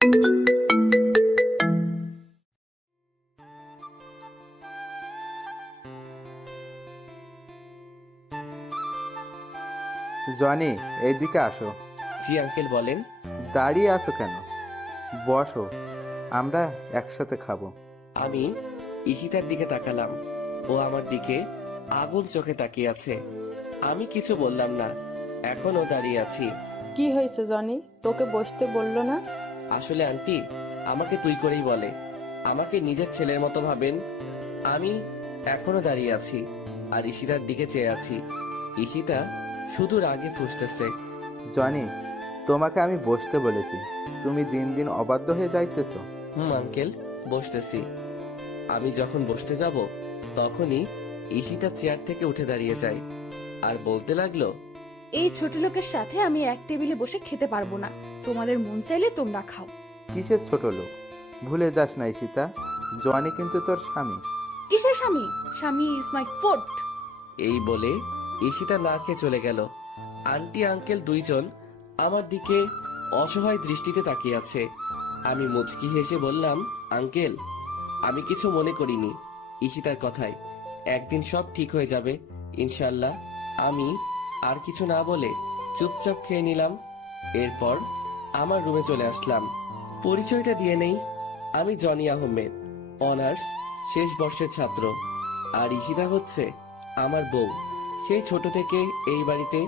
Johnny, এইদিকে আসো। জি uncle, বলেন। দাঁড়িয়ে আছো কেন? বসো, আমরা একসাথে খাবো। আমি ঈশিতার দিকে তাকালাম। ও আমার দিকে আগুন চোখে তাকিয়ে আছে। আমি কিছু বললাম না, এখনো দাঁড়িয়ে আছি। কি হয়েছে জনি? তোকে বসতে বললো না? আসলে আন্টি আমাকে তুই করেই বলে, আমাকে নিজের ছেলের মতো ভাবেন। আমি এখনো দাঁড়িয়ে আছি আর ঈশিতার দিকে চেয়ে আছি। ঈশিতা শুধু রাগে ফুঁসতেছে। জনি, তোমাকে আমি বসতে বলেছি, তুমি দিন দিন অবাধ্য হয়ে যাইতেছো। আঙ্কেল, বসতেছি। আমি যখন বসতে যাব তখনই ঈশিতা চেয়ার থেকে উঠে দাঁড়িয়ে যায় আর বলতে লাগলো, এই ছোট লোকের সাথে আমি এক টেবিলে বসে খেতে পারবো না। তোমাদের মন চাইলে তোমরা খাও। কিসের ছোট লোক? ভুলে যাস না ঈশিতা, জনি কিন্তু তোর স্বামী। কিসের স্বামী? স্বামী ইজ মাই ফুড। এই বলে ঈশিতা না খেয়ে চলে গেল। আন্টি আঙ্কেল দুইজন আমার দিকে অসহায় দৃষ্টিতে তাকিয়ে আছে। আমি মুচকি হেসে বললাম, আঙ্কেল, আমি কিছু মনে করিনি ঈশিতার কথায়। একদিন সব ঠিক হয়ে যাবে ইনশাল্লাহ। আমি আর কিছু না বলে চুপচাপ খেয়ে নিলাম। এরপর আমার রুমে চলে আসলাম। পরিচয়টা দিয়ে নেই, আমি জনি আহমেদ, অনার্স শেষ বর্ষের ছাত্র। আর ঈশিতা হচ্ছে আমার বউ, সেই ছোট থেকে এই বাড়িতে।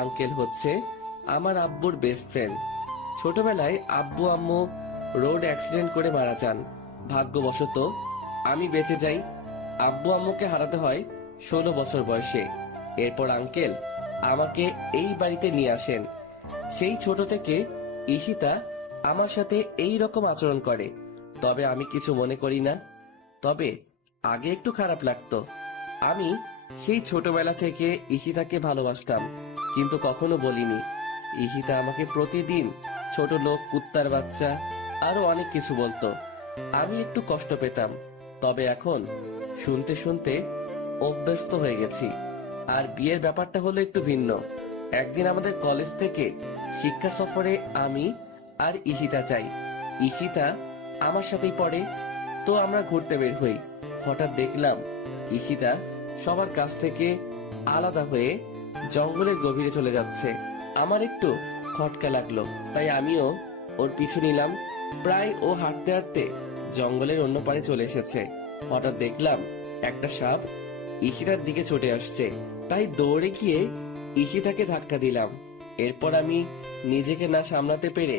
আঙ্কেল হচ্ছে আমার আব্বুর বেস্ট ফ্রেন্ড। ছোটবেলায় আব্বু আম্মু রোড অ্যাক্সিডেন্ট করে মারা যান। ভাগ্যবশত আমি বেঁচে যাই। আব্বু আম্মুকে হারাতে হয় 16 বছর বয়সে। এরপর আঙ্কেল আমাকে এই বাড়িতে নিয়ে আসেন। সেই ছোট থেকে ঈশিতা আমার সাথে এই রকম আচরণ করে, তবে আমি কিছু মনে করি না। তবে আগে একটু খারাপ লাগতো। আমি সেই ছোটবেলা থেকে ঈশিতাকে ভালোবাসতাম, কিন্তু কখনো বলিনি। ঈশিতা আমাকে প্রতিদিন ছোট লোক, কুত্তার বাচ্চা, আরো অনেক কিছু বলতো। আমি একটু কষ্ট পেতাম, তবে এখন শুনতে শুনতে অভ্যস্ত হয়ে গেছি। আর বিয়ের ব্যাপারটা হলো একটু ভিন্ন। একদিন আমাদের কলেজ থেকে শিক্ষা সফরে আমি আর ঈশিতা যাই। ঈশিতা আমার সাথেই পড়ে, তো আমরা ঘুরতে বের হই। হঠাৎ দেখলাম ঈশিতা সবার কাছ থেকে আলাদা হয়ে জঙ্গলের গভীরে চলে যাচ্ছে। আমার একটু খটকা লাগলো, তাই আমিও ওর পিছু নিলাম। প্রায় ও হাঁটতে হাঁটতে জঙ্গলের অন্য পারে চলে এসেছে। হঠাৎ দেখলাম একটা সাপ ঈশিতার দিকে ছুটে আসছে, তাই দৌড়ে গিয়ে ঈশিতাকে ধাক্কা দিলাম। এরপর আমি নিজেকে না সামলাতে পেরে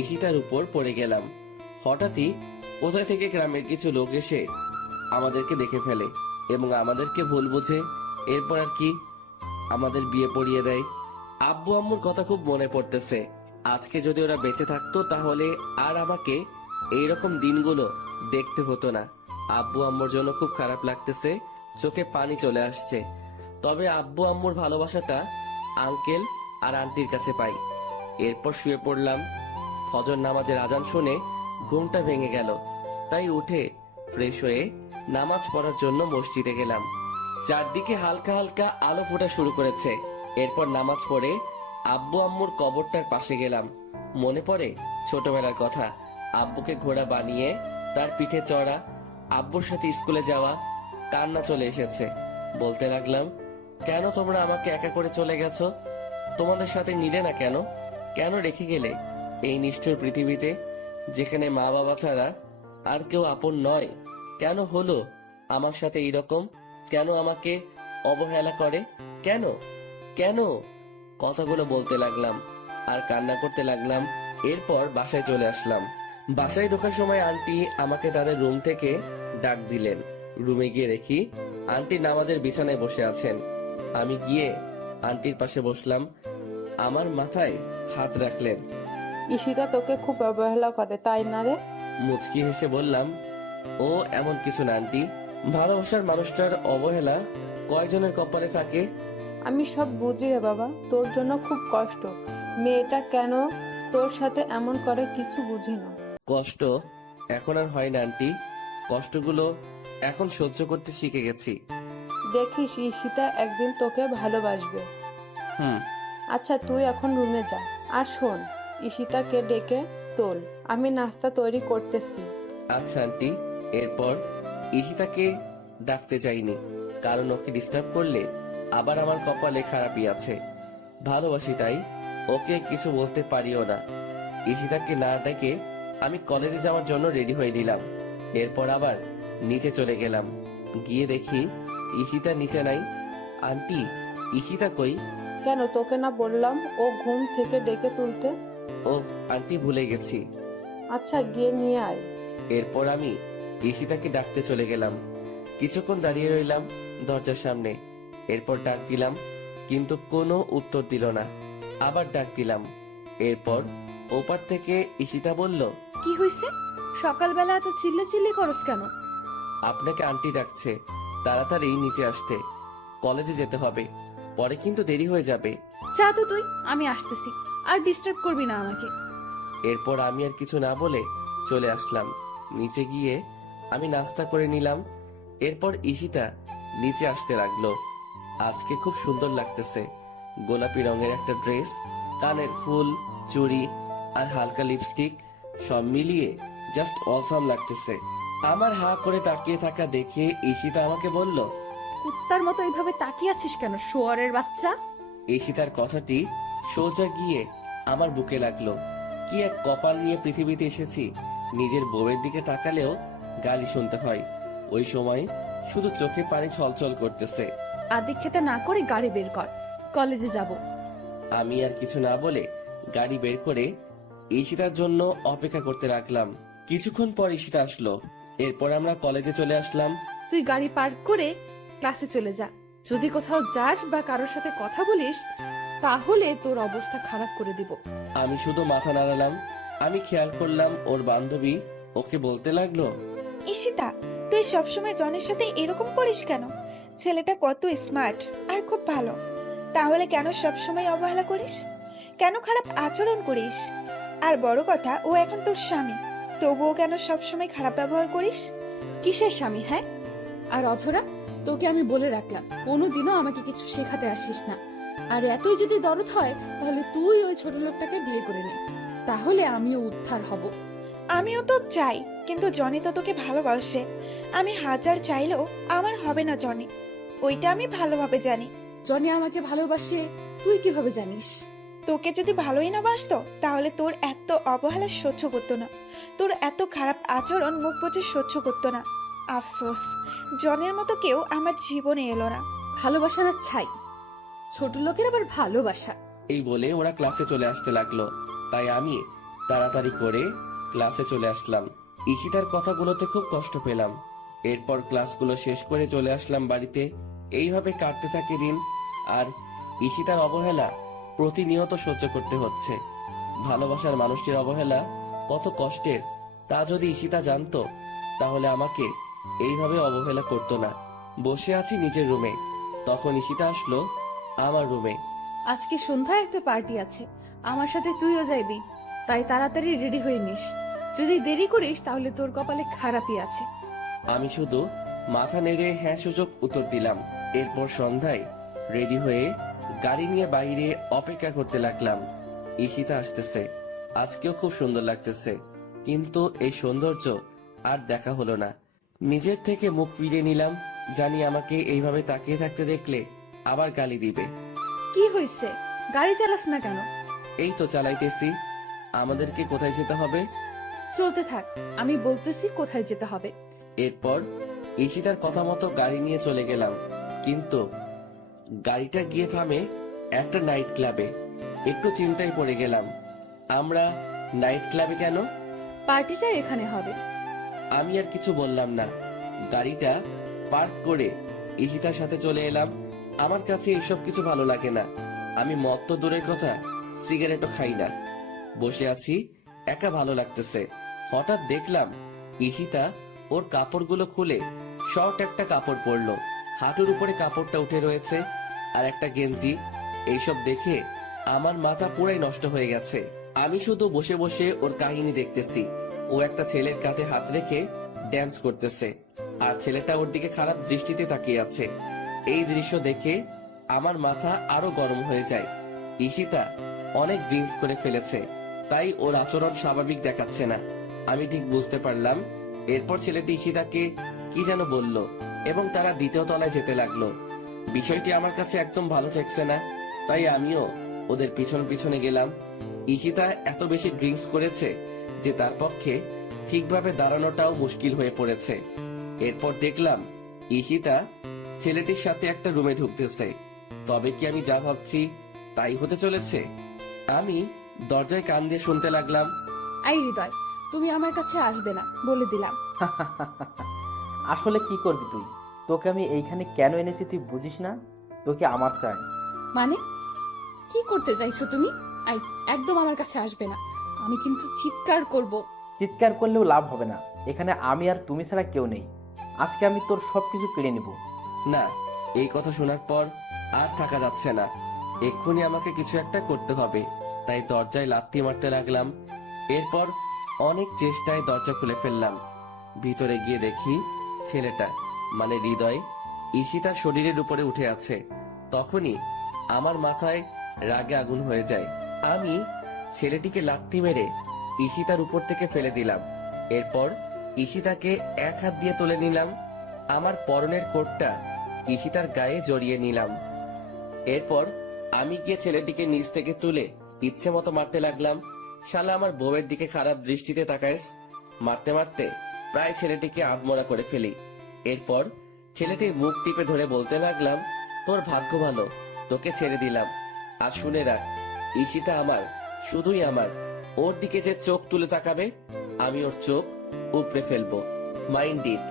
ঈশিতার উপর পড়ে গেলাম। হঠাৎই কোথায় থেকে গ্রামের কিছু লোক এসে আমাদেরকে দেখে ফেলে এবং আমাদেরকে ভুল বুঝে এরপর আর কি আমাদের বিয়ে পড়িয়ে দেয়। আব্বু আম্মুর কথা খুব মনে পড়তেছে। আজকে যদি ওরা বেঁচে থাকতো তাহলে আর আমাকে এইরকম দিনগুলো দেখতে হতো না। আব্বু আম্মুর জন্য খুব খারাপ লাগতেছে, চোখে পানি চলে আসছে। তবে আব্বু আম্মুর ভালোবাসাটা আঙ্কেল আর আন্টির কাছে পাই। এরপর শুয়ে পড়লাম। ফজর নামাজের আজান শুনে ঘুমটা ভেঙে গেল, তাই উঠে ফ্রেশ হয়ে নামাজ পড়ার জন্য মসজিদে গেলাম। চারদিকে হালকা হালকা আলো ফোটা শুরু করেছে। এরপর নামাজ পড়ে আব্বু আম্মুর কবরটার পাশে গেলাম। মনে পড়ে ছোটবেলার কথা, আব্বুকে ঘোড়া বানিয়ে তার পিঠে চড়া, আব্বুর সাথে স্কুলে যাওয়া। কান্না চলে এসেছে। বলতে লাগলাম, কেন তোমরা আমাকে একা করে চলে গেছো? তোমাদের সাথে নিলে না কেন? কেন রেখে গেলে এই নিষ্ঠুর পৃথিবীতে, যেখানে মা বাবা ছাড়া আর কেউ আপন নয়? কেন হলো আমার সাথে এইরকম? কেন আমাকে অবহেলা করে? কেন কেন? কথাগুলো বলতে লাগলাম আর কান্না করতে লাগলাম। এরপর বাসায় চলে আসলাম। বাসায় ঢোকার সময় আন্টি আমাকে তাদের রুম থেকে ডাক দিলেন। রুমে গিয়ে দেখি আন্টি নামাজের বিছানায় বসে আছেন। আমি গিয়ে আন্টির পাশে বসলাম। আমার মাথায় হাত রাখলেন। ঈশিতা তোকে খুব অবহেলা করে, তাই না রে? মুচকি হেসে বললাম, ও এমন কিছু না আন্টি। ভালোবাসার মানুষটার অবহেলা কয়জনের কপালে থাকে? আমি সব বুঝি রে বাবা, তোর জন্য খুব কষ্ট। মেয়েটা কেন তোর সাথে এমন করে কিছু বুঝি না। কষ্ট এখন আর হয় না আন্টি, কষ্টগুলো এখন সহ্য করতে শিখে গেছি। দেখিস ঈশিতা একদিন তোকে ভালোবাসবে। হুম। আচ্ছা তুই এখন রুমে যা। আর শোন, ঈশিতাকে ডেকে তোল, আমি নাস্তা তৈরি করতেছি। আচ্ছা আন্টি। এরপর ঈশিতাকে ডাকতে যাইনি, কারণ ওকে ডিস্টার্ব করলে আবার আমার কপালে খারাপই আছে। ভালোবাসি তাই ওকে কিছু বলতে পারিও না। ঈশিতাকে না ডেকে আমি কলেজে যাওয়ার জন্য রেডি হয়ে নিলাম। এরপর আবার নিচে চলে গেলাম। গিয়ে দেখি ঈশিতা নিচে নাই। আন্টি, ঈশিতা কই? কেন, তোকে না বললাম ও ঘুম থেকে ডেকে তুলতে? ও আন্টি, ভুলে গেছি। আচ্ছা, গিয়ে নিয়ে আয়। এরপর আমি ঈশিতাকে ডাকতে চলে গেলাম। কিছুক্ষণ দাঁড়িয়ে রইলাম দরজার সামনে। এরপর ডাক দিলাম, কিন্তু কোনো উত্তর দিল না। আবার ডাক দিলাম। এরপর ওপার থেকে ঈশিতা বলল, কি হয়েছে? সকালবেলা এত চিল্লাচিল্লি করস কেন? আপনাকে আন্টি ডাকছে, তাড়াতাড়ি নিচে আসতে, কলেজে যেতে হবে, পরে কিন্তু দেরি হয়ে যাবে। যা তো তুই, আমি আসতেছি, আর ডিস্টার্ব করবি না আমাকে। এরপর আমি আর কিছু না বলে চলে আসলাম। নিচে গিয়ে আমি নাস্তা করে নিলাম। এরপর ঈশিতা নিচে আসতে লাগলো। আজকে খুব সুন্দর লাগতেছে। গোলাপি রঙের একটা ড্রেস, কানের ফুল, চুড়ি আর হালকা লিপস্টিক, সব মিলিয়ে জাস্ট অসাম লাগতেছে। আমার হা করে তাকিয়ে থাকা দেখে ঈশিতা আমাকে বলল, কুত্তার মতো এইভাবে তাকিয়ে আছিস কেন, শোয়ারের বাচ্চা? ঈশিতার কথাটি সোজা গিয়ে আমার বুকে লাগলো। কি এক কপাল নিয়ে পৃথিবীতে এসেছি, নিজের বউয়ের দিকে তাকালেও গালি শুনতে হয়। ওই সময় শুধু চোখে পানি ছলছল করতেছে। আদিক্ষেতা না করে গাড়ি বের কর, কলেজে যাব। আমি আর কিছু না বলে গাড়ি বের করে ঈশিতার জন্য অপেক্ষা করতে রাখলাম। কিছুক্ষণ পর ঈশিতা আসলো। এরপর আমরা কলেজে চলে আসলাম। তুই গাড়ি পার্ক করে ক্লাসে চলে যা। যদি কোথাও যাস বা কারোর সাথে কথা বলিস, তাহলে তোর অবস্থা খারাপ করে দিব। আমি শুধু মাথা নাড়ালাম। আমি খেয়াল করলাম ওর বান্ধবী ওকে বলতে লাগলো, ঈশিতা, তুই সবসময় জনের সাথে এরকম করিস কেন? ছেলেটা কত স্মার্ট আর খুব ভালো, তাহলে কেন সবসময় অবহেলা করিস? কেন খারাপ আচরণ করিস? আর বড় কথা, ও এখন তোর স্বামী, তবুও কেন সবসময় খারাপ ব্যবহার করিস? কিসের স্বামী? হ্যাঁ, আর অধরা, তোকে আমি বলে রাখলাম, কোনোদিনও আমাকে কিছু শেখাতে আসিস না। আর এতই যদি দরদ হয়, তাহলে তুই ওই ছোট লোকটাকে বিয়ে করে নে, তাহলে আমিও উদ্ধার হব। আমিও তো চাই, কিন্তু জনি তো তোকে ভালোবাসে। আমি হাজার চাইলেও আমার হবে না জনি, ওইটা আমি ভালোভাবে জানি। জনি আমাকে ভালোবাসে, তুই কিভাবে জানিস? তোকে যদি ভালোই না বাসতো, তাহলে তোর এত অবহেলা সহ্য করতো না, তোর এত খারাপ আচরণ মুখ বুজে সহ্য করতো না। আফসোস, জনের মতো কেউ আমার জীবনে এলো না। ভালোবাসা না ছাই, ছোট লোকের আবার ভালোবাসা। এই বলে ওরা ক্লাসে চলে আসতে লাগলো। তাই আমি তাড়াতাড়ি করে ক্লাসে চলে আসলাম। ঈশিতার কথাগুলোতে খুব কষ্ট পেলাম। এরপর ক্লাসগুলো শেষ করে চলে আসলাম বাড়িতে। এইভাবে কাটতে থাকে দিন। আর ঈশিতার অবহেলা প্রতিনিয়ত সহ্য করতে হচ্ছে। ভালোবাসার মানুষটির অবহেলা কত কষ্টের, তা যদি ঈশিতা জানতো, তাহলে আমাকে এইভাবে অবহেলা করতো না। বসে আছি নিজের রুমে, তখন ঈশিতা আসলো আমার রুমে। আজকে সন্ধ্যায় একটা পার্টি আছে, আমার সাথে তুইও যাইবি, তাই তাড়াতাড়ি রেডি হয়ে নিস। যদি দেরি করিস তাহলে তোর কপালে খারাপই আছে। আমি শুধু মাথা নেড়ে হ্যাঁ সূচক উত্তর দিলাম। এরপর সন্ধ্যায় রেডি হয়ে গাড়ি নিয়ে বাইরে অপেক্ষা করতে লাগলাম। ঈশিতা আসতেছে, আজকেও খুব সুন্দর লাগতেছে, কিন্তু এই সৌন্দর্য আর দেখা হলো না। নিজের থেকে মুখ ফিরিয়ে নিলাম, জানি আমাকে এইভাবে তাকিয়ে থাকতে দেখলে আবার গালি দিবে। কি হয়েছে, গাড়ি চালাস না কেন? এই তো চালাইতেছি। আমাদেরকে কোথায় যেতে হবে? চলতে থাক, আমি বলতেছি কোথায় যেতে হবে। এরপর ঈশিতার কথা মতো গাড়ি নিয়ে চলে গেলাম, কিন্তু গাড়িটা গিয়ে থামে একটা নাইট ক্লাবে। একটু চিন্তায় পড়ে গেলাম, আমরা নাইট ক্লাবে কেন? পার্টিটা এখানে হবে। আমি আর কিছু বললাম না। গাড়িটা পার্ক করে ঈশিতার সাথে চলে এলাম। আমার কাছে এসব কিছু ভালো লাগে না। আমি মদ তো দূরের কথা, সিগারেটও খাই না। বসে আছি, একা ভালো লাগতেছে। হঠাৎ দেখলাম ঈশিতা ওর কাপড়গুলো খুলে শর্ট একটা কাপড় পরলো, হাঁটুর উপরে কাপড়টা উঠে রয়েছে, আর একটা গেঞ্জি। এইসব দেখে আমার মাথা পুরাই নষ্ট হয়ে গেছে। আমি শুধু বসে বসে ওর কাহিনী দেখতেছি। ও একটা ছেলের কাঁধে হাত রেখে ড্যান্স করতেছে, আর ছেলেটা ওর দিকে খারাপ দৃষ্টিতে তাকিয়ে আছে। এই দৃশ্য দেখে আমার মাথা আরো গরম হয়ে যায়। ঈশিতা অনেক ড্রিঙ্কস করে ফেলেছে, তাই ওর আচরণ স্বাভাবিক দেখাচ্ছে না। আমি ঠিক বুঝতে পারলাম। এরপর ছেলেটি ঈশিতাকে কি যেন বলল এবং তারা দ্বিতীয় তলায় যেতে লাগলো। বিষয়টি আমার কাছে একদম ভালো ঠেকছে না, তাই আমিও ওদের পিছন পিছনে গেলাম। ঈশিতা এত বেশি ড্রিঙ্কস করেছে যে তার পক্ষে ঠিকভাবে দাঁড়ানোটাও মুশকিল হয়ে পড়েছে। এরপর দেখলাম ঈশিতা ছেলেটির সাথে একটা রুমে ঢুকতেছে। তবে কি আমি যা ভাবছি তাই হতে চলেছে? আমি দরজায় কান দিয়ে শুনতে লাগলাম। আই হৃদয়, তুমি আমার কাছে আসবে না, বলে দিলাম। আসলে কি করবি তুই? তোকে আমি এইখানে কেন এনেছি তুই বুঝিস না? তোকে আমার চাই। মানে কি করতে চাইছো তুমি? আই, একদম আমার কাছে আসবে না, আমি কিন্তু চিৎকার করব। চিৎকার করলেও লাভ হবে না, এখানে আমি আর তুমি ছাড়া কেউ নেই। আজকে আমি তোর সবকিছু কেড়ে নেব। না, এই কথা শোনার পর আর থাকা যাচ্ছে না। এক্ষুনি আমাকে কিছু একটা করতে হবে। তাই দরজায় লাথি মারতে লাগলাম। এরপর অনেক চেষ্টায় দরজা খুলে ফেললাম। ভিতরে গিয়ে দেখি ছেলেটা মানে হৃদয় ঈশিতার শরীরের উপরে উঠে আছে। তখনই আমার মাথায় রাগে আগুন হয়ে যায়। আমি ছেলেটিকে লাথি মেরে ঈশিতার উপর থেকে ফেলে দিলাম। এরপর ঈশিতাকে এক হাত দিয়ে তুলে নিলাম। আমার পরনের কোটটা ঈশিতার গায়ে জড়িয়ে নিলাম। এরপর আমি গিয়ে ছেলেটিকে নিচ থেকে তুলে ইচ্ছে মতো মারতে লাগলাম। শালা আমার বউয়ের দিকে খারাপ দৃষ্টিতে তাকাইস। মারতে মারতে প্রায় ছেলেটিকে আধমরা করে ফেলি। এরপর ছেলেটির মুখ টিপে ধরে বলতে লাগলাম, তোর ভাগ্য ভালো, তোকে ছেড়ে দিলাম। আর শুনে রাখ, ঈশিতা আমার, শুধুই আমার। ওর দিকে যে চোখ তুলে তাকাবে আমি ওর চোখ উপড়ে ফেলবো। Mind it.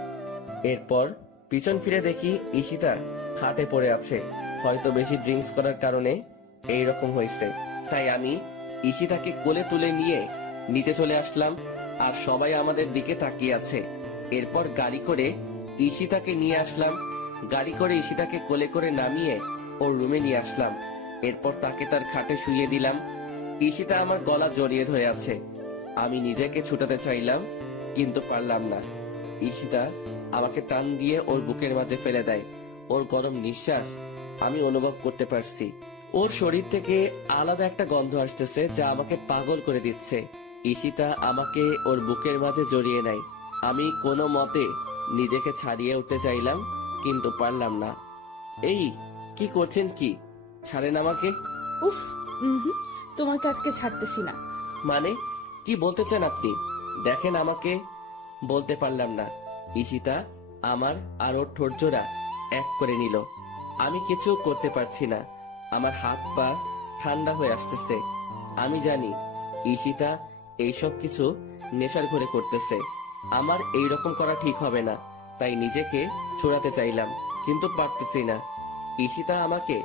এরপর পিছন ফিরে দেখি ঈশিতা খাটে পড়ে আছে। হয়তো বেশি ড্রিঙ্কস করার কারণে এইরকম হয়েছে। তাই আমি ঈশিতাকে কোলে তুলে নিয়ে নিচে চলে আসলাম। আর সবাই আমাদের দিকে তাকিয়ে আছে। এরপর গাড়ি করে ঈশিতাকে নিয়ে আসলাম। গাড়ি করে ঈশিতাকে কোলে করে নামিয়ে ওর রুমে নিয়ে আসলাম। এরপর তাকে তার খাটে শুইয়ে দিলাম। ঈশিতা আমার গলা জড়িয়ে ধরে আছে। আমি নিজেকে ছুটাতে চাইলাম কিন্তু পারলাম না। ঈশিতা আমাকে টান দিয়ে ওর বুকের মাঝে ফেলে দেয়। ওর গরম নিঃশ্বাস আমি অনুভব করতে পারছি। ওর শরীর থেকে আলাদা একটা গন্ধ আসতেছে যা আমাকে পাগল করে দিচ্ছে। ঈশিতা আমাকে ওর বুকের মাঝে জড়িয়ে নেয়। আমি কোনো মতে নিজেকে ছাড়িয়ে উঠতে চাইলাম কিন্তু পারলাম না। এই কি করছেন? কি ছাড়েন আমাকে। উফ, তোমাকে আজকে ছাড়তেছি না। মানে কি বলতে চান আপনি? দেখেন আমাকে। বলতে পারলাম না। ঈশিতা আমার আর ওর ঠোঁট জোড়া এক করে নিল। আমি কিছু করতে পারছি না। আমার হাত পা ঠান্ডা হয়ে আসতেছে। আমি জানি ঈশিতা এইসব কিছু নেশার ঘরে করতেছে। আমার এই রকম করা ঠিক হবে না। তাই নিজেকে ছড়াতে চাইলাম কিন্তু পারতেছি না। ঈশিতা আমাকে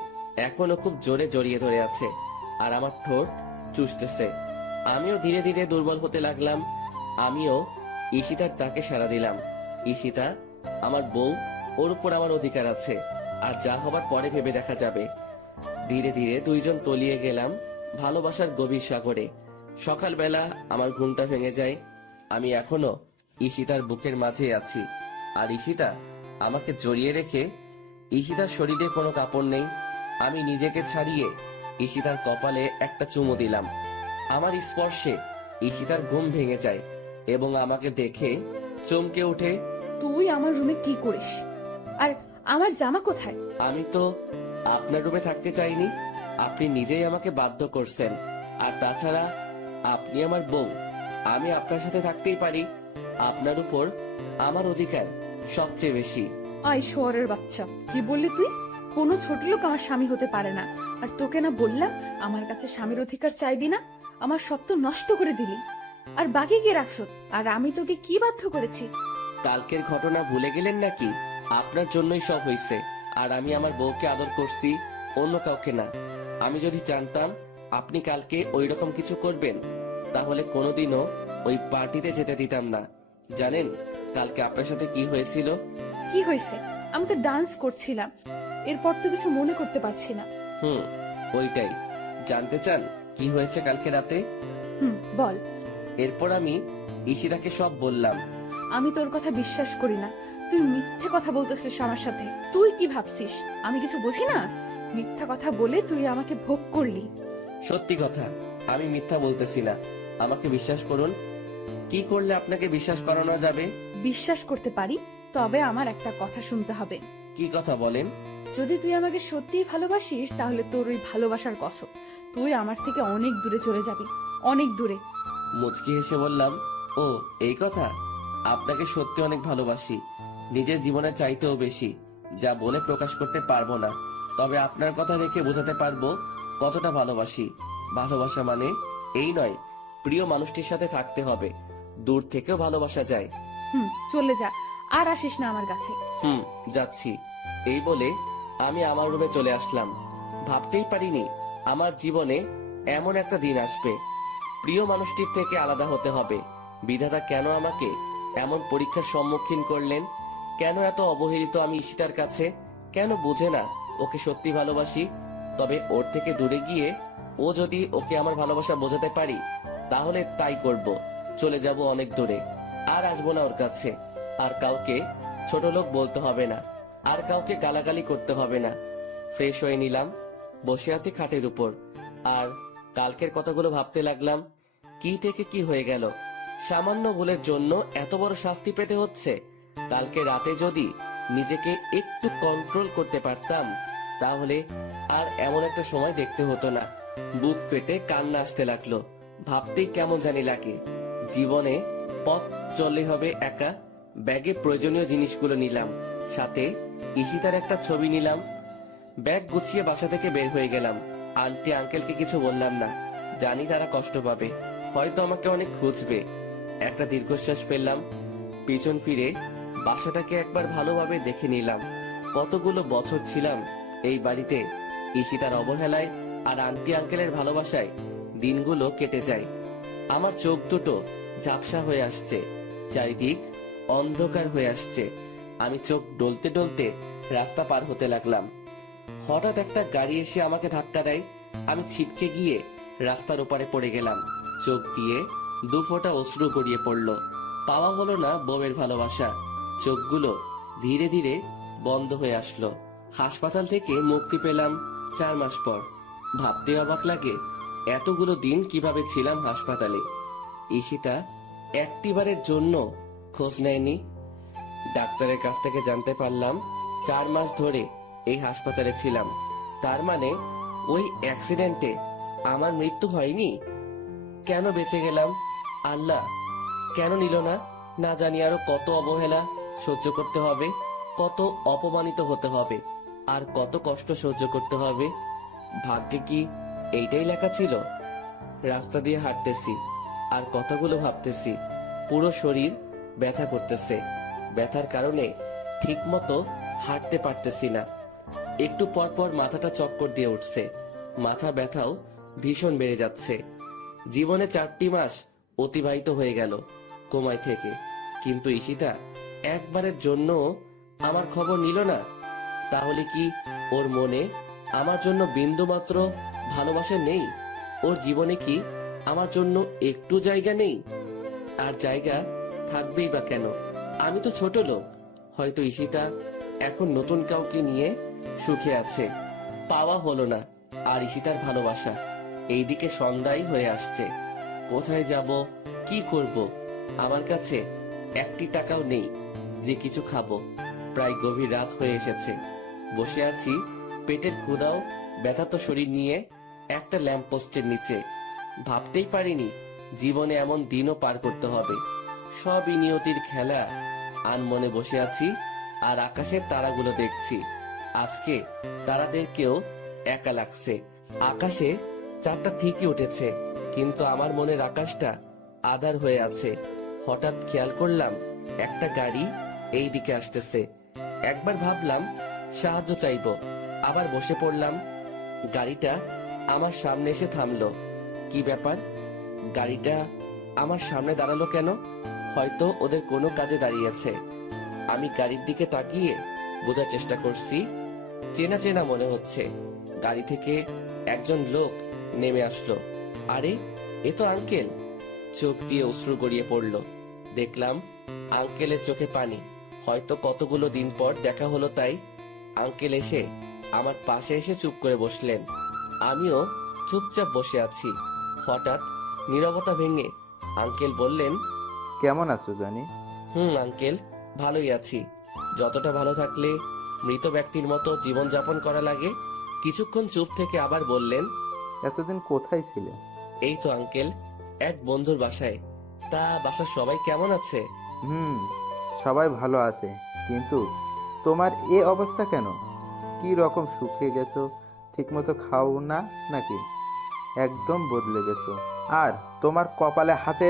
এখনো খুব জোরে জড়িয়ে ধরে আছে আর আমার ঠোঁট চুষতেছে। আমিও ধীরে ধীরে দুর্বল হতে লাগলাম। আমিও ঈশিতার ডাকে সাড়া দিলাম। ঈশিতা আমার বউ, ওর উপর আমার অধিকার আছে। আর যা হবার পরে ভেবে দেখা যাবে। ধীরে ধীরে দুইজন তলিয়ে গেলাম ভালোবাসার গভীর সাগরে। সকালবেলা আমার ঘুমটা ভেঙে যায়। আমি এখনো ঈশিতার বুকের মাঝে আছি আর ঈশিতা আমাকে জড়িয়ে রেখে। ঈশিতার শরীরে কোনো কাপড় নেই। আমি নিজেকে ছাড়িয়ে ঈশিতার কপালে একটা চুমু দিলাম। আমার স্পর্শে ঈশিতার ঘুম ভেঙে যায় এবং আমাকে দেখে চমকে ওঠে। তুই আমার রুমে কি করিস? আর আমার জামা কোথায়? আমি তো আপনার রুমে থাকতে চাইনি। আপনি নিজেই আমাকে বাধ্য করছেন। আর তাছাড়া আপনি আমার বউ। আমি আপনার সাথে থাকতেই পারি। আপনার উপর আমার অধিকার সবচেয়ে বেশি। আয় শোয়ারের বাচ্চা, কি বললি তুই? কোনো ছোট লোক আমার স্বামী হতে পারে না। আর তোকে না বললাম আমার কাছে স্বামীর অধিকার চাইবি না? আমার সত্য নষ্ট করে দিলি আর বাকি কি রাখছ? আর আমি তোকে কি বাধ্য করেছি? কালকের ঘটনা ভুলে গেলেন নাকি? আপনার জন্যই সব হয়েছে। আর আমি আমার বউকে আদর করছি, অন্য কাউকে না। আমি যদি জানতাম আপনি কালকে ওই রকম কিছু করবেন তাহলে কোনোদিনও ওই পার্টিতে যেতে দিতাম না। জানেন কালকে আপনার সাথে কি হয়েছিল? কি হয়েছে? আমি তো ডান্স করছিলাম। এরপর তো কিছু মনে করতে পারছি না। ওইটাই জানতে চান কি হয়েছে কালকে রাতে? বল। এরপর আমি ঈশিতাকে সব বললাম। আমি তোর কথা বিশ্বাস করি না। তুই মিথ্যে কথা বলতেছিস আমার সাথে। তুই কি ভাবছিস আমি কিছু বুঝি না? মিথ্যা কথা বলে তুই আমাকে ভোগ করলি। সত্যি কথা, আমি মিথ্যা বলতেছি না। আমাকে বিশ্বাস করুন। কি করলে আপনাকে বিশ্বাস করানো যাবে? বিশ্বাস করতে পারি, তবে আমার একটা কথা শুনতে হবে। কি কথা বলেন? যদি তুই আমাকে সত্যিই ভালোবাসিস, তাহলে তোর ওই ভালোবাসার কসম, তুই আমার থেকে অনেক দূরে চলে যাবি, অনেক দূরে। মুচকি হেসে বললাম, ও এই কথা। আপনাকে সত্যি অনেক ভালোবাসি, নিজের জীবনের চাইতেও বেশি, যা বলে প্রকাশ করতে পারবো না। তবে আপনার কথা রেখে বোঝাতে পারবো কতটা ভালোবাসি। ভালোবাসা মানে এই নয় প্রিয় মানুষটির সাথে থাকতে হবে, দূর থেকেও ভালোবাসা যায়। চলে যা, আর আসিস না আমার কাছে। যাচ্ছি। এই বলে আমি আমার রুমে চলে আসলাম। ভাবতেই পারিনি আমার জীবনে এমন একটা দিন আসবে, প্রিয় মানুষটির থেকে আলাদা হতে হবে। বিধাতা কেন আমাকে এমন পরীক্ষার সম্মুখীন করলেন? কেন এত অবহেলিত আমি ঈশিতার কাছে? কেন বুঝে না ওকে সত্যি ভালোবাসি? তবে ওর থেকে দূরে গিয়ে ও যদি ওকে আমার ভালোবাসা বোঝাতে পারি, তাহলে তাই করব। চলে যাব অনেক দূরে, আর আসবো না ওর কাছে। আর কাউকে ছোট লোক বলতে হবে না, আর কাউকে গালাগালি করতে হবে না। ফ্রেশ হয়ে নিলাম, বসে আছি খাটের উপর, আর কালকের কথাগুলো ভাবতে লাগলাম। কি থেকে কি হয়ে গেল? সামান্য ভুলের জন্য এত বড় শাস্তি পেতে হচ্ছে। কালকে রাতে যদি নিজেকে একটু কন্ট্রোল করতে পারতাম, তাহলে আর এমন একটা সময় দেখতে হতো না। বুক ফেটে কান্না আসতে লাগলো। ভাবতেই কেমন জানি লাগে। জীবনে পথ চললে হবে একা। ব্যাগে প্রয়োজনীয় জিনিসগুলো নিলাম, সাথে ঈশিতার একটা ছবি নিলাম। ব্যাগ গুছিয়ে বাসা থেকে বের হয়ে গেলাম। আন্টি আঙ্কেলকে কিছু বললাম না, জানি তারা কষ্ট পাবে, হয়তো আমাকে অনেক খুঁজবে। একটা দীর্ঘশ্বাস ফেললাম, পিছন ফিরে বাসাটাকে একবার ভালোভাবে দেখে নিলাম। কতগুলো বছর ছিলাম এই বাড়িতে, ঈশিতার অবহেলায় আর আন্টি আঙ্কেলের ভালোবাসায় দিনগুলো কেটে যায়। আমার চোখ দুটো ঝাপসা হয়ে আসছে, চারিদিক অন্ধকার হয়ে আসছে। আমি চোখ ডলতে ডলতে রাস্তা পার হতে লাগলাম। হঠাৎ একটা গাড়ি এসে আমাকে ধাক্কা দেয়। আমি ছিটকে গিয়ে রাস্তার ওপারে পড়ে গেলাম। চোখ দিয়ে দু ফোঁটা অশ্রু গড়িয়ে পড়ল। পাওয়া হলো না বউয়ের ভালোবাসা। চোখগুলো ধীরে ধীরে বন্ধ হয়ে আসলো। হাসপাতাল থেকে মুক্তি পেলাম 4 মাস পর। ভাবতে অবাক লাগে এতগুলো দিন কিভাবে ছিলাম হাসপাতালে। ঈশিতা একটিবারের জন্য খোঁজ নেয়নি। ডাক্তারের কাছ থেকে জানতে পারলাম 4 মাস ধরে এই হাসপাতালে ছিলাম। তার মানে ওই অ্যাক্সিডেন্টে আমার মৃত্যু হয়নি। কেন বেঁচে গেলাম? আল্লাহ কেন নিল না? না জানি আরো কত অবহেলা সহ্য করতে হবে, কত অপমানিত হতে হবে, আর কত কষ্ট সহ্য করতে হবে। ভাগ্যে কি এইটাই লেখা ছিল? রাস্তা দিয়ে হাঁটতেছি আর কথাগুলো ভাবতেছি। পুরো শরীর ব্যথা করতেছে। ব্যথার কারণে ঠিক মতো হাঁটতে পারতেছি না। একটু পর পর মাথাটা চক্কর দিয়ে উঠছে। মাথা ব্যথাও ভীষণ বেড়ে যাচ্ছে। জীবনে 4টি মাস অতিবাহিত হয়ে গেল কোমায় থেকে, কিন্তু ঈশিতা একবারের জন্য আমার খবর নিল না। তাহলে কি ওর মনে আমার জন্য বিন্দুমাত্র ভালোবাসা নেই? ওর জীবনে কি আমার জন্য একটু জায়গা নেই? আর জায়গা থাকবেই বা কেন? আমি তো ছোট লোক। হয়তো ঈশিতা এখন নতুন কাউকে নিয়ে সুখে আছে। পাওয়া হলো না আর ঈশিতার ভালোবাসা। এইদিকে সন্ধ্যাই হয়ে আসছে। কোথায় যাব, কি করব? আমার কাছে 1টি টাকাও নেই যে কিছু খাবো। প্রায় গভীর রাত হয়ে এসেছে। বসে আছি পেটের ক্ষুধাও ব্যথাত শরীর নিয়ে একটা ল্যাম্পপোস্টের নিচে। ভাবতেই পারিনি জীবনে এমন দিনও পার করতে হবে। সবই নিয়তির খেলা। আনমনে বসে আছি আর আকাশের তারাগুলো দেখছি। আজকে তারাদেরকেও একা লাগছে। আকাশে চাঁদটা ঠিকই উঠেছে, কিন্তু আমার মনের আকাশটা আধার হয়ে আছে। হঠাৎ খেয়াল করলাম একটা গাড়ি এই দিকে আসতেছে। একবার ভাবলাম সাহায্য চাইবো, আবার বসে পড়লাম। গাড়িটা আমার সামনে এসে থামলো। কি ব্যাপার? গাড়িটা আমার সামনে দাঁড়ালো কেন? হয়তো ওদের কোনো কাজে দাঁড়িয়েছে। আমি গাড়ির দিকে তাকিয়ে বোঝার চেষ্টা করছি। চেনা চেনা মনে হচ্ছে। গাড়ি থেকে একজন লোক নেমে আসলো। আরে, এ তো আঙ্কেল। চোখ দিয়ে অশ্রু গড়িয়ে পড়লো। দেখলাম আঙ্কেলের চোখে পানি। হয়তো কতগুলো দিন পর দেখা হলো তাই। আঙ্কেল এসে আমার পাশে এসে চুপ করে বসলেন। আমিও চুপচাপ বসে আছি। হঠাৎ নীরবতা ভেঙে আঙ্কেল বললেন, কেমন আছো জানি? আঙ্কেল, ভালোই আছি। যতটা ভালো থাকলে মৃত ব্যক্তির মতো জীবনযাপন করা লাগে। কিছুক্ষণ চুপ থেকে আবার বললেন, এতদিন কোথায় ছিলে? এই তো আঙ্কেল, এক বন্ধুর বাসায়। তা বাসার সবাই কেমন আছে? হুম, সবাই ভালো আছে, কিন্তু তোমার এ অবস্থা কেন? কি রকম শুকিয়ে গেছো? ঠিকমতো খাও না নাকি? একদম বদলে গেছো। আর তোমার কপালে হাতে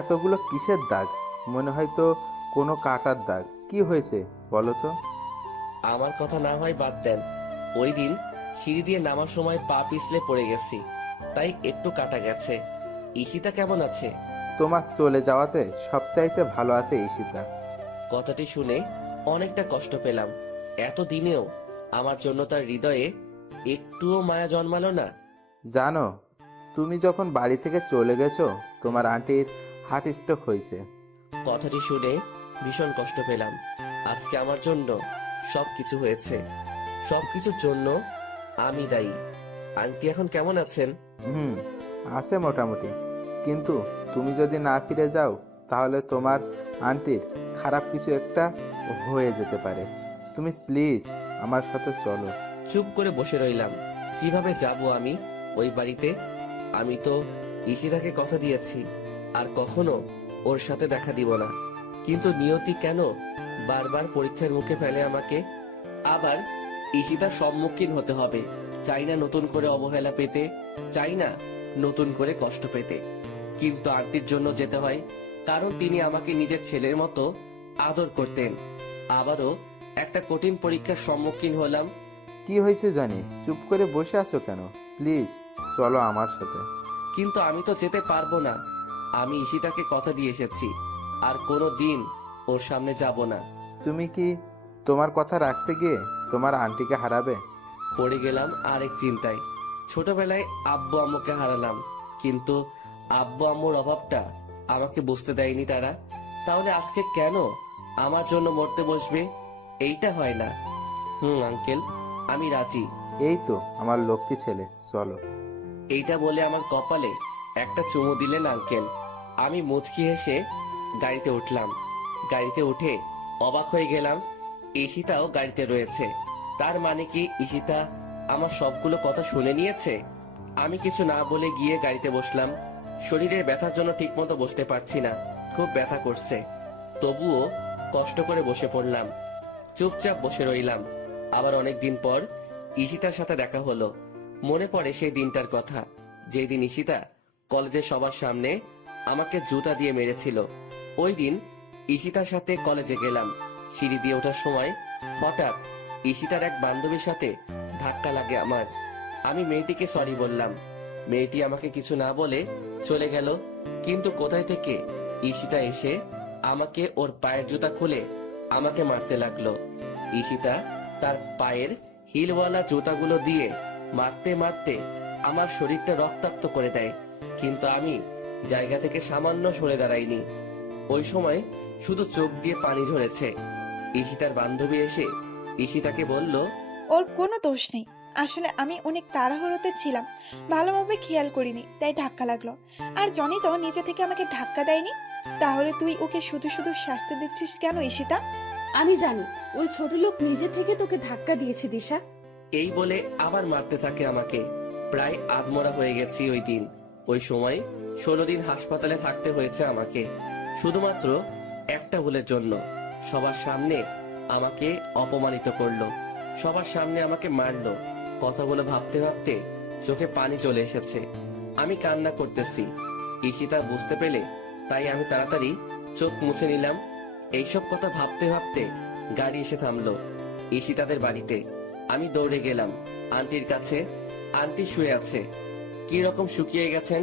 এতগুলো কিসের দাগ? মনে হয় তো কোনো কাটার দাগ। কি হয়েছে বলো তো? আমার কথা না হয় বাদ দেন। ওই দিন সিঁড়ি দিয়ে নামার সময় পা পিছলে পড়ে গেছি, তাই একটু কাটা গেছে। ঈশিতা কেমন আছে? তোমার চলে যাওয়াতে সবচাইতে ভালো আছে ঈশিতা। কথাটি শুনে অনেকটা কষ্ট পেলাম। এতদিনেও আমার জন্য তার হৃদয়ে একটুও মায়া জন্মালো না। জানো, তুমি যখন বাড়ি থেকে চলে গেছো তোমার আন্টির হার্ট স্ট্রোক হয়েছে। কথাটি শুনে ভীষণ কষ্ট পেলাম। আজকে আমার জন্য সবকিছু হয়েছে। সবকিছুর জন্য আমি দায়ী। আন্টি এখন কেমন আছেন? হুম, আছে মোটামুটি, কিন্তু তুমি যদি না ফিরে যাও তাহলে তোমার আন্টির খারাপ কিছু একটা হয়ে যেতে পারে। তুমি প্লিজ আমার সাথে চলো। চুপ করে বসে রইলাম। কিভাবে যাব আমি ওই বাড়িতে? আমি তো ঈশিতাকে কথা দিয়েছি আর কখনো ওর সাথে দেখা দিব না। কিন্তু নিয়তি কেন বারবার পরীক্ষার মুখে ফেলে আমাকে? আবার ঈশিতার সম্মুখীন হতে হবে। চাই না নতুন করে অবহেলা পেতে, চাই না নতুন করে কষ্ট পেতে, কিন্তু আন্টির জন্য যেতে হয়, কারণ তিনি আমাকে নিজের ছেলের মতো আদর করতেন। আবারও একটা কঠিন পরীক্ষার সম্মুখীন হলাম। কি হয়েছে জানি, চুপ করে বসে আছো কেন? প্লিজ চলো আমার সাথে। কিন্তু আমি তো যেতে পারবো না। আমি ঈশিতাকে কথা দিয়ে এসেছি, আর কোনো দিন ওর সামনে যাব না। তুমি কি তোমার কথা রাখতে গিয়ে তোমার আন্টিকে হারাবে? পড়ে গেলাম আরেক চিন্তায়। ছোটবেলায় আব্বু আম্মুকে হারালাম, কিন্তু আব্বু আম্মুর অভাবটা আমাকে বুঝতে দেয়নি তারা। তাহলে আজকে কেন আমার জন্য মরতে বসবে? এইটা হয় না। আঙ্কেল, আমি রাজি। এই তো আমার লক্ষ্মী ছেলে, চলো। এইটা বলে আমার কপালে একটা চুমু দিলেন আঙ্কেল। আমি মুচকি হেসে গাড়িতে উঠলাম। গাড়িতে উঠে অবাক হয়ে গেলাম, ঈশিতাও গাড়িতে রয়েছে। তার মানে কি ঈশিতা আমার সবগুলো কথা শুনে নিয়েছে? আমি কিছু না বলে গিয়ে গাড়িতে বসলাম। শরীরের ব্যথার জন্য ঠিকমতো বসতে পারছি না, খুব ব্যথা করছে। তবুও কষ্ট করে বসে পড়লাম। চুপচাপ বসে রইলাম। আবার অনেকদিন পর ঈশিতার সাথে দেখা হলো। মনে পড়ে সেই দিনটার কথা, যেই দিন ঈশিতা কলেজের সবার সামনে আমাকে জুতা দিয়ে মেরেছিল। ওই দিন ঈশিতার সাথে কলেজে গেলাম। সিঁড়ি দিয়ে ওঠার সময় হঠাৎ ঈশিতার এক বান্ধবীর সাথে ধাক্কা লাগে আমার। আমি মেয়েটিকে সরি বললাম। মেয়েটি আমাকে কিছু না বলে চলে গেল। কিন্তু কোথায় থেকে ঈশিতা এসে আমাকে ওর পায়ের জুতা খুলে আমাকে মারতে লাগলো। ঈশিতা তার পায়ের হিলওয়ালা জুতাগুলো দিয়ে মারতে মারতে আমার শরীরটা রক্তাক্ত করে দেয়, কিন্তু আমি জায়গা থেকে সামান্য সরে দাঁড়াইনি। ওই সময় শুধু চোখ দিয়ে পানি ঝরেছে। ঈশিতার বান্ধবী এসে ঈশিতাকে বলল, ওর কোনো দোষ নেই। আসলে আমি অনেক তাড়াহুড়োতে ছিলাম, ভালোভাবে খেয়াল করিনি, তাই ধাক্কা লাগলো। আর জনি তো নিজে থেকে আমাকে ধাক্কা দেয়নি। তাহলে তুই ওকে শুধু শুধু শাস্তি দিচ্ছিস কেন ঈশিতা? আমি জানি ওই ছোট লোক নিজে থেকে তোকে ধাক্কা দিয়েছে দিশা। এই বলে আবার মারতে থাকে আমাকে। প্রায় আধমরা হয়ে গেছি ওই দিন। ওই সময় 16 দিন হাসপাতালে থাকতে হয়েছে আমাকে, শুধুমাত্র একটা ভুলের জন্য। সবার সামনে আমাকে অপমানিত করলো, সবার সামনে আমাকে মারলো। কথাগুলো ভাবতে ভাবতে চোখে পানি চলে এসেছে। আমি কান্না করতেছি। ঈশিতা বুঝতে পেলে, তাই আমি তাড়াতাড়ি চোখ মুছে নিলাম। এইসব কথা ভাবতে ভাবতে গাড়ি এসে থামলো ঈশিতাদের বাড়িতে। আমি দৌড়ে গেলাম আন্টির কাছে। আন্টি শুয়ে আছে, কি রকম শুকিয়ে গেছেন।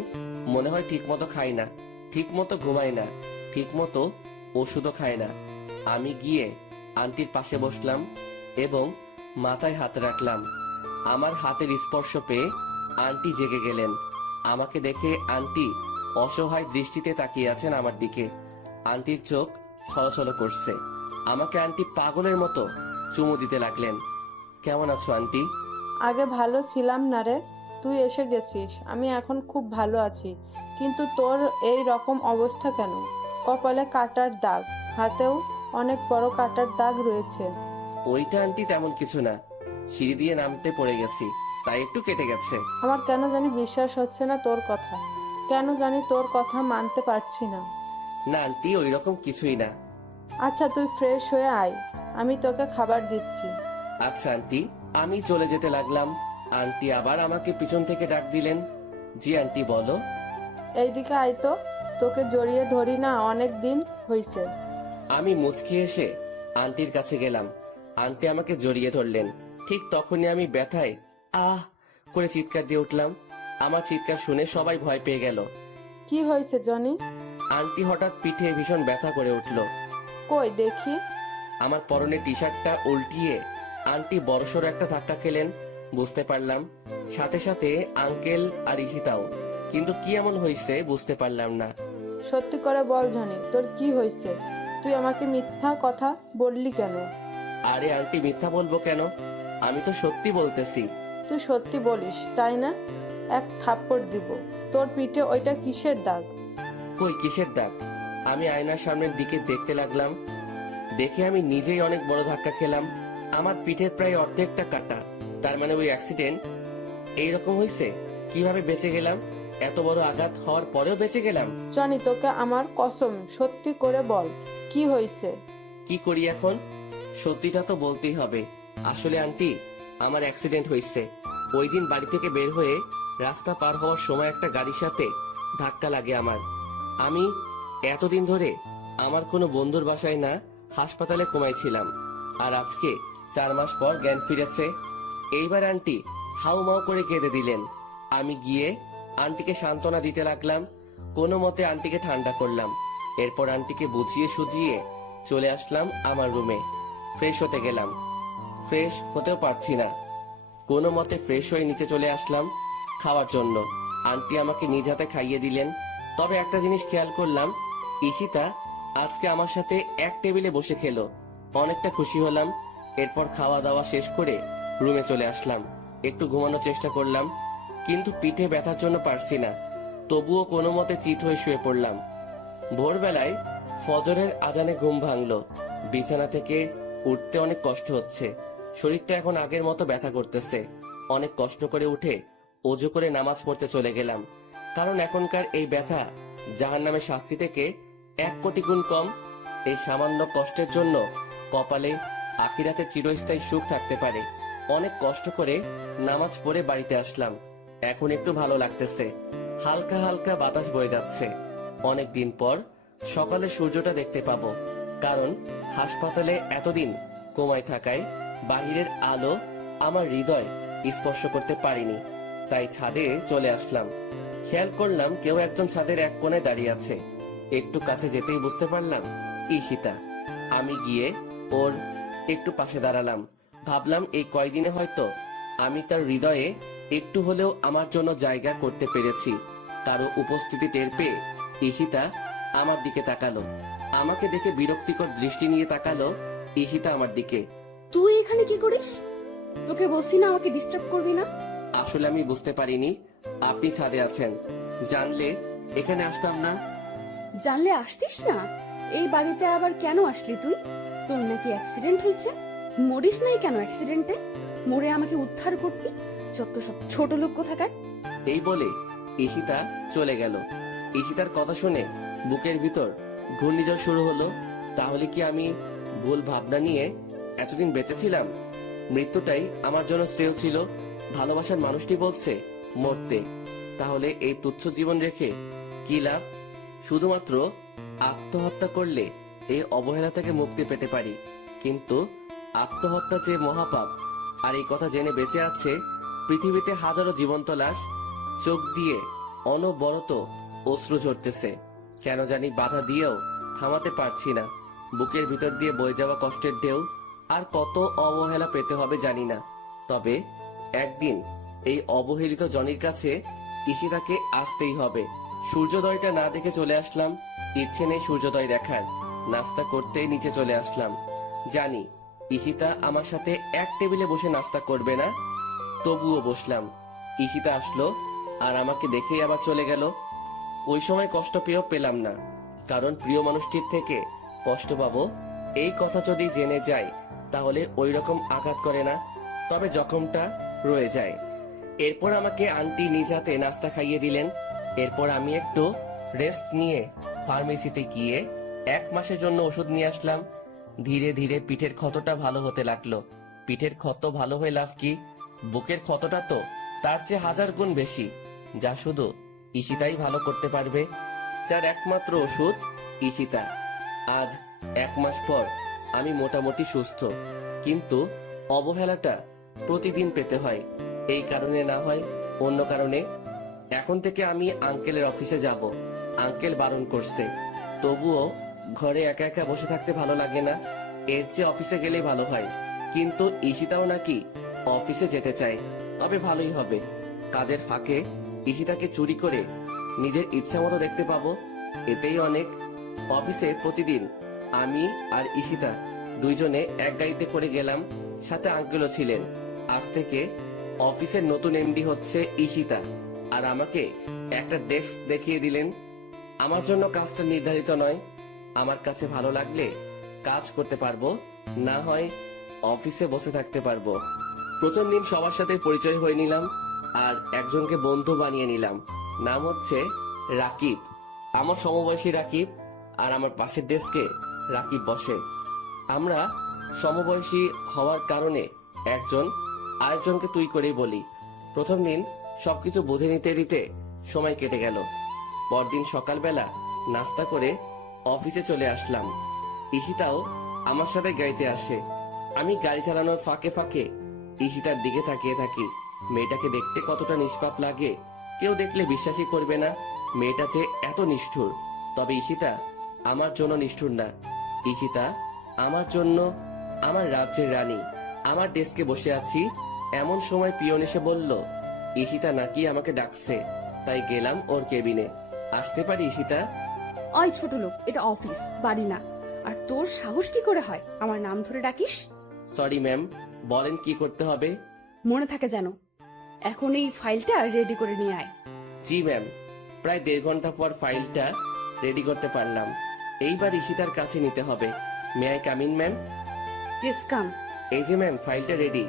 মনে হয় ঠিক মতো খায় না, ঠিক মতো ঘুমায় না, ঠিক মতো ওষুধও খায় না। আমি গিয়ে আন্টির পাশে বসলাম এবং মাথায় হাত রাখলাম। আমার হাতের স্পর্শ পেয়ে আন্টি জেগে গেলেন। আমাকে দেখে আন্টি অসহায় দৃষ্টিতে তাকিয়ে আছেন আমার দিকে। আন্টির চোখ ছলছল করছে। আমাকে আন্টি পাগলের মতো চুমু দিতে লাগলেন। কেমন আছো আন্টি? আগে ভালো ছিলাম না রে, তুই এসে গেছিস, আমি এখন খুব ভালো আছি। কিন্তু তোর এই রকম অবস্থা কেন? কপালে কাটার দাগ, হাতেও অনেক বড় কাটার দাগ রয়েছে। ওইটা আন্টি তেমন কিছু না, সিঁড়ি দিয়ে নামতে পড়ে গেছি, তাই একটু কেটে গেছে। আমার কেন জানি বিশ্বাস হচ্ছে না তোর কথা, কেন জানি তোর কথা মানতে পারছি না। না আন্টি, ওই রকম কিছুই না। আচ্ছা তুই ফ্রেশ হয়ে আয়, আমি তোকে খাবার দিচ্ছি। আচ্ছা আন্টি। আমি চলে যেতে লাগলাম, আন্টি আবার আমাকে পিছন থেকে ডাক দিলেন। জি আন্টি, বলো। এইদিকে আয় তো, তোকে জড়িয়ে ধরি না অনেক দিন হইছে। আমি মুচকি এসে আন্টির কাছে গেলাম। আন্টি আমাকে জড়িয়ে ধরলেন। ঠিক তখনই আমি ব্যথায় আহ করে চিৎকার দিয়ে উঠলাম। আমার চিৎকার শুনে সবাই ভয় পেয়ে গেল। কি হয়েছে জনি? আন্টি হঠাৎ পিঠে ভীষণ ব্যথা করে উঠল। কই দেখি। আমার পরনে টি শার্টটা উল্টিয়ে আন্টি বড়সড় একটা ধাক্কা খেলেন, বুঝতে পারলাম। সাথে সাথে আঙ্কেল আর ঈশিতাও, কিন্তু কি এমন হয়েছে বুঝতে পারলাম না। সত্যি করে বল জনি, তোর কি হয়েছে? তুই আমাকে মিথ্যা কথা বললি কেন? আরে আন্টি, মিথ্যা বলবো কেন? আমি তো সত্যি বলতেছি। তুই সত্যি বলিস তাই না? এক থাপ্পড় দিব। তোর পিঠে ওইটা কিসের দাগ? কই কিসের দাগ? আমি আয়নার সামনের দিকে দেখতে লাগলাম। দেখে আমি নিজেই অনেক বড় ধাক্কা খেলাম। আমার পিঠের প্রায় অর্ধেকটা কাটা। তার মানে ওই অ্যাক্সিডেন্ট এইরকম হয়েছে। কিভাবে বেঁচে গেলাম? এত বড় আঘাত হওয়ার পরেও বেঁচে গেলাম। জনি তোকে আমার কসম, সত্যি করে বল কি হয়েছে? কি করি এখন? সত্যিটা তো বলতেই হবে। আসলে আন্টি, আমার অ্যাক্সিডেন্ট হয়েছে। ওই দিন বাড়ি থেকে বের হয়ে রাস্তা পার হওয়ার সময় একটা গাড়ির সাথে ধাক্কা লাগে আমার। আমি এতদিন ধরে আমার কোনো বন্ধুর বাসায় না, হাসপাতালে ঘুমাইছিলাম। আর আজকে 4 মাস পর জ্ঞান ফিরেছে। এইবার আন্টি হাউমাউ করে কেঁদে দিলেন। আমি গিয়ে আন্টিকে সান্ত্বনা দিতে লাগলাম। কোনো মতে আন্টিকে ঠান্ডা করলাম। এরপর আন্টিকে বুঝিয়ে সুজিয়ে চলে আসলাম আমার রুমে। ফ্রেশ হতে গেলাম, ফ্রেশ হতেও পারছি না। কোনো মতে ফ্রেশ হয়ে নিচে চলে আসলাম খাওয়ার জন্য। আন্টি আমাকে নিজ হাতে খাইয়ে দিলেন। তবে একটা জিনিস খেয়াল করলাম, ঈশিতা আজকে আমার সাথে এক টেবিলে বসে খেলো। অনেকটা খুশি হলাম। এরপর খাওয়া দাওয়া শেষ করে রুমে চলে আসলাম। একটু ঘুমানোর চেষ্টা করলাম, কিন্তু পিঠে ব্যথার জন্য পারছি না। তবুও কোনো মতে চিত হয়ে শুয়ে পড়লাম। ভোরবেলায় ফজরের আজানে ঘুম ভাঙলো। বিছানা থেকে উঠতে অনেক কষ্ট হচ্ছে। শরীরটা এখন আগের মতো ব্যথা করতেছে। অনেক কষ্ট করে উঠে ওযু করে নামাজ পড়তে চলে গেলাম। কারণ এখনকার এই ব্যথা জাহান্নামের শাস্তি থেকে 1 কোটি গুণ কম। এই সামান্য কষ্টের জন্য কপালে আখিরাতে চিরস্থায়ী সুখ থাকতে পারে। অনেক কষ্ট করে নামাজ পড়ে বাড়িতে আসলাম। এখন একটু ভালো লাগতেছে। হালকা হালকা বাতাস বয়ে যাচ্ছে। অনেক দিন পর সকালে সূর্যটা দেখতে পাবো। কারণ হাসপাতালে এতদিন কোমায় থাকায় বাহিরের আলো আমার হৃদয় স্পর্শ করতে পারিনি। তাই ছাদে চলে আসলাম। খেয়াল করলাম কেউ একজন ছাদের এক কোণে দাঁড়িয়ে আছে। একটু কাছে যেতেই বুঝতে পারলাম ঈশিতা। আমি গিয়ে ওর একটু পাশে দাঁড়ালাম। ভাবলাম এই কয়দিনে হয়তো আমি তার হৃদয়ে একটু হলেও আমার জন্য জায়গা করতে পেরেছি। কারো উপস্থিতি টের পেয়ে ঈশিতা আমার দিকে তাকালো। আমাকে দেখে বিরক্তিকর দৃষ্টি নিয়ে তাকালো ঈশিতা আমার দিকে। তুই এখানে কি করিস? তোকে বলছি না আমাকে ডিস্টার্ব করবি না। আসলে আমি বুঝতে পারিনি আপনি ছাদে আছেন। জানলে এখানে আসতাম না। জানলে আসতিস না? এই বাড়িতে আবার কেন আসলি তুই? তোর নাকি অ্যাক্সিডেন্ট হয়েছে? মরিস নাই কেন অ্যাক্সিডেন্টে? মরে আমাকে উদ্ধার করতি? যত সব ছোট লোক কোথাকার। এই বলে ঈশিতা চলে গেল। ঈশিতার কথা শুনে বুকের ভিতর ঘূর্ণিঝড় শুরু হলো। তাহলে কি আমি ভুল ভাবনা নিয়ে এতদিন বেঁচেছিলাম? মৃত্যুটাই আমার জন্য শ্রেয় ছিল। ভালোবাসার মানুষটি বলছে মরতে। তাহলে এই তুচ্ছ জীবন রেখে কি লাভ? শুধুমাত্র আত্মহত্যা করলে এই অবহেলা থেকে মুক্তি পেতে পারি, কিন্তু আত্মহত্যা যে মহাপাপ। আর এই কথা জেনে বেঁচে আছে পৃথিবীতে হাজারো জীবন্ত লাশ। চোখ দিয়ে অনবরত অশ্রু ঝরতেছে। কেন জানি বাধা দিয়েও থামাতে পারছি না। বুকের ভিতর দিয়ে বয়ে যাওয়া কষ্টের ঢেউ। আর কত অবহেলা পেতে হবে জানি না। তবে একদিন এই অবহেলিত জনির কাছে ঈশিতাকে আসতেই হবে। সূর্যোদয়টা না দেখে চলে আসলাম। ইচ্ছে নেই সূর্যোদয় দেখার। নাস্তা করতেই নিচে চলে আসলাম। জানি ঈশিতা আমার সাথে এক টেবিলে বসে নাস্তা করবে না, তবুও বসলাম। ঈশিতা আসলো আর আমাকে দেখেই আবার চলে গেল। ওই সময় কষ্ট পেয়েও পেলাম না, কারণ প্রিয় মানুষটির থেকে কষ্ট পাবো এই কথা যদি জেনে যায় তাহলে ওই রকম আঘাত করে না, তবে জখমটা রয়ে যায়। এরপর আমাকে আন্টি নিজ হাতে নাস্তা খাইয়ে দিলেন। এরপর আমি একটু রেস্ট নিয়ে ফার্মেসিতে গিয়ে 1 মাসের জন্য ওষুধ নিয়ে আসলাম। ধীরে ধীরে পিঠের ক্ষতটা ভালো হতে লাগলো। পিঠের ক্ষত ভালো হয়ে লাভ কি, বুকের ক্ষতটা তো তার চেয়ে 1000 গুণ বেশি, যা শুধু ঈশিতাই ভালো করতে পারবে, যার একমাত্র ওষুধ ঈশিতা। আজ 1 মাস পর আমি মোটামুটি সুস্থ, কিন্তু অবহেলাটা প্রতিদিন পেতে হয়। এই কারণে না হয় অন্য কারণে। এখন থেকে আমি আঙ্কেলের অফিসে যাব, আঙ্কেল বারণ করছে। তবুও ঘরে একা একা বসে থাকতে ভালো লাগে না, এর চেয়ে অফিসে গেলেই ভালো হয়। কিন্তু ঈশিতাও নাকি অফিসে যেতে চায়, তবে ভালোই হবে। কাজের ফাঁকে ঈশিতাকে চুরি করে নিজের ইচ্ছা মতো দেখতে পাবো, এতেই অনেক। অফিসে প্রতিদিন আমি আর ঈশিতা দুইজনে এক গাড়িতে করে গেলাম, সাথে আঙ্কেলও ছিলেন। আজ থেকে অফিসের নতুন এমডি হচ্ছে ঈশিতা, আর আমাকে একটা ডেস্ক দেখিয়ে দিলেন। আমার জন্য কাজটা নির্ধারিত নয়, আমার কাছে ভালো লাগলে কাজ করতে পারবো, না হয় অফিসে বসে থাকতে পারবো। প্রথম দিন সবার সাথে পরিচয় হয়ে নিলাম আর একজনকে বন্ধু বানিয়ে নিলাম, নাম হচ্ছে রাকিব। আমার সমবয়সী রাকিব, আর আমার পাশের ডেস্কে রাকিব বসে। আমরা সমবয়সী হওয়ার কারণে একজন আরেকজনকে তুই করেই বলি। প্রথম দিন সবকিছু বুঝে নিতে নিতে সময় কেটে গেল। পরদিন সকালবেলা নাস্তা করে অফিসে চলে আসলাম। ঈশিতাও আমার সাথে গাড়িতে আসে। আমি গাড়ি চালানোর ফাঁকে ফাঁকে ঈশিতার দিকে তাকিয়ে থাকি। মেয়েটাকে দেখতে কতটা নিষ্পাপ লাগে, কেউ দেখলে বিশ্বাসই করবে না মেয়েটা যে এত নিষ্ঠুর। তবে ঈশিতা আমার জন্য নিষ্ঠুর না, ঈশিতা আমার জন্য আমার রাজ্যের রানী। আমার ডেস্কে বসে আছি, এমন সময় পিয়ন এসে বলল ঈশিতা নাকি আমাকে ডাকছে, তাই গেলাম ওর কেবিনে। আসতে পারি ঈশিতা? ওই ছোট লোক, এটা অফিস, বাড়ি না। আর তোর সাহস কি করে হয় আমার নাম ধরে ডাকিস? সরি ম্যাম, বলেন কি করতে হবে? মনে থাকে যেন। এখন এই ফাইলটা রেডি করে নিয়ে আয়। জি ম্যাম। প্রায় 1.5 ঘন্টা পর ফাইলটা রেডি করতে পারলাম। এইবার ঈশিতার কাছে নিতে হবে। May I come in ma'am? Yes come. এই যে ম্যাম, ফাইলটা রেডি।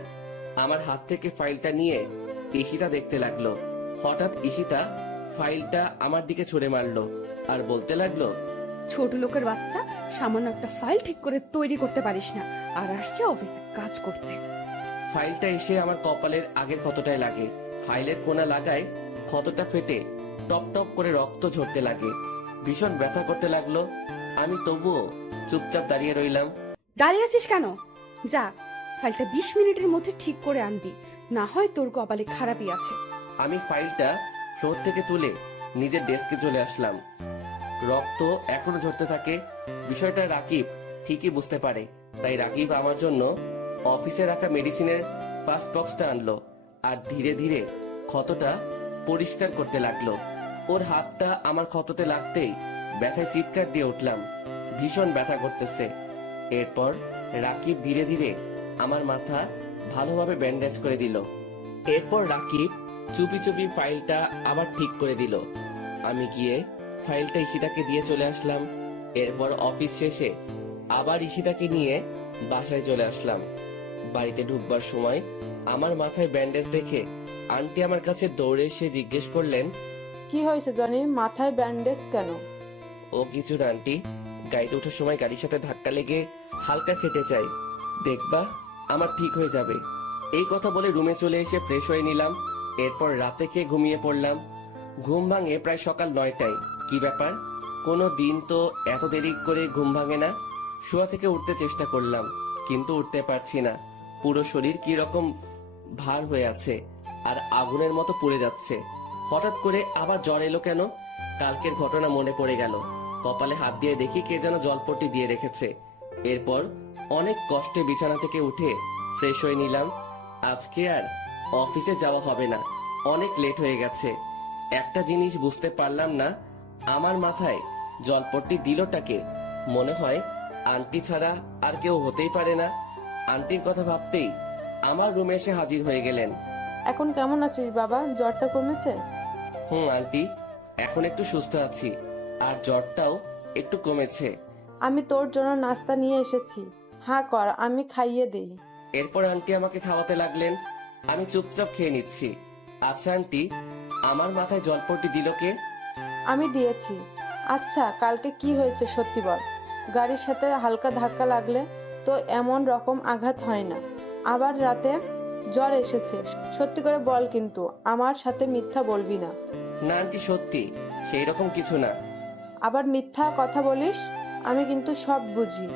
আমার হাত থেকে ফাইলটা নিয়ে ঈশিতা দেখতে লাগলো। হঠাৎ ঈশিতা ফাইলটা আমার দিকে ছুড়ে মারলো আর বলতে লাগলো, ছোট লোকের বাচ্চা, সামান্য একটা ফাইল ঠিক করে তৈরি করতে পারিস না, আর আসছে অফিসে কাজ করতে। ফাইলটা এসে আমার কপালের আগের ক্ষতটায় লাগে। ফাইলের কোনা লাগায় ক্ষতটা ফেটে টপ টপ করে রক্ত ঝরতে লাগে। ভীষণ ব্যথা করতে লাগলো। আমি তবুও চুপচাপ দাঁড়িয়ে রইলাম। দাঁড়িয়ে আছিস কেন? যা, ফাইলটা 20 মিনিটের মধ্যে ঠিক করে আনবি, না হয় তোর কপালে খারাপই আছে। আমি ফাইলটা ফ্লোর থেকে তুলে নিজের ডেস্কে চলে আসলাম। রক্ত এখনো ঝরতে থাকে। বিষয়টা রাকিব ঠিকই বুঝতে পারে, তাই রাকিব আমার জন্য অফিসে রাখা মেডিসিনের ফার্স্ট বক্সটা আনলো আর ধীরে ধীরে ক্ষতটা পরিষ্কার করতে লাগলো। ওর হাতটা আমার ক্ষততে লাগতেই ব্যথায় চিৎকার দিয়ে উঠলাম। ভীষণ ব্যথা করতেছে। এরপর রাকিব ধীরে ধীরে আমার মাথা ভালোভাবে ব্যান্ডেজ করে দিল। এরপর রাকিব চুপি চুপি ফাইলটা আবার ঠিক করে দিল। আমি গিয়ে ফাইলটা ঈশিতাকে দিয়ে চলে আসলাম। এরপর অফিস শেষে আবার ঈশিতাকে নিয়ে বাসায় চলে আসলাম। বাড়িতে ঢুকবার সময় আমার মাথায় ব্যান্ডেজ দেখে আন্টি আমার কাছে দৌড়ে এসে জিজ্ঞেস করলেন, কি হয়েছে জানি, মাথায় ব্যান্ডেজ কেন? ও কিছু না আন্টি, গাড়িতে ওঠার সময় গাড়ির সাথে ধাক্কা লেগে হালকা কেটে যায়, দেখবা আমার ঠিক হয়ে যাবে। এই কথা বলে রুমে চলে এসে ফ্রেশ হয়ে নিলাম। এরপর রাতে খেয়ে ঘুমিয়ে পড়লাম। ঘুম ভাঙে প্রায় সকাল 9টায়। কি ব্যাপার, কোনো দিন তো এত দেরি করে ঘুম ভাঙে না। শোয়া থেকে উঠতে চেষ্টা করলাম, কিন্তু উঠতে পারছি না। পুরো শরীর কি রকম ভার হয়ে আছে আর আগুনের মতো পুড়ে যাচ্ছে। হঠাৎ করে আবার জ্বর এলো কেন? কালকের ঘটনা মনে পড়ে গেল। কপালে হাত দিয়ে দেখি কে যেন জলপট্টি দিয়ে রেখেছে। এরপর অনেক কষ্টে বিছানা থেকে উঠে ফ্রেশ হয়ে নিলাম। আজকে আর অফিসে যাওয়া হবে না, অনেক লেট হয়ে গেছে। একটা জিনিস বুঝতে পারলাম না, আমার মাথায় জলপট্টি দিলটাকে? মনে হয় আন্টি ছাড়া আর কেউ হতেই পারে না। আন্টির কথা ভাবতেই আমার রুমে এসে হাজির হয়ে গেলেন। এখন কেমন আছিস বাবা? জ্বরটা কমেছে? আন্টি, এখন একটু সুস্থ আছি, আর জ্বরটাও একটু কমেছে। আমি তোর জন্য নাস্তা নিয়ে এসেছি, হ্যাঁ কর, আমি খাইয়ে দিই। এরপর আন্টি আমাকে খাওয়াতে লাগলেন। আমি চুপচাপ খেয়ে নিচ্ছি। আচ্ছা আন্টি, আমার মাথায় জলপট্টি দিল কে? আমি দিয়েছি। আচ্ছা, কালকে কি হয়েছে সত্যি বল। গাড়ির সাথে হালকা ধাক্কা লাগলে তো এমন রকম আঘাত হয় না, আবার রাতে জ্বর এসেছে। সত্যি করে বল, কিন্তু আমার সাথে মিথ্যা বলবি না। না আন্টি, সত্যি সেই রকম কিছু না। আবার মিথ্যা কথা বলিস, আমি কিন্তু সব বুঝি।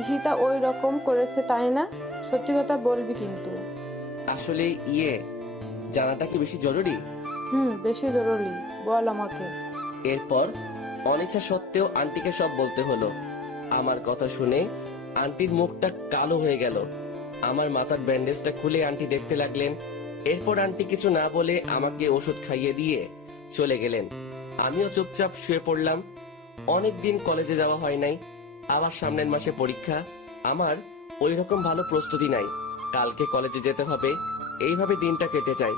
ঈশিতা ওই রকম করেছে তাই না? সত্যি কথা বলবি কিন্তু। আসলে জানাটা কি বেশি জরুরি? বেশি জরুরি, বল আমাকে। এরপর অনিচ্ছা সত্ত্বেও আন্টিকে সব বলতে হলো। আমার কথা শুনে আন্টির মুখটা কালো হয়ে গেল। আমার মাথার ব্যান্ডেজটা খুলে আন্টি দেখতে লাগলেন। এরপর আন্টি কিছু না বলে আমাকে ওষুধ খাইয়ে দিয়ে চলে গেলেন। আমিও চুপচাপ শুয়ে পড়লাম। অনেকদিন কলেজে যাওয়া হয় নাই, আবার সামনের মাসে পরীক্ষা। আমার ওই রকম ভালো প্রস্তুতি নাই। কালকে কলেজে যেতে হবে, এইভাবে দিনটা কেটে যায়।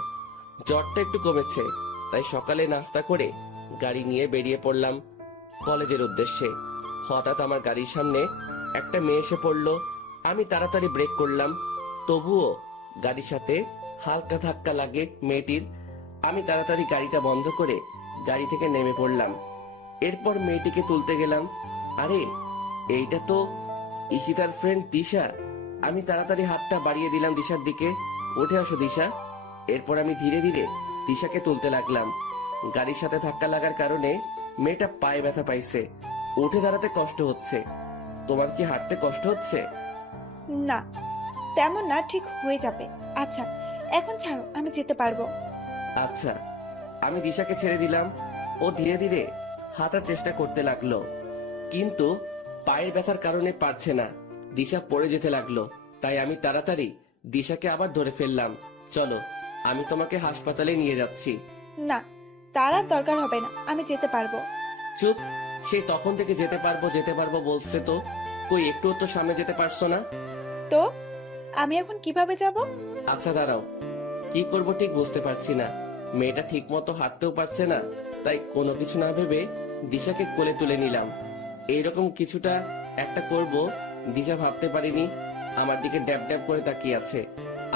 জ্বরটা একটু কমেছে, তাই সকালে নাস্তা করে গাড়ি নিয়ে বেরিয়ে পড়লাম কলেজের উদ্দেশ্যে। হঠাৎ আমার গাড়ির সামনে একটা মেয়ে এসে পড়লো। আমি তাড়াতাড়ি ব্রেক করলাম, তবুও গাড়ির সাথে হালকা ধাক্কা লাগে মেয়েটির। আমি তাড়াতাড়ি গাড়িটা বন্ধ করে গাড়ি থেকে নেমে পড়লাম। এরপর মেয়েটিকে তুলতে গেলাম। আরে, এইটা তো ঈশিতার ফ্রেন্ড দিশা। আমি তাড়াতাড়ি হাতটা বাড়িয়ে দিলাম দিশার দিকে। উঠে আসো দিশা। এরপর আমি ধীরে ধীরে দিশাকে তুলতে লাগলাম। গাড়ির সাথে ধাক্কা লাগার কারণে মেয়েটা পায়ে ব্যথা পাইছে, উঠে দাঁড়াতে কষ্ট হচ্ছে। তোমার কি হাঁটতে কষ্ট হচ্ছে? না, তেমন না, ঠিক হয়ে যাবে। আচ্ছা, এখন ছাড়ো, আমি যেতে পারবো। আচ্ছা। আমি দিশাকে ছেড়ে দিলাম। ও ধীরে ধীরে হাঁটার চেষ্টা করতে লাগলো, কিন্তু পায়ের ব্যথার কারণে পারছে না। দিশা পড়ে যেতে লাগলো, তাই আমি তাড়াতাড়ি দিশাকে আবার ধরে ফেললাম। চলো, আমি তোমাকে হাসপাতালে নিয়ে যাচ্ছি। না, তার আর দরকার হবে না, আমি যেতে পারবো। চুপ! সেই তখন থেকে যেতে পারবো বলছে, তো কই একটুও তো সামনে যেতে পারছো না। তো আমি এখন কিভাবে যাব? আচ্ছা দাঁড়াও, কি করব ঠিক বুঝতে পারছি না। মেয়েটা ঠিক মতো হাঁটতেও পারছে না, তাই কোনো কিছু না ভেবে দিশাকে কোলে তুলে নিলাম। এইরকম কিছুটা একটা করব দিশা ভাবতে পারিনি। আমার দিকে ড্যাব ড্যাব করে তাকিয়ে আছে।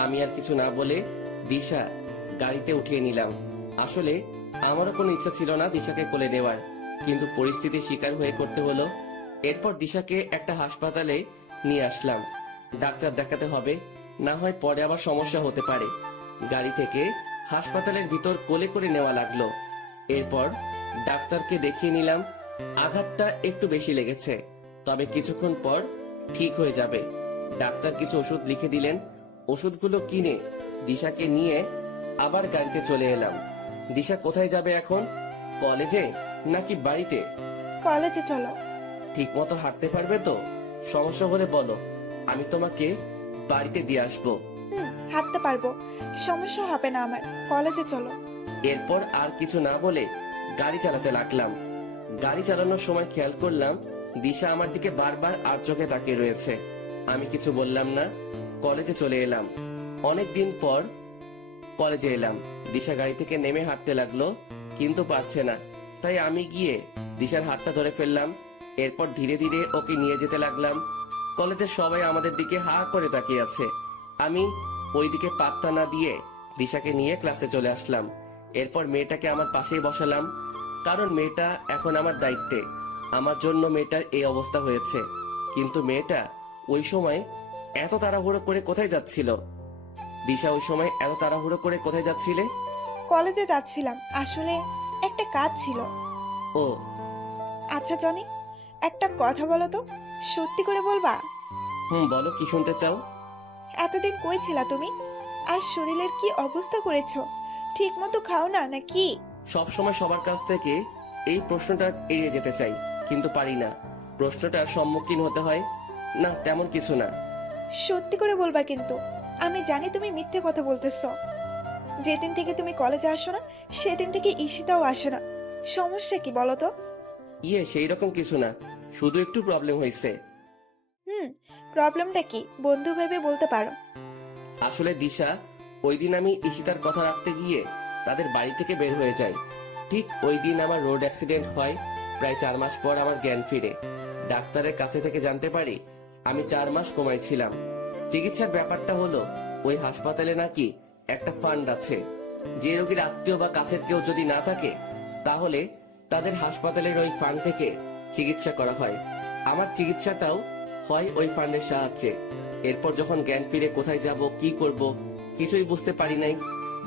আমি আর কিছু না বলে দিশা গাড়িতে উঠিয়ে নিলাম। আসলে আমারও কোনো ইচ্ছা ছিল না দিশাকে কোলে নেওয়ার, কিন্তু পরিস্থিতির শিকার হয়ে করতে হলো। এরপর দিশাকে একটা হাসপাতালে নিয়ে আসলাম। ডাক্তার দেখাতে হবে, না হয় পরে আবার সমস্যা হতে পারে। গাড়ি থেকে হাসপাতালের ভিতর কোলে করে নেওয়া লাগলো। এরপর ডাক্তারকে দেখিয়ে নিলাম। আঘাতটা একটু বেশি লেগেছে, তবে কিছুক্ষণ পর ঠিক হয়ে যাবে। ডাক্তার কিছু ওষুধ লিখে দিলেন। ওষুধগুলো কিনে দিশাকে নিয়ে আবার গাড়িতে চলে এলাম। দিশা কোথায় যাবে এখন? কলেজে নাকি বাড়িতে? কলেজে চলো। ঠিক মতো হাঁটতে পারবে তো? সমস্যা হলে বলো, আমি তোমাকে বাড়িতে দিয়ে আসবো। হাঁটতে পারবো, সমস্যা হবে না আমার। কলেজে চলো। এরপর আর কিছু না বলে গাড়ি চালাতে লাগলাম। গাড়ি চালানোর সময় খেয়াল করলাম দিশা আমার দিকে বারবার আর চোখে তাকিয়ে রয়েছে। আমি কিছু বললাম না। কলেজে চলে এলাম। অনেক দিন পর কলেজে এলাম। দিশা গাড়ি থেকে নেমে হাঁটতে লাগলো, কিন্তু পারছে না। তাই আমি গিয়ে দিশার হাতটা ধরে ফেললাম। এরপর ধীরে ধীরে ওকে নিয়ে যেতে লাগলাম। কলেজের সবাই আমাদের দিকে হা করে তাকিয়ে আছে। আমি ওইদিকে পাত্তা না দিয়ে দিশাকে নিয়ে ক্লাসে চলে আসলাম। এরপর মেয়েটাকে আমার পাশেই বসালাম, কারণ মেয়েটা এখন আমার দায়িত্বে। আমার জন্য মেয়েটার এই অবস্থা হয়েছে। কিন্তু মেয়েটা ওই সময় এত তাড়াহুড়ো করে কোথায় যাচ্ছিল? দিশা, ওই সময় এত তাড়াহুড়ো করে কোথায় যাচ্ছিলে? কলেজে যাচ্ছিলাম, আসলে একটা কাজ ছিল। ও আচ্ছা জনি, একটা কথা বলো তো, সত্যি করে বলবা? বলো, কি শুনতে চাও? এতদিন কই ছিলা তুমি? আর শরীরের কি অবস্থা করেছো? ঠিক মতো খাও না নাকি? সব সময় সবার কাছ থেকে এই প্রশ্নটা এড়িয়ে যেতে চাই, কিন্তু পারি না। প্রশ্নটার সম্মুখীন হতে হয়। না, তেমন কিছু না। সত্যি করে বলবা কিন্তু। আমি জানি তুমি মিথ্যে কথা বলতেছো। যেদিন থেকে তুমি কলেজে আসো না, সেদিন থেকে ঈশিতাও আসে না। সমস্যা কি বলো তো? সেই রকম কিছু না, শুধু একটু প্রবলেম হয়েছে। প্রবলেমটা কি বন্ধু ভেবে বলতে পারো। আসলে দিশা ওই দিন আমি ঈশিতার কথা রাখতে গিয়ে তাদের বাড়ি থেকে বের হয়ে যাই। ঠিক ওই দিন আমার রোড অ্যাক্সিডেন্ট হয়। প্রায় 4 মাস পর আমার জ্ঞান ফিরে। ডাক্তারের কাছে থেকে জানতে পারি আমি 4 মাস কোমায় ছিলাম। চিকিৎসার ব্যাপারটা হলো ওই হাসপাতালে নাকি একটা ফান্ড আছে, যে রোগীর আত্মীয় বা কাছের কেউ যদি না থাকে তাহলে তাদের হাসপাতালের ওই ফান্ড থেকে চিকিৎসা করা হয়। আমার চিকিৎসাটাও হয় ওই ফান্ডের সাহায্যে। এরপর যখন জ্ঞান ফিরে কোথায় যাব, কি করব, কিছুই বুঝতে পারি নাই।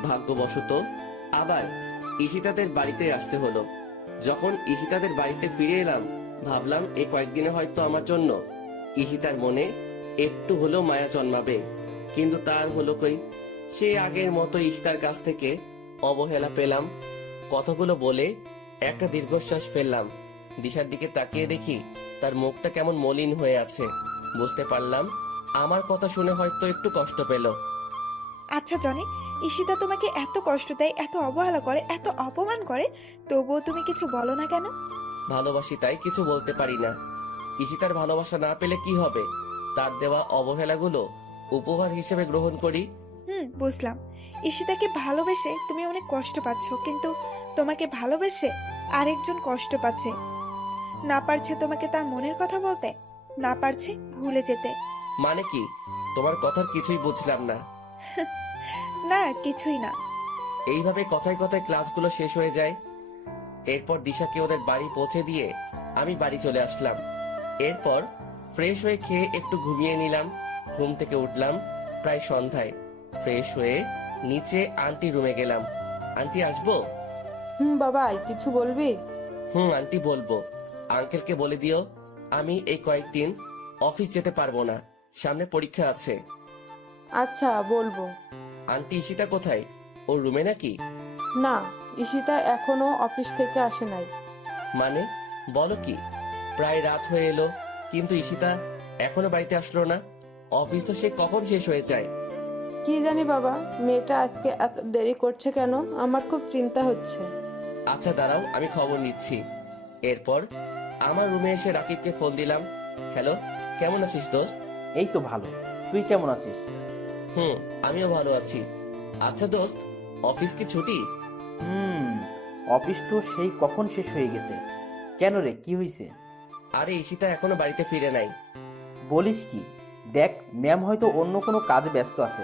ভাগ্যবশত আবার ঈশিতাদের বাড়িতে আসতে হলো। যখন ঈশিতাদের বাড়িতে ফিরে এলাম, ভাবলাম এই কয়েকদিনে হয়তো আমার জন্য ঈশিতার মনে একটু হলেও মায়া জন্মাবে, কিন্তু তার হলো কই। সে আগের মতো ঈশিতার কাছ থেকে অবহেলা পেলাম। কথাগুলো বলে একটা দীর্ঘশ্বাস ফেললাম। দিশার দিকে তাকিয়ে দেখি তার মুখটা কেমন মলিন হয়ে আছে। বুঝতে পারলাম আমার কথা শুনে হয়তো একটু কষ্ট পেল। আচ্ছা জনি, ঈশিতা তোমাকে এত কষ্ট দেয়, এত অবহেলা করে, এত অপমান করে, তবুও তুমি কিছু বলো না কেন? ভালোবাসি তাই কিছু বলতে পারি না। ঈশিতার ভালোবাসা না পেলে কি হবে? তার দেওয়া অবহেলাগুলো উপহার হিসেবে গ্রহণ করি। বুঝলাম। ঈশিতাকে ভালোবেসে তুমি অনেক কষ্ট পাচ্ছ, কিন্তু তোমাকে ভালোবেসে আরেকজন কষ্ট পাচ্ছে, না পারছে তোমাকে তার মনের কথা বলতে, না পারছে ভুলে যেতে। মানে কি? তোমার কথার কিছুই বুঝলাম না। না, কিছুই না। এইভাবে কথায় কথায় ক্লাসগুলো শেষ হয়ে যায়। এরপর দিশাকে ওদের বাড়ি পৌঁছে দিয়ে আমি বাড়ি চলে আসলাম। এরপর ফ্রেশ হয়ে খেয়ে একটু ঘুমিয়ে নিলাম। ঘুম থেকে উঠলাম প্রায় সন্ধ্যায়। ফ্রেশ হয়ে নিচে আন্টি রুমে গেলাম। আন্টি আসবো? বাবা, কিছু বলবি? আন্টি বলবো। আঙ্কেলকে বলে দিও আমি এই কয়েকদিন অফিস যেতে পারবো না, সামনে পরীক্ষা আছে। আচ্ছা, বলবো। আন্টি ঈশিতা কোথায়? ওর রুমে নাকি? না, ঈশিতা এখনো অফিস থেকে আসে নাই। মানে বলো কি? প্রায় রাত হয়ে এলো কিন্তু ঈশিতা এখনো বাড়িতে আসলো না। অফিস তো সে কখন শেষ হয়ে যায়? কি জানি বাবা, মেয়েটা আজকে এত দেরি করছে কেন? আমার খুব চিন্তা হচ্ছে। আচ্ছা দাঁড়াও, আমি খবর নিচ্ছি। এরপর আমার রুমে এসে রাকিবকে ফোন দিলাম। হ্যালো, কেমন আছিস দোস্ত? এই তো ভালো, তুই কেমন আছিস? আমিও ভালো আছি। আচ্ছা দোস্ত, অফিস কি ছুটি? অফিস তো সেই কখন শেষ হয়ে গেছে। কেন রে, কি হয়েছে? আরে ঈশিতা এখনো বাড়িতে ফিরে নাই। বলিস কি? দেখ, ম্যাম হয়তো অন্য কোনো কাজে ব্যস্ত আছে।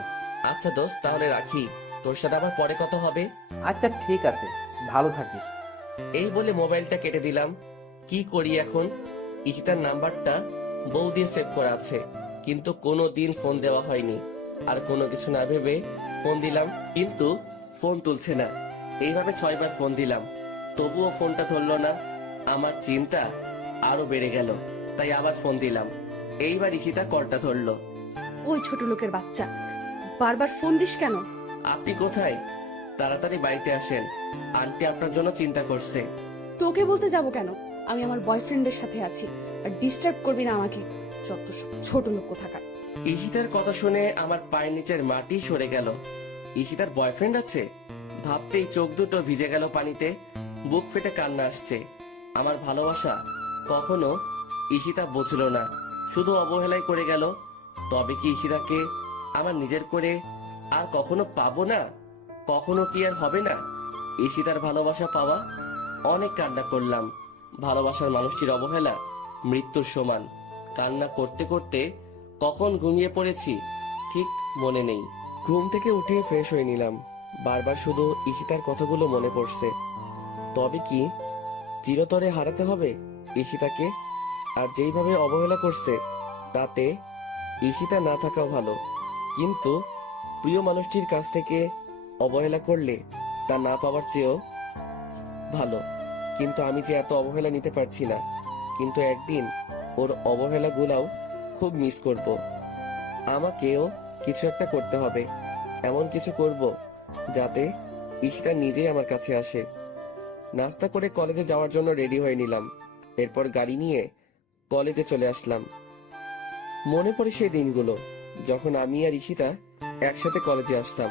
আচ্ছা দোস্ত, তাহলে রাখি, তোর সাথে আবার পরে কথা হবে। আচ্ছা ঠিক আছে, ভালো থাকিস। এই বলে মোবাইলটা কেটে দিলাম। কি করি এখন? ঈশিতার নাম্বারটা বউ দিয়ে সেভ করা আছে, কিন্তু কোনো দিন ফোন দেওয়া হয়নি। আর কোনো কিছু না ভেবে ফোন দিলাম, কিন্তু ফোন তুলছে না। এইভাবে 6 বার ফোন দিলাম, তবুও ফোনটা ধরলো না। আমার চিন্তা আরো বেড়ে গেল, তাই আবার ফোন দিলাম। এইবার ঈশিতা কলটা ধরলো। ওই ছোট লোকের বাচ্চা, বারবার ফোন দিস কেন? আপনি কোথায়? তাড়াতাড়ি বাড়িতে আসেন, আন্টি আপনার জন্য চিন্তা করছে। তোকে বলতে যাব কেন? আমি আমার বয়ফ্রেন্ডের সাথে আছি, আর ডিস্টার্ব করবি না আমাকে। যত সব ছোট লোক কোথাকার। ঈশিতার কথা শুনে আমার পায়ের নিচের মাটি সরে গেল। ঈশিতার বয়ফ্রেন্ড আছে ভাবতেই চোখ দুটো ভিজে গেল পানিতে। বুক ফেটে কান্না আসছে। আমার ভালোবাসা কখনো ঈশিতা বুঝলো না, শুধু অবহেলাই করে গেল। তবে কি ঈশিতাকে আমার নিজের করে আর কখনো পাবো না? কখনো কি আর হবে না ঈশিতার ভালোবাসা পাওয়া? অনেক কান্না করলাম। ভালোবাসার মানুষটির অবহেলা মৃত্যুর সমান। কান্না করতে করতে কখন ঘুমিয়ে পড়েছি ঠিক মনে নেই। ঘুম থেকে উঠে ফ্রেশ হয়ে নিলাম। বারবার শুধু ঈশিতার কথাগুলো মনে পড়ছে। তবে কি চিরতরে হারাতে হবে ঈশিতাকে? আর যেইভাবে অবহেলা করছে তাতে ঈশিতা না থাকাও ভালো, কিন্তু প্রিয় মানুষটির কাছ থেকে অবহেলা করলে তা না পাওয়ার চেয়েও ভালো। কিন্তু আমি যে এত অবহেলা নিতে পারছি না, কিন্তু একদিন ওর অবহেলাগুলাও খুব মিস করব। আমাকেও কিছু একটা করতে হবে, এমন কিছু করব যাতে ঈশিতা নিজেই আমার কাছে আসে। নাস্তা করে কলেজে যাওয়ার জন্য রেডি হয়ে নিলাম। এরপর গাড়ি নিয়ে কলেজে চলে আসলাম। মনে পড়ে সেই দিনগুলো যখন আমি আর ঈশিতা একসাথে কলেজে আসতাম।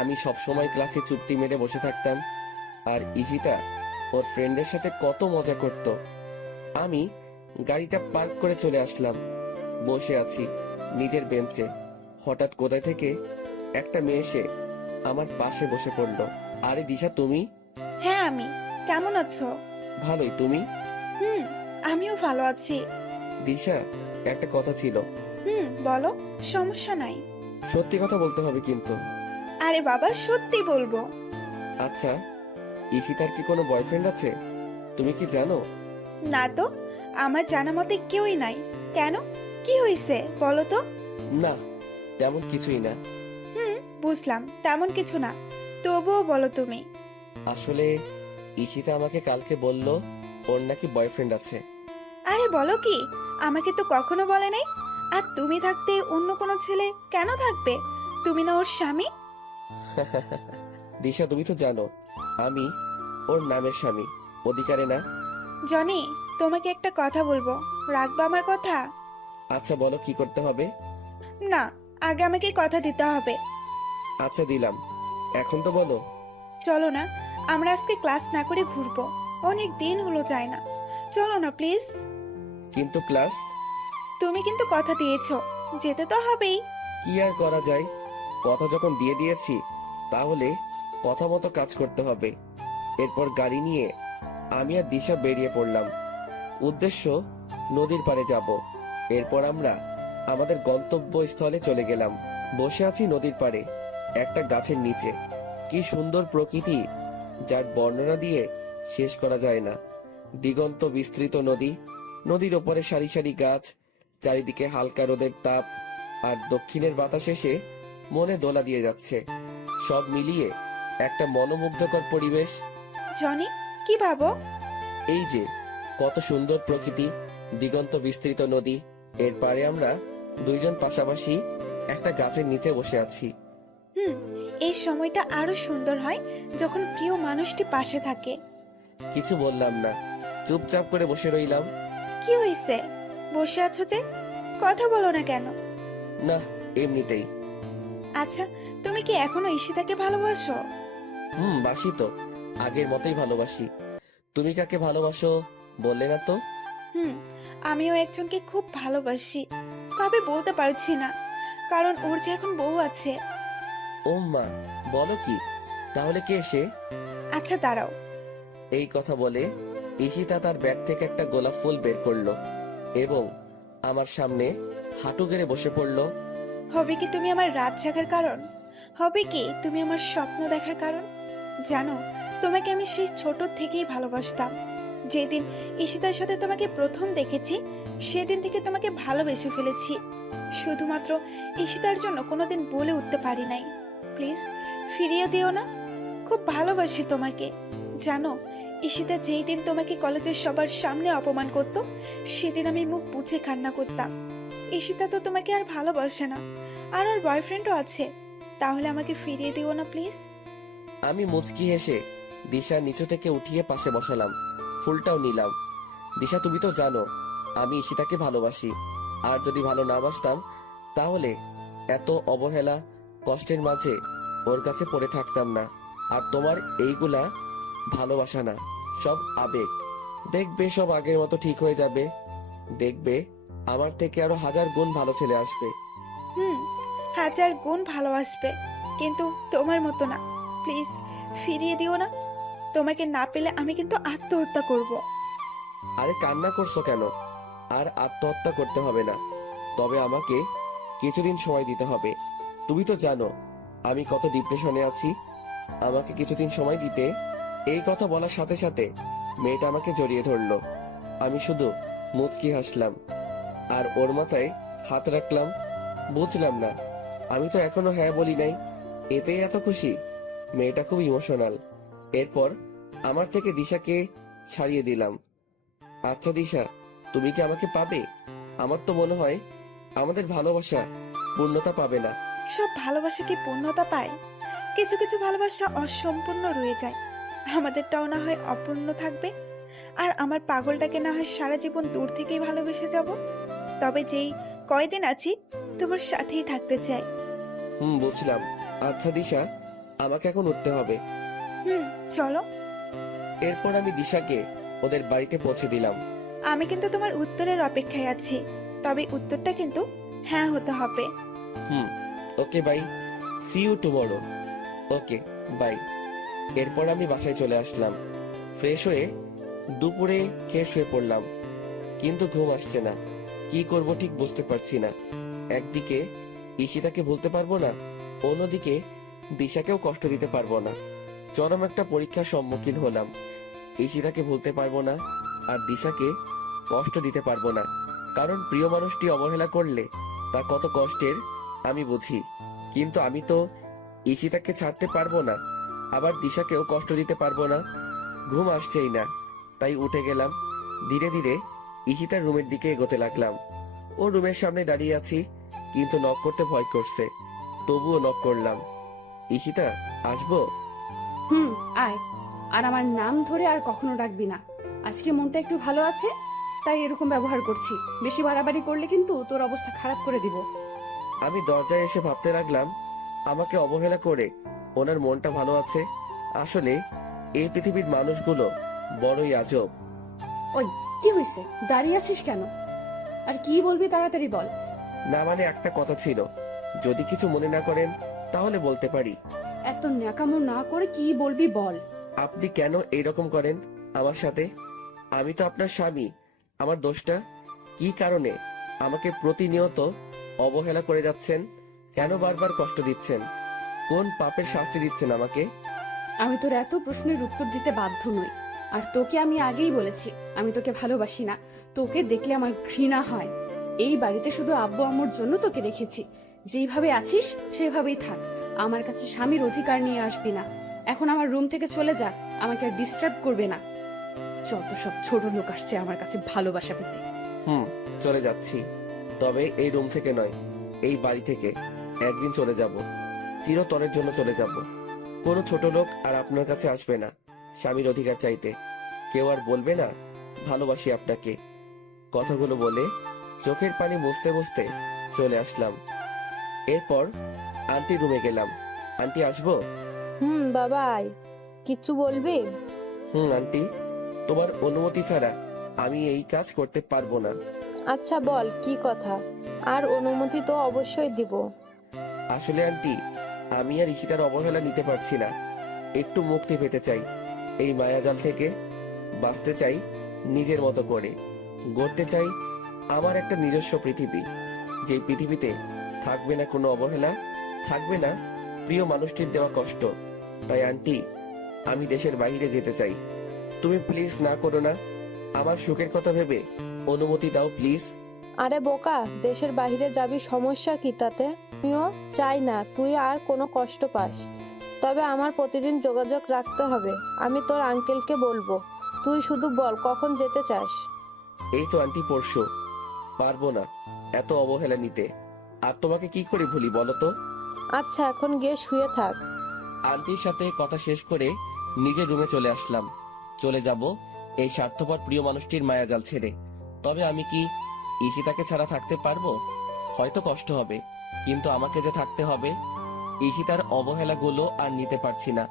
আমি সবসময় ক্লাসে চুপটি মেরে বসে থাকতাম, আর ঈশিতা ওর ফ্রেন্ডের সাথে কত মজা করত। আমি গাড়িটা পার্ক করে চলে আসলাম। বসে আছি নিজের বেঞ্চে, হঠাৎ কোথায় থেকে একটা মেয়ে এসে আমার পাশে বসে পড়লো। আরে দিশা, তুমি? হ্যাঁ আমি। কেমন আছো? ভালোই, তুমি? হুম, আমিও ভালো আছি। দিশা, একটা কথা ছিল। বলো, সমস্যা নাই। সত্যি কথা বলতে হবে কিন্তু। আরে বাবা, সত্যি বলবো। আচ্ছা, ঈশিতার কি কোনো বয়ফ্রেন্ড আছে? তুমি কি জানো? না তো, আমার জানা মতে কেউই নাই। কেন, কি হয়েছে বলো তো? না, তেমন কিছুই না। বুঝলাম, তেমন কিছু না, তবুও বলো তুমি। আসলে ঈশিতা আমাকে কালকে বলল ওর নাকি বয়ফ্রেন্ড আছে। আরে বলো কি, আমাকে তো কখনো বলে নাই। আর তুমি থাকতে অন্য কোনো ছেলে কেন থাকবে? তুমি না ওর স্বামী? দিশা, তুমি তো জানো আমি ওর নামের স্বামী, অধিকারে না। জনি, তোমাকে একটা কথা বলবো, রাখবা আমার কথা? আচ্ছা বলো, কি করতে হবে? না, আগে আমাকে কথা দিতে হবে। আচ্ছা দিলাম, এখন তো বলো। চলো না, আমরা আজকে ক্লাস না করে ঘুরবো। অনেক দিন হলো যায় না। চলো না প্লিজ। কিন্তু ক্লাস? তুমি কিন্তু কথা দিয়েছো, যেতে তো হবেই। কি আর করা যায়, কথা যখন দিয়ে দিয়েছি তাহলে কথা মতো কাজ করতে হবে। এরপর গাড়ি নিয়ে আমি আর দিশা বেরিয়ে পড়লাম। উদ্দেশ্য নদীর পাড়ে যাব। এরপর আমরা আমাদের গন্তব্যস্থলে চলে গেলাম। বসে আছি নদীর পাড়ে একটা গাছের নিচে। কি সুন্দর প্রকৃতি, যার বর্ণনা দিয়ে শেষ করা যায় না। দিগন্ত বিস্তৃত নদী, নদীর ওপরে সারি সারি গাছ, চারিদিকে হালকা রোদের তাপ, আর দক্ষিণের বাতাস এসে মনে দোলা দিয়ে যাচ্ছে। সব মিলিয়ে একটা মনোমুগ্ধকর পরিবেশ। জনি, কি ভাবো? এই যে কত সুন্দর প্রকৃতি, দিগন্ত বিস্তৃত নদী, এর পারে আমরা দুইজন পাশাপাশি একটা গাছের নিচে বসে আছি। এই সময়টা আরো সুন্দর হয় যখন প্রিয় মানুষটি পাশে থাকে। কিছু বললাম না, চুপচাপ করে বসে রইলাম। কি হয়েছে, বসে আছো যে? কথা বলো না কেন? না, এমনিতেই। আচ্ছা, তুমি কি এখনো ঈশিতাকে ভালোবাসো? বাসি তো, আগের মতোই ভালোবাসি। তুমি কাকে ভালোবাসো বললে না তো? হুম, আমিও একজনকে খুব ভালোবাসি, তবে বলতে পারছি না, কারণ ওর যে এখন বউ আছে। ও মা, বলো কি? তাহলে কে সে? আচ্ছা দাঁড়াও। এই কথা বলে ঈশিতা তার ব্যাগ থেকে একটা গোলাপ ফুল বের করলো এবং আমার সামনে হাঁটু গেড়ে বসে পড়লো। হবে কি তুমি আমার রাত জাগার কারণ? হবে কি তুমি আমার স্বপ্ন দেখার কারণ? জানো, তোমাকে আমি সেই ছোট থেকেই ভালোবাসতাম। যেদিন ঈশিতার সাথে তোমাকে প্রথম দেখেছি, সেদিন থেকে তোমাকে ভালোবেসে ফেলেছি। শুধুমাত্র ঈশিতার জন্য কোনোদিন বলে উঠতে পারি নাই। প্লিজ ফিরিয়ে দিও না, খুব ভালোবাসি তোমাকে। জানো, ঈশিতা যেই দিন তোমাকে কলেজের সবার সামনে অপমান করত, সেদিন আমি মুখ বুঝে কান্না করতাম। ঈশিতা তো তোমাকে আর ভালোবাসে না, আর ওর বয়ফ্রেন্ডও আছে। তাহলে আমাকে ফিরিয়ে দিও না প্লিজ। আমি মুচকি হেসে দিশা নিচু থেকে উঠিয়ে পাশে বসালাম, ফুলটাও নিলাম। দিশা, তুমি তো জানো আমি ঈশিতাকে ভালোবাসি, আর যদি ভালো না বাসতাম তাহলে এত অবহেলা কষ্টের মাঝে ওর কাছে পড়ে থাকতাম না। আর তোমার এইগুলা ভালোবাসা না, সব আবেগ। দেখবে সব আগের মতো ঠিক হয়ে যাবে। দেখবে আমার থেকে আরো 1000 গুণ ভালো ছেলে আসবে। 1000 গুণ ভালোবাসবে, কিন্তু তোমার মতো না। প্লিজ ফিরিয়ে দিও না। তোমাকে না পেলে আমি কিন্তু আত্মহত্যা করব। আরে কান্না করছো কেন? আর আত্মহত্যা করতে হবে না, তবে আমাকে কিছুদিন সময় দিতে হবে। তুমি তো জানো আমি কত ডিপ্রেশনে আছি। আমাকে কিছুদিন সময় দিতে। এই কথা বলার সাথে সাথে মেয়েটা আমাকে জড়িয়ে ধরলো। আমি শুধু মুচকি হাসলাম আর ওর মাথায় হাত রাখলাম। বুঝলাম না, আমি তো এখনো হ্যাঁ বলি নাই, এতেই এত খুশি? মেয়েটা খুব ইমোশনাল। এরপর আমার থেকে দিশাকে ছাড়িয়ে দিলাম। আচ্ছা দিশা, তুমি কি আমাকে পাবে? আমার তো মনে হয় আমাদের ভালোবাসা পূর্ণতা পাবে না। সব ভালোবাসা কি পূর্ণতা পায়? কিছু কিছু ভালোবাসা অসম্পূর্ণ রয়ে যায়। আমাদেরটাও না হয় অপূর্ণ থাকবে, আর আমার পাগলটাকে না হয় সারা জীবন দূর থেকেই ভালোবেসে যাব। তবে যেই কয়দিন আছি তোমার সাথেই থাকতে চাই। বুঝলাম। আচ্ছা দিশা, আমাকে এখন উঠতে হবে। চলো। এরপর আমি দিশাকে ওদের বাড়িতে পৌঁছে দিলাম। আমি কিন্তু তোমার উত্তরের অপেক্ষায় আছি, তবে উত্তরটা কিন্তু হ্যাঁ হতে হবে। Okay bye, see you tomorrow. Okay, bye. এরপর আমি বাসায় চলে আসলাম। ফ্রেশ হয়ে দুপুরে খেয়ে শুয়ে পড়লাম, কিন্তু ঘুম আসছে না। কি করব ঠিক বুঝতে পারছি না। একদিকে ঈশিতাকে ভুলতে পারবো না, অন্যদিকে দিশাকেও কষ্ট দিতে পারবো না। চরম একটা পরীক্ষার সম্মুখীন হলাম। ঈশিতাকে ভুলতে পারবো না, আর দিশাকে কষ্ট দিতে পারবো না। কারণ প্রিয় মানুষটি অবহেলা করলে তা কত কষ্টের আমি বুঝি। কিন্তু আমি তো ঈশিতাকে ছাড়তে পারবো না, আবার দিশাকেও কষ্ট দিতে পারবো না। ঘুম আসছেই না, তাই উঠে গেলাম। ধীরে ধীরে ঈশিতার রুমের দিকে এগোতে লাগলাম। ও রুমের সামনে দাঁড়িয়ে আছি, কিন্তু নক করতে ভয় করছে। তবুও নক করলাম। ঈশিতা, আসবো? আয়। আর আমার নাম ধরে আর কখনো ডাকবি না। আজকে মনটা একটু ভালো আছে, তাই এরকম ব্যবহার করছি। বেশি বাড়াবাড়ি করলে কিন্তু তোর অবস্থা খারাপ করে দিব। আমি দরজায় এসে ভাবতে লাগলাম, আমাকে অবহেলা করে ওনার মনটা ভালো আছে। আসলে এই পৃথিবীর মানুষগুলো বড়ই আজব। ওই, কি হয়েছে? দাঁড়িয়ে আছিস কেন? আর কি বলবি তাড়াতাড়ি বল। না মানে একটা কথা ছিল, যদি কিছু মনে না করেন তাহলে বলতে পারি। এত ন্যাকামো না করে কি বলবি বল। আপনি কেন এইরকম করেন আমার সাথে? আমি তো আপনার স্বামী। আমার দোষটা কি? কারণে আমাকে প্রতিনিয়ত অবহেলা করে যাচ্ছেন? কেন বারবার কষ্ট দিচ্ছেন? কোন পাপের শাস্তি দিচ্ছেন আমাকে? আমি তোর এত প্রশ্নের উত্তর দিতে বাধ্য নই। আর তোকে আমি আগেই বলেছি, আমি তোকে ভালোবাসি না। তোকে দেখলে আমার ঘৃণা হয়। এই বাড়িতে শুধু আব্বু আম্মুর জন্য তোকে রেখেছি। যেইভাবে আছিস সেভাবেই থাক। আমার কাছে স্বামীর অধিকার নিয়ে আসবি না। এখন আমার রুম থেকে চলে যা, আমাকে আর ডিস্টার্ব করবে না। যত সব ছোট লোক আসছে আমার কাছে ভালোবাসা পেতে। চলে যাচ্ছি, তবে এই রুম থেকে নয়, এই বাড়ি থেকে একদিন চলে যাব। চিরতরের জন্য চলে যাব। কোনো ছোট লোক আর আপনার কাছে আসবে না স্বামীর অধিকার চাইতে। কেউ আর বলবে না ভালোবাসি আপনাকে। কথাগুলো বলে চোখের পানি মুছতে মুছতে চলে আসলাম। এরপর আন্টি রুমে গেলাম। আন্টি, আসবো? বাবা আয়। কিচ্ছু বলবি? আন্টি, তোমার অনুমতি ছাড়া আমি এই কাজ করতে পারবো না। আচ্ছা বল, কি কথা? আর অনুমতি তো অবশ্যই দিব। আসলে আন্টি, আমি আর ঈশিতার অবহেলা নিতে পারছি না। একটু মুক্তি পেতে চাই এই মায়াজাল থেকে। বাঁচতে চাই নিজের মতো করে। গড়তে চাই আমার একটা নিজস্ব পৃথিবী, যে পৃথিবীতে থাকবে না কোনো অবহেলা, থাকবে না প্রিয় মানুষটির দেওয়া কষ্ট। তাই আন্টি, আমি দেশের বাইরে যেতে চাই। তুমি প্লিজ না করো না। আমার সুখের কথা ভেবে অনুমতি দাও প্লিজ। আরে বোকা, দেশের বাইরে যাবি, সমস্যা কি তাতে? আমিও চাই না তুই আর কোনো কষ্ট পাস। তবে আমার প্রতিদিন যোগাযোগ রাখতে হবে। আমি তোর আঙ্কেলকে বলবো। তুই শুধু বল কখন যেতে চাস। এই তো আন্টি, পরশু। পারবো না এত অবহেলা নিতে। আর তোমাকে কি করে ভুলি বলো তো? আচ্ছা, এখন গিয়ে শুয়ে থাক। আন্টির সাথে কথা শেষ করে নিজের রুমে চলে আসলাম। চলে যাব এই স্বার্থপর প্রিয় মানুষটির মায়াজাল ছেড়ে। তবে আমি কি ঈশিতাকে ছাড়া থাকতে পারবো? হয়তো কষ্ট হবে, কিন্তু আমাকে যে থাকতে হবে। ঈশিতার অবহেলাগুলো আর নিতে পারছি না।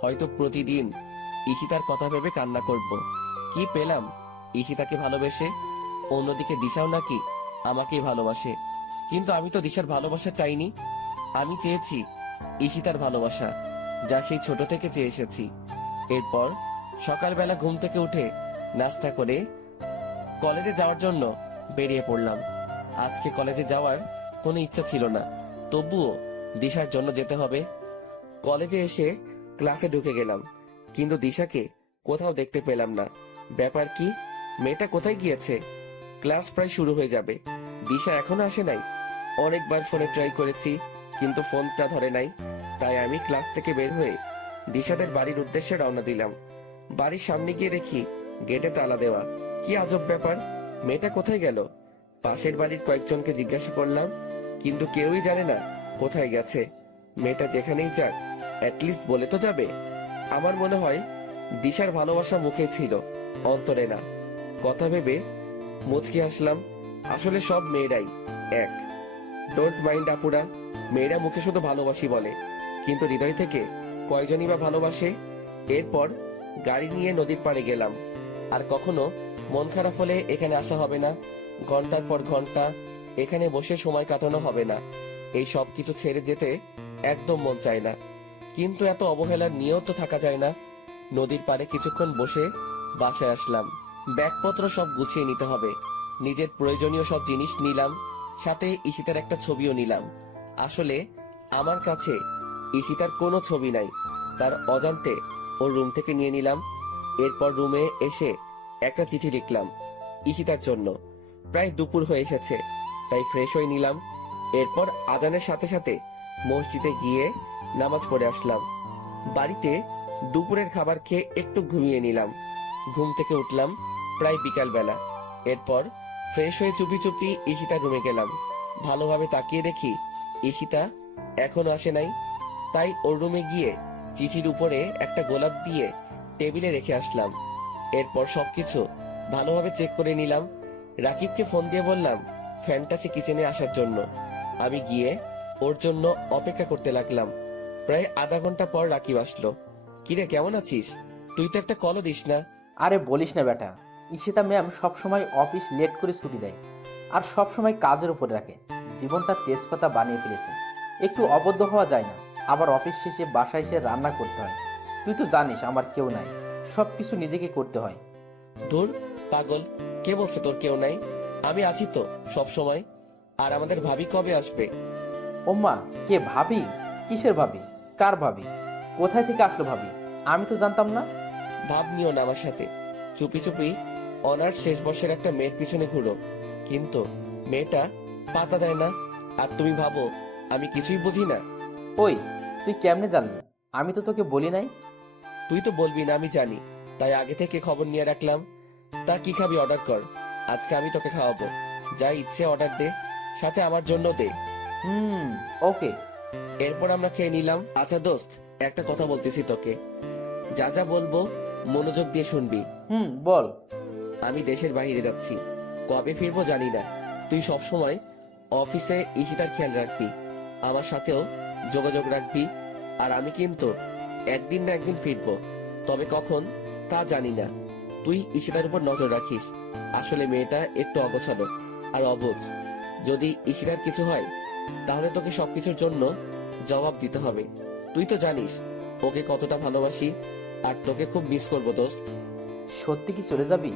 হয়তো প্রতিদিন ঈশিতার কথা ভেবে কান্না করব। কি পেলাম ঈশিতাকে ভালোবেসে? অন্যদিকে দিশাও নাকি আমাকেই ভালোবাসে। কিন্তু আমি তো দিশার ভালোবাসা চাইনি। আমি চেয়েছি ঈশিতার ভালোবাসা, যা সেই ছোট থেকে চেয়ে এসেছি। এরপর সকালবেলা ঘুম থেকে উঠে নাস্তা করে কলেজে যাওয়ার জন্য বেরিয়ে পড়লাম। আজকে কলেজে যাওয়ার কোনো ইচ্ছা ছিল না, তবুও দিশার জন্য যেতে হবে। কলেজে এসে ক্লাসে ঢুকে গেলাম, কিন্তু দিশাকে কোথাও দেখতে পেলাম না। ব্যাপার কি? মেয়েটা কোথায় গিয়েছে? ক্লাস প্রায় শুরু হয়ে যাবে, দিশা এখনো আসে নাই। অনেকবার ফোনে ট্রাই করেছি, কিন্তু ফোনটা ধরে নাই। তাই আমি ক্লাস থেকে বের হয়ে দিশাদের বাড়ির উদ্দেশ্যে রওনা দিলাম। বাড়ির সামনে গিয়ে দেখি গেটে তালা দেওয়া। কি আজব ব্যাপার, মেয়েটা কোথায় গেল? পাশের বাড়ির কয়েকজনকে জিজ্ঞাসা করলাম, কিন্তু কেউই জানে না কোথায় গেছে। মেয়েটা যেখানেই যাক, অ্যাটলিস্ট বলে তো যাবে। আমার মনে হয় দিশার ভালোবাসা মুখে ছিল, অন্তরে না। কথা ভেবে মুচকি হাসলাম। আসলে সব মেয়েরাই এক। ডোন্ট মাইন্ড আপুরা, মেয়েরা মুখে শুধু ভালোবাসি বলে, কিন্তু হৃদয় থেকে কয়জনই বা ভালোবাসে? এরপর গাড়ি নিয়ে নদীর পাড়ে গেলাম। আর কখনো মন খারাপ হলে এখানে আসা হবে না। ঘন্টার পর ঘন্টা এখানে বসে সময় কাটানো হবে না। এই সব কিছু ছেড়ে যেতে একদম মন চায় না। কিন্তু এত অবহেলা নিয়েও তো থাকা যায় না। নদীর পাড়ে কিছুক্ষণ বসে বাসায় আসলাম। ব্যাগপত্র সব গুছিয়ে নিতে হবে। নিজের প্রয়োজনীয় সব জিনিস নিলাম, সাথে ঈশিতার একটা ছবিও নিলাম। আসলে আমার কাছে ঈশিতার কোনো ছবি নাই, তার অজান্তে ওর রুম থেকে নিয়ে নিলাম। এরপর রুমে এসে একটা চিঠি লিখলাম ঈশিতার জন্য। প্রায় দুপুর হয়ে এসেছে, তাই ফ্রেশ হয়ে নিলাম। এরপর আজানের সাথে সাথে মসজিদে গিয়ে নামাজ পড়ে আসলাম। বাড়িতে দুপুরের খাবার খেয়ে একটু ঘুমিয়ে নিলাম। ঘুম থেকে উঠলাম প্রায় বিকাল বেলা। এরপর ফ্রেশ হয়ে চুপি চুপি ঈশিতার রুমে গেলাম। ভালোভাবে তাকিয়ে দেখি ঈশিতা এখনো আসে নাই। তাই ওর রুমে গিয়ে চিঠির উপরে একটা গোলাপ দিয়ে টেবিলে রেখে আসলাম। এরপর সবকিছু ভালোভাবে চেক করে নিলাম। রাকিবকে ফোন দিয়ে বললাম ফ্যান্টাসি কিচেনে আসার জন্য। আমি গিয়ে ওর জন্য অপেক্ষা করতে লাগলাম। প্রায় আধা ঘন্টা পর রাকিব আসলো। কিরে, কেমন আছিস? তুই তো একটা কলও দিস না। আরে বলিস না বেটা, ঈশিতা ম্যাম সবসময় অফিস লেট করে ছুটি দেয় আর সবসময় কাজের উপরে রাখে। জীবনটা তেজপাতা বানিয়ে ফেলেছে, একটু অবদ্ধ হওয়া যায় না। আবার অফিস শেষে বাসায় এসে রান্না করতে হয়। তুই তো জানিস আমার কেউ নাই, সব কিছু নিজেকে করতে হয়। ধুর পাগল, কে বলছে তোর কেউ নাই? আমি আছি তো সব সময়। আর আমাদের ভাবি কবে আসবে? ওম্মা, কে ভাবি? কিসের ভাবি? কার ভাবি? কোথায় থেকে আসলো ভাবি? আমি তো জানতাম না। ভাব নিও না আমার সাথে। চুপি চুপি অনার্স শেষ বর্ষের একটা মেয়ের পিছনে ঘুরো, কিন্তু মেয়েটা পাতা দেয় না। আর তুমি ভাবো আমি কিছুই বুঝি না? ওই, তুই কেমনে জানলি? আমি তো তোকে বলি নাই। তুই তো বলবি না আমি জানি, তাই আগে থেকে খবর নিয়ে রাখলাম। তা কি খাবি অর্ডার কর, আজকে আমি তোকে খাওয়াবো। যা ইচ্ছে অর্ডার দে, সাথে আমার জন্য দে। ওকে। এরপর আমরা খেয়ে নিলাম। আচ্ছা দোস্ত, একটা কথা বলতেছি তোকে, যা যা বলবো মনোযোগ দিয়ে শুনবি। বল। আমি দেশের বাইরে যাচ্ছি, কবে ফিরবো জানি না। তুই সব সময় অফিসে ঈশিতার খেয়াল রাখবি, আমার সাথেও যোগাযোগ রাখবি। আর আমি কিন্তু একদিন না একদিন ফিরবো, তবে কখন তা জানি না। তুই ঈশিতার উপর নজর রাখিস। আসলে মেয়েটা একটু অগোছালো আর অবুঝ। যদি ঈশিতার কিছু হয় তাহলে তোকে সবকিছুর জন্য জবাব দিতে হবে। তুই তো জানিস ওকে কতটা ভালোবাসি, আর তোকে খুব মিস করবো দোস্ত। সত্যি কি চলে যাবি?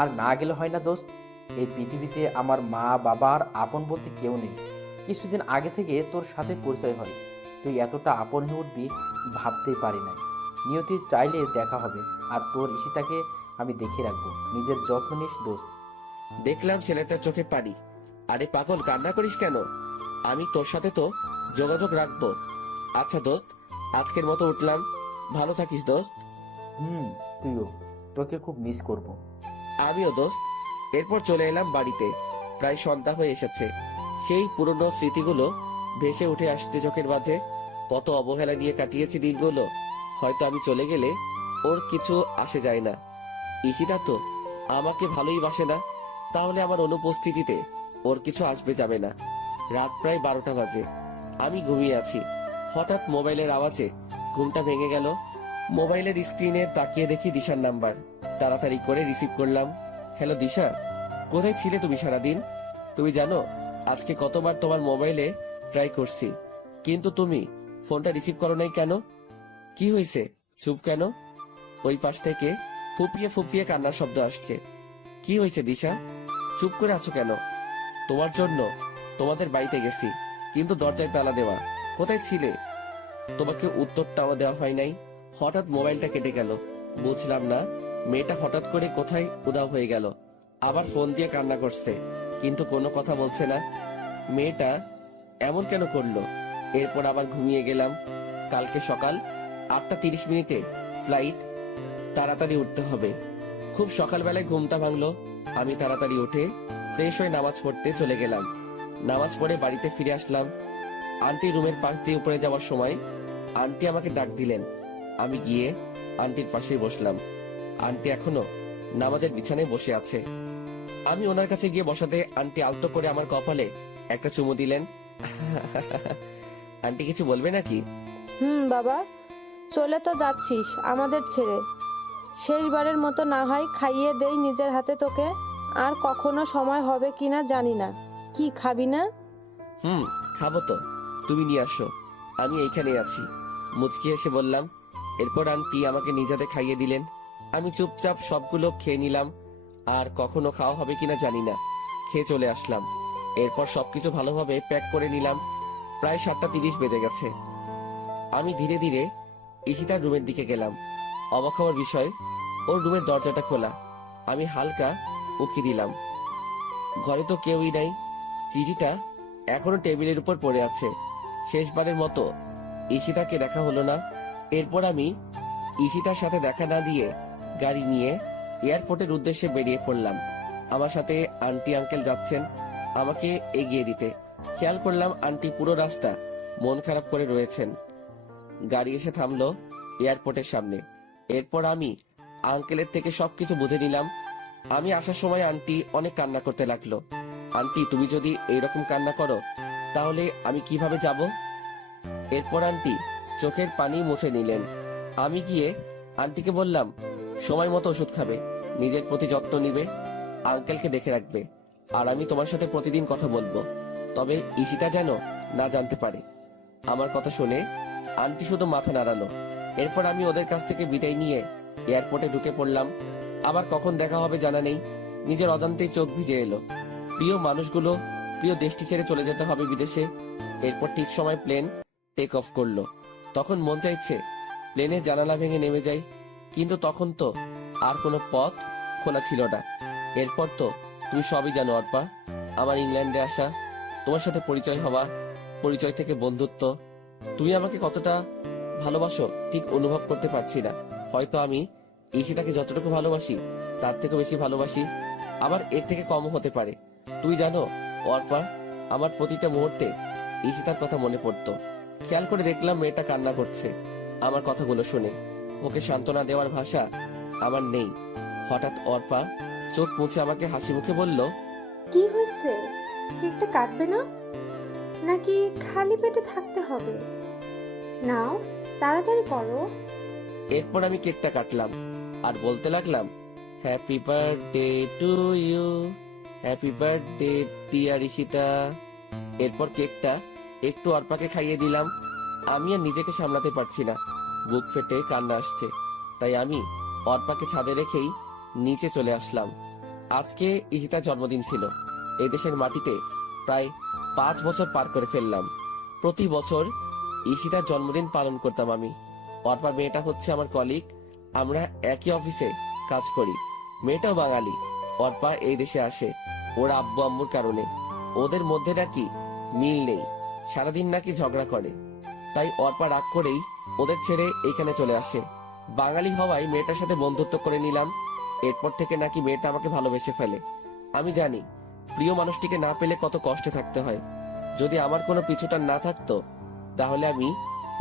আর না গেলে হয় না দোস্ত। এই পৃথিবীতে আমার মা বাবা আর আপন বলতে কেউ নেই। কিছুদিন আগে থেকে তোর সাথে পরিচয় হয়, তুই এতটা আপন হয়ে উঠবি ভাবতেই পারি না। নিয়তি চাইলে দেখা হবে, আর তোর ঈশিতাকে আমি দেখে রাখবো। নিজের যত্ন নিস দোস্ত। দেখলাম ছেলেটার চোখে পানি। আরে পাগল, কান্না করিস কেন? আমি তোর সাথে তো যোগাযোগ রাখবো। আচ্ছা দোস্ত, আজকের মতো উঠলাম। ভালো থাকিস দোস্ত। তুইও, তোকে খুব মিস করব। আমিও দোস্ত। এরপর চলে এলাম বাড়িতে। প্রায় সন্ধ্যা হয়ে এসেছে। সেই পুরনো স্মৃতিগুলো ভেসে উঠে আসছে চোখের মাঝে। কত অবহেলা নিয়ে কাটিয়েছি দিনগুলো। হয়তো আমি চলে গেলে ওর কিছু আসে যায় না। ঈশিতা তো আমাকে ভালোই বাসে না, তাহলে আমার অনুপস্থিতিতে ওর কিছু আসবে যাবে না। রাত প্রায় 12টা বাজে। আমি ঘুমিয়ে আছি। হঠাৎ মোবাইলের আওয়াজে ঘুমটা ভেঙে গেল। মোবাইলের স্ক্রিনে তাকিয়ে দেখি দিশার নাম্বার। তাড়াতাড়ি করে রিসিভ করলাম। হ্যালো দিশা, কোথায় ছিলে তুমি সারাদিন? তুমি জানো আজকে কতবার তোমার মোবাইলে ট্রাই করছি, কিন্তু তুমি ফোনটা রিসিভ করো নাই কেন? কি হয়েছে, চুপ কেন? ওই পাশ থেকে ফুপিয়ে ফুপিয়ে কান্নার শব্দ আসছে। কি হয়েছে দিশা, চুপ করে আছো কেন? তোমার জন্য তোমাদের বাড়িতে গেছি, কিন্তু দরজায় তালা দেওয়া। কোথায় ছিলে? তোমাকে উত্তরটাও দেওয়া হয় নাই। হঠাৎ মোবাইলটা কেটে গেল। বুঝলাম না মেয়েটা হঠাৎ করে কোথায় উধাও হয়ে গেল। আবার ফোন দিয়ে কান্না করছে, কিন্তু কোনো কথা বলছে না। মেয়েটা এমন কেন করলো? এরপর আবার ঘুমিয়ে গেলাম। কালকে সকাল 8টা 30 ফ্লাইট, তাড়াতাড়ি উঠতে হবে। খুব সকালবেলায় ঘুমটা ভাঙলো। আমি তাড়াতাড়ি উঠে ফ্রেশ হয়ে নামাজ পড়তে চলে গেলাম। নামাজ পড়ে বাড়িতে ফিরে আসলাম। আন্টি রুমের পাশ দিয়ে উপরে যাওয়ার সময় আন্টি আমাকে ডাক দিলেন। আমি গিয়ে আন্টির পাশেই বসলাম। আন্টি এখনো নামাজের বিছানায় বসে আছে। আমি ওনার কাছে গিয়ে বসাতে আন্টি আলতো করে আমার কপালে একটা চুমু দিলেন। আন্টি কিছু বলবে নাকি? বাবা, চলে তো যাচ্ছিস আমাদের ছেড়ে। শেষবারের মতো না হয় খাইয়ে দেই নিজের হাতে তোকে। আর কখনো সময় হবে কিনা জানি না। কি খাবি না? খাবো তো, তুমি নিয়ে আসো, আমি এইখানে আছি। মুচকি এসে বললাম। এরপর আন্টি আমাকে নিজাতে খাইয়ে দিলেন। আমি চুপচাপ সবগুলো খেয়ে নিলাম, আর কখনো খাওয়া হবে কিনা জানি না। খেয়ে চলে আসলাম। এরপর সবকিছু ভালোভাবে প্যাক করে নিলাম। প্রায় 7:30 বেজে গেছে। আমি ধীরে ধীরে ঈশিতার রুমের দিকে গেলাম। অবাক হওয়ার বিষয়, ওর রুমের দরজাটা খোলা। আমি হালকা উকি দিলাম। ঘরে তো কেউই নাই। চিঠিটা এখনো টেবিলের উপর পড়ে আছে। শেষবারের মতো ঈশিতাকে দেখা হলো না। এরপর আমি ঈশিতার সাথে দেখা না দিয়ে গাড়ি নিয়ে এয়ারপোর্টের উদ্দেশ্যে বেরিয়ে পড়লাম। আমার সাথে আন্টি আঙ্কেল যাচ্ছেন আমাকে এগিয়ে দিতে। খেয়াল করলাম আন্টি পুরো রাস্তা মন খারাপ করে রয়েছেন। গাড়ি এসে থামলো এয়ারপোর্টের সামনে। এরপর আমি আঙ্কেলের থেকে সবকিছু বুঝে নিলাম। আমি আসার সময় আন্টি অনেক কান্না করতে লাগলো। আন্টি, তুমি যদি এইরকম কান্না করো তাহলে আমি কিভাবে যাব? এরপর আন্টি চোখের পানি মুছে নিলেন। আমি গিয়ে আন্টিকে বললাম, সময় মতো ওষুধ খাবে, নিজের প্রতি যত্ন নিবে, আঙ্কেলকে দেখে রাখবে, আর আমি তোমার সাথে প্রতিদিন কথা বলবো, তবে ঈশিতা যেন না জানতে পারে। আমার কথা শুনে আন্টি শুধু মাথা নাড়ালো। এরপর আমি ওদের কাছ থেকে বিদায় নিয়ে এয়ারপোর্টে ঢুকে পড়লাম। আবার কখন দেখা হবে জানা নেই। নিজের অজান্তেই চোখ ভিজে এলো। প্রিয় মানুষগুলো, প্রিয় দেশটি ছেড়ে চলে যেতে হবে বিদেশে। এরপর ঠিক সময় প্লেন টেক অফ করলো। তখন মন চাইছে প্লেনের জানালা ভেঙে নেমে যাই, কিন্তু তখন তো আর কোনো পথ খোলা ছিল না। এরপর তো তুমি সবই জানো অর্পা। আমার ইংল্যান্ডে আসা, তোমার সাথে পরিচয় হওয়া, পরিচয় থেকে বন্ধুত্ব। তুমি আমাকে কতটা ভালোবাসো ঠিক অনুভব করতে পারছি না। হয়তো আমি ঈশিতাকে যতটুকু ভালোবাসি তার থেকে বেশি ভালোবাসি, আবার এর থেকে কমও হতে পারে। তুই জানো অর্পা, আমার প্রতিটা মুহূর্তে ঈশিতার কথা মনে পড়তো। খেয়াল করে দেখলাম মেয়েটা কান্না করছে আমার কথাগুলো শুনে। ওকে সান্ত্বনা দেওয়ার ভাষা আমার নেই। হঠাৎ অর্পা চোখ মুছে আমাকে হাসি মুখে বলল, কি হয়েছে? কেকটা কাটবে না, নাকি খালি পেটে থাকতে হবে? নাও, তাড়াতাড়ি করো। এরপর আমি কেকটা কাটলাম আর বলতে লাগলাম, happy birthday to you, happy birthday dear Ishita. এরপর কেকটা একটু অর্পাকে খাইয়ে দিলাম। আমি আর নিজেকে সামলাতে পারছি না, বুক ফেটে কান্না আসছে। তাই আমি অর্পাকে ছাদে রেখেই নিচে চলে আসলাম। আজকে ঈশিতার জন্মদিন ছিল। এই দেশের মাটিতে প্রায় 5 বছর পার করে ফেললাম। প্রতি বছর ঈশিতার জন্মদিন পালন করতাম আমি। অর্পার মেয়েটা হচ্ছে আমার কলিগ, আমরা একই অফিসে কাজ করি। মেয়েটাও বাঙালি। অর্পা এই দেশে আসে ওর আব্বু আম্মুর কারণে। ওদের মধ্যে নাকি মিল নেই, সারাদিন নাকি ঝগড়া করে। তাই অর্পা রাগ করেই ওদের ছেড়ে এখানে চলে আসে। বাঙালি হওয়ায় মেয়েটার সাথে বন্ধুত্ব করে নিলাম। এরপর থেকে নাকি মেয়েটা আমাকে ভালোবেসে ফেলে। আমি জানি প্রিয় মানুষটিকে না পেলে কত কষ্টে থাকতে হয়। যদি আমার কোনো পিছুটান না থাকতো তাহলে আমি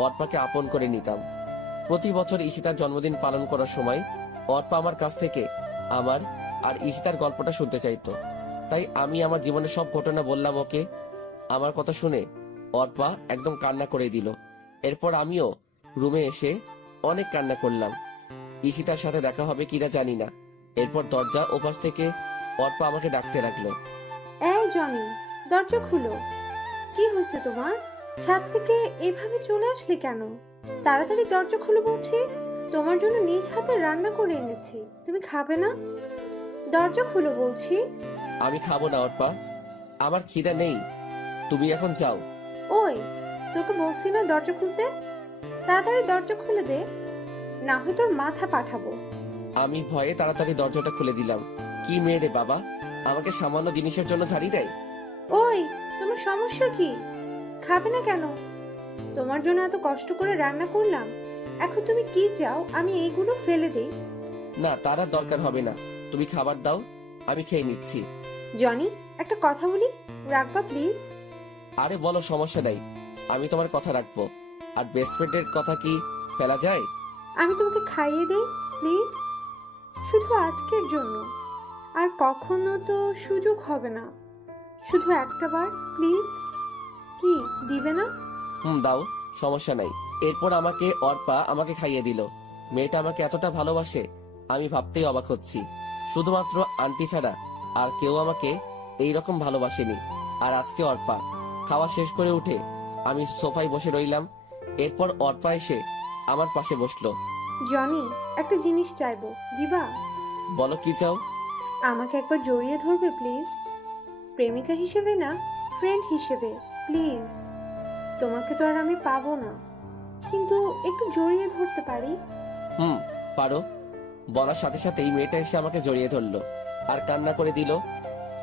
অর্পাকে আপন করে নিতাম। প্রতি বছর ঈশিতার জন্মদিন পালন করার সময় অর্পা আমার কাছ থেকে আমার আর ঈশিতার গল্পটা শুনতে চাইতো। তাই আমি আমার জীবনের সব ঘটনা বললাম ওকে। আমার কথা শুনে অর্পা একদম কান্না করে দিল। এরপর আমিও রুমে এসে অনেক কান্না করলাম। ঈশিতার সাথে দেখা হবে কিনা জানি না। এরপর দরজা ওপাশ থেকে অর্পা আমাকে ডাকতে লাগলো। এই জনি, দরজা খুলো। কি হয়েছে তোমার? ছাদ থেকে এভাবে চলে আসলে কেন? তাড়াতাড়ি দরজা খুলো বলছি। তোমার জন্য নিজ হাতে রান্না করে এনেছি, তুমি খাবে না? দরজা খুলো বলছি। আমি খাবো না অর্পা, আমার খিদা নেই, তুমি এখন যাও। ওই, তোকে বলছি না দরজা খুলতে? তাড়াতাড়ি দরজা খুলে দে, না হয় তোর মাথা পাঠাবো। আমি ভয়ে তাড়াতাড়ি দরজাটা খুলে দিলাম। কি মেয়ে রে বাবা, আমাকে সামান্য জিনিসের জন্য ঝাড়ি দেয়। ওই, তোমার সমস্যা কি? খাবে না কেন? তোমার জন্য এত কষ্ট করে রান্না করলাম, এখন তুমি কি চাও আমি এইগুলো ফেলে দেই? না, তার আর দরকার হবে না, তুমি খাবার দাও, আমি খেয়ে নিচ্ছি। জনি, একটা কথা বলি, রাখবা প্লিজ? আরে বলো, সমস্যা নাই, আমি তোমার কথা রাখবো। আর বেস্ট ফ্রেন্ডের কথা কি ফেলা যায়? আমি তোমাকে খাইয়ে দেই প্লিজ, শুধু আজকের জন্য। আর কখনো তো সুযোগ হবে না, শুধু একটা বার প্লিজ। কি দিবে না? দাও, সমস্যা নাই। এরপর আমাকে অর্পা আমাকে খাইয়ে দিল। মেয়েটা আমাকে এতটা ভালোবাসে আমি ভাবতেই অবাক হচ্ছি। শুধুমাত্র আন্টি ছাড়া আর কেউ আমাকে এইরকম ভালোবাসেনি। আর আজকে অর্পা খাওয়া শেষ করে উঠে আমি সোফায় বসে রইলাম। এরপর অর্পা এসে আমার পাশে বসলো। জনি, একটা জিনিস চাইবো, দিবা? বলো কি চাও? আমাকে একবার জড়িয়ে ধরবে প্লিজ? প্রেমিকা হিসেবে না, ফ্রেন্ড হিসেবে, প্লিজ। তোমাকে তো আর আমি পাবো না, কিন্তু একটু জড়িয়ে ধরতে পারি। পারো। বলার সাথে সাথেই মেয়েটা এসে আমাকে জড়িয়ে ধরলো আর কান্না করে দিল।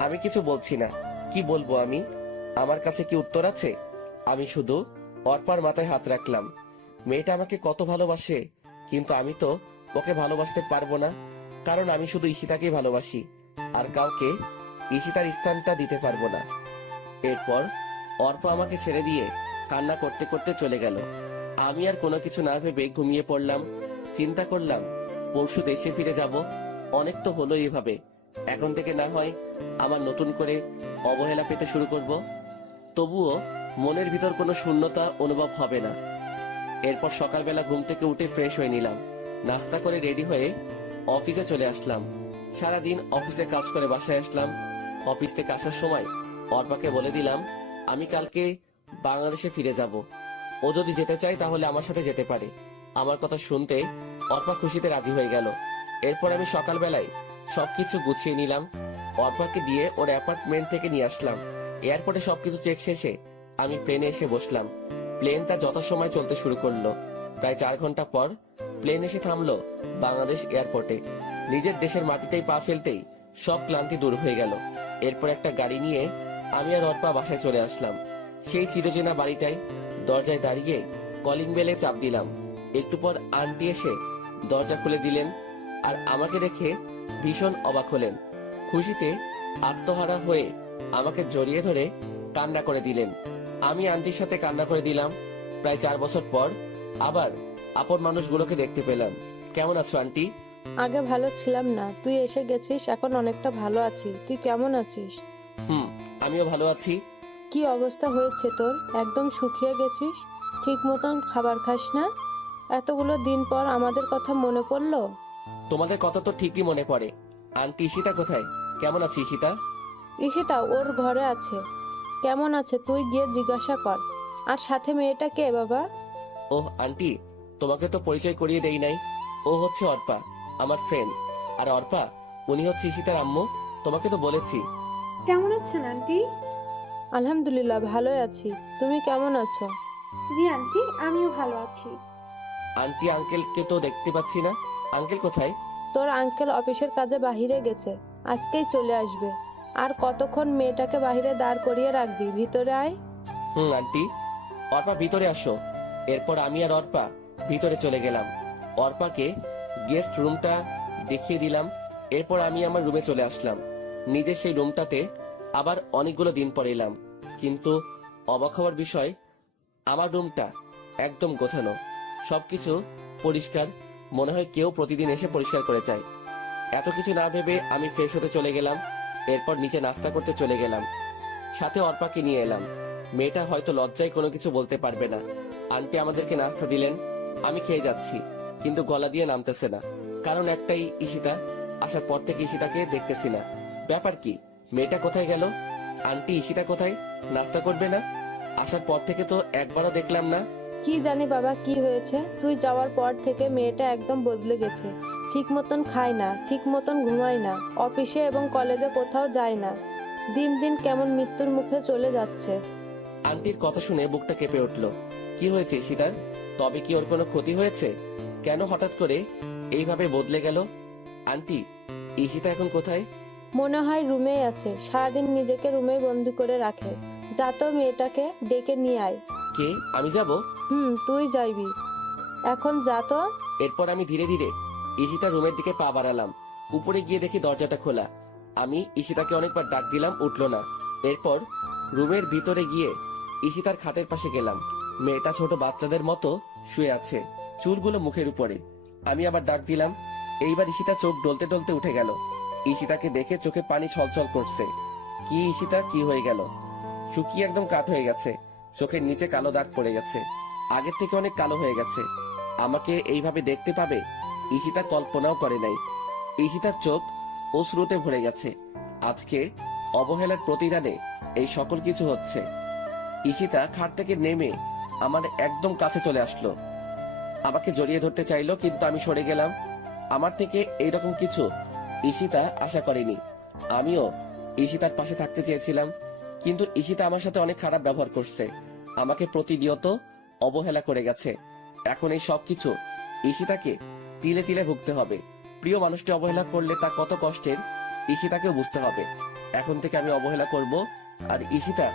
আমি কিছু বলছি না, কি বলবো আমি? আমার কাছে কি উত্তর আছে? আমি শুধু অর্পার মাথায় হাত রাখলাম। মেয়েটা আমাকে কত ভালোবাসে, কিন্তু আমি তো ওকে ভালোবাসতে পারবো না, কারণ আমি শুধু ঈশিতাকেই ভালোবাসি, আর কাউকে ঈশিতার স্থানটা দিতে পারবো না। এরপর অর্পা আমাকে ছেড়ে দিয়ে কান্না করতে করতে চলে গেল। আমি আর কোনো কিছু না ভেবে ঘুমিয়ে পড়লাম। চিন্তা করলাম পরশু দেশে ফিরে যাব। অনেক তো হলো এভাবে, এখন থেকে না হয় আমার নতুন করে অবহেলা পেতে শুরু করব, তবুও মনের ভিতর কোনো শূন্যতা অনুভব হবে না। এরপর সকালবেলা ঘুম থেকে উঠে ফ্রেশ হয়ে নিলাম, নাস্তা করে রেডি হয়ে অফিসে চলে আসলাম। সারাদিন অফিসে কাজ করে বাসায় আসলাম। অফিস থেকে আসার সময় অর্পাকে বলে দিলাম আমি কালকে বাংলাদেশে ফিরে যাব। ও যদি যেতে চায় তাহলে আমার সাথে যেতে পারে। আমার কথা শুনতে অর্পা খুশিতে রাজি হয়ে গেল। এরপর আমি সকালবেলায় সবকিছু গুছিয়ে নিলাম, অর্পাকে দিয়ে ওর অ্যাপার্টমেন্ট থেকে নিয়ে আসলাম। এয়ারপোর্টে সবকিছু চেক শেষে আমি প্লেনে এসে বসলাম। প্লেন তার যথাসময় চলতে শুরু করলো। প্রায় 4 ঘন্টা পর প্লেন এসে থামলো বাংলাদেশ এয়ারপোর্টে। নিজের দেশের মাটিতেই পা ফেলতেই সব ক্লান্তি দূর হয়ে গেল। এরপর একটা গাড়ি নিয়ে আমি আর অর্পা বাসায় চলে আসলাম। সেই চিরচেনা বাড়িটায় দরজায় দাঁড়িয়ে কলিং বেলে চাপ দিলাম। একটু পর আন্টি এসে দরজা খুলে দিলেন আর আমাকে দেখে ভীষণ অবাক হলেন। খুশিতে আত্মহারা হয়ে আমাকে জড়িয়ে ধরে কান্না করে দিলেন। আমি আন্টির সাথে কান্না করে দিলাম। প্রায় 4 বছর পর আবার আপন মানুষগুলোকে দেখতে পেলাম। কেমন আছো আন্টি? আগে ভালো ছিলাম না, তুই এসে গেছিস, এখন অনেকটা ভালো আছি। তুই কেমন আছিস? আমিও ভালো আছি। কি অবস্থা হয়েছে তোর? একদম শুকিয়ে গেছিস, ঠিক মতন খাবার খাস না। এতগুলো দিন পর আমাদের কথা মনে পড়লো। তোমাদের কথা তো ঠিকই মনে পড়ে। আন্টি ঈশিতা কোথায়? কেমন আছে ঈশিতা? ঈশিতা ওর ঘরে আছে। কেমন আছে তুই গিয়ে জিজ্ঞাসা কর। আর সাথে মেয়েটা কে বাবা? ওহ আন্টি, তোমাকে তো পরিচয় করিয়ে দেই নাই। ও হচ্ছে অর্পা, আমার ফ্রেন্ড। আর অর্পা, উনি হচ্ছে ঈশিতার আম্মু। তোমাকে তো বলেছি। কেমন আছেন আন্টি? আলহামদুলিল্লাহ ভালোই আছি। তুমি কেমন আছো? জি আন্টি, আমিও ভালো আছি। আন্টি আঙ্কেলকে তো দেখতে পাচ্ছি না। আঙ্কেল কোথায়? তোর আঙ্কেল অফিসের কাজে বাহিরে গেছে, আজকেই চলে আসবে। আর কতক্ষণ মেয়েটাকে বাহিরে দাঁড় করিয়ে রাখবি? ভিতরে আয়। আন্টি। অর্পা ভিতরে আসো। এরপর আমি আর অর্পা ভিতরে চলে গেলাম। অর্পাকে গেস্ট রুমটা দেখিয়ে দিলাম। এরপর আমি আমার রুমে চলে আসলাম। নিজের সেই রুমটাতে আবার অনেকগুলো দিন পর এলাম, কিন্তু অবাক হওয়ার বিষয়, আমার রুমটা একদম গোছানো, সবকিছু পরিষ্কার। মনে হয় কেউ প্রতিদিন এসে পরিষ্কার করে যায়। এত কিছু না ভেবে আমি ফ্রেশ হতে চলে গেলাম। এরপর নিচে নাস্তা করতে চলে গেলাম। সাথে অর্পাকে নিয়ে এলাম। মেয়েটা হয়তো লজ্জায় কোনো কিছু বলতে পারবে না। আন্টি আমাদেরকে নাস্তা দিলেন। আমি খেয়ে যাচ্ছি, কিন্তু গলা দিয়ে নামতেছে না। কারণ একটাই, ঈশিতা। আসার পর থেকে ঈশিতাকে দেখতেছি না। ব্যাপার কি? মেয়েটা কোথায় গেল? আন্টি ঈশিতা কোথায়? নাস্তা করবে না? আসার পর থেকে তো একবারও দেখলাম না। কি জানি বাবা কি হয়েছে, তুই যাওয়ার পর থেকে মেয়েটা একদম বদলে গেছে। ঠিক মতন খায় না, ঠিক মতন ঘুমায় না, অফিসে এবং কলেজে কোথাও যায় না। দিন দিন কেমন মৃত্যুর মুখে চলে যাচ্ছে। আন্টির কথা শুনে বুকটা কেঁপে উঠল। কি হয়েছে ঈশিতার? তবে কি ওর কোনো ক্ষতি হয়েছে? কেন হঠাৎ করে এইভাবে বদলে গেল? আন্টি, ঈশিতা এখন কোথায়? মনে হয় রুমেই আছে, সারাদিন নিজেকে রুমেই বন্দি করে রাখে। যা তো মেয়েটাকে ডেকে নিয়ে আয়। কে? আমি যাব? তুই যাইবি, এখন যা তো। এরপর আমি ধীরে ধীরে ঈশিতার রুমের দিকে পা বাড়ালাম। উপরে গিয়ে দেখি দরজাটা খোলা। আমি ঈশিতাকে অনেকবার ডাক দিলাম, উঠলো না। এরপর রুমের ভিতরে গিয়ে ঈশিতার খাটের পাশে গেলাম। মেয়েটা ছোট বাচ্চাদের মতো শুয়ে আছে, চুলগুলো মুখের উপরে। আমি আবার ডাক দিলাম। এইবার ঈশিতা চোখ ডলতে ডলতে উঠে গেল। ঈশিতাকে দেখে চোখে পানি ছলছল করছে। কি ঈশিতা, কি হয়ে গেল? শুকিয়ে একদম কাঠ হয়ে গেছে। চোখের নিচে কালো দাগ পড়ে গেছে, আগের থেকে অনেক কালো হয়ে গেছে। আমাকে এইভাবে দেখতে পাবে ঈশিতা কল্পনাও করে নাই। ঈশিতার চোখ অশ্রুতে ভরে গেছে। আজকে অবহেলার প্রতিদানে এই সকল কিছু হচ্ছে। ঈশিতা খাট থেকে নেমে আমার একদম কাছে চলে আসলো, আমাকে জড়িয়ে ধরতে চাইলো, কিন্তু আমি সরে গেলাম। আমার থেকে এইরকম কিছু ঈশিতা আশা করেনি। আমিও ঈশিতার পাশে থাকতে চেয়েছিলাম, কিন্তু ঈশিতা আমার সাথে অনেক খারাপ ব্যবহার করছে, আমাকে প্রতিনিয়ত অবহেলা করে গেছে। এখন এই সবকিছু ঈশিতাকে তিলে তিলে ভুগতে হবে। প্রিয় মানুষটি অবহেলা করলে তা কত কষ্টের ঈশিতাকেও বুঝতে হবে। এখন থেকে আমি অবহেলা করব, আর ঈশিতা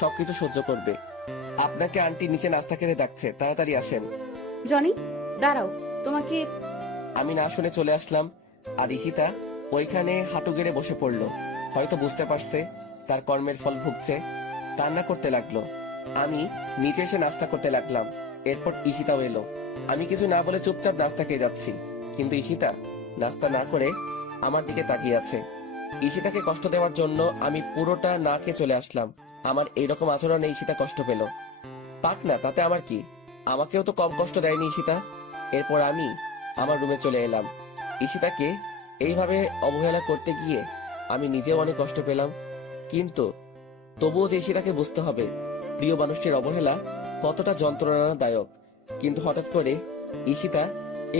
সবকিছু সহ্য করবে। আপনাকে আন্টি নিচে নাস্তা খেতে ডাকছে, তাড়াতাড়ি আসেন। জনি, দাঁড়াও, তোমাকে। আমি না শুনে চলে আসলাম, আর ঈশিতা ওইখানে হাঁটু গেড়ে বসে পড়লো। হয়তো বুঝতে পারছে তার কর্মের ফল ভুগছে, কান্না করতে লাগলো। আমি নিচে এসে নাস্তা করতে লাগলাম। এরপর ঈশিতাও এলো। আমি কিছু না বলে চুপচাপ নাস্তা খেয়ে যাচ্ছি, কিন্তু ঈশিতা নাস্তা না করে আমার দিকে তাকিয়ে আছে। ঈশিতাকে কষ্ট দেওয়ার জন্য আমি পুরোটা না খেয়ে চলে আসলাম। আমার এইরকম আচরণে ঈশিতা কষ্ট পেল, পাক না, তাতে আমার কি? আমাকেও তো কম কষ্ট দেয়নি ঈশিতা। এরপর আমি আমার রুমে চলে এলাম। ঈশিতাকে এইভাবে অবহেলা করতে গিয়ে আমি নিজেও অনেক কষ্ট পেলাম, কিন্তু তবুও যে ঈশিতাকে বুঝতে হবে প্রিয় মানুষটির অবহেলা কতটা যন্ত্রণাদায়ক। কিন্তু হঠাৎ করে ঈশিতা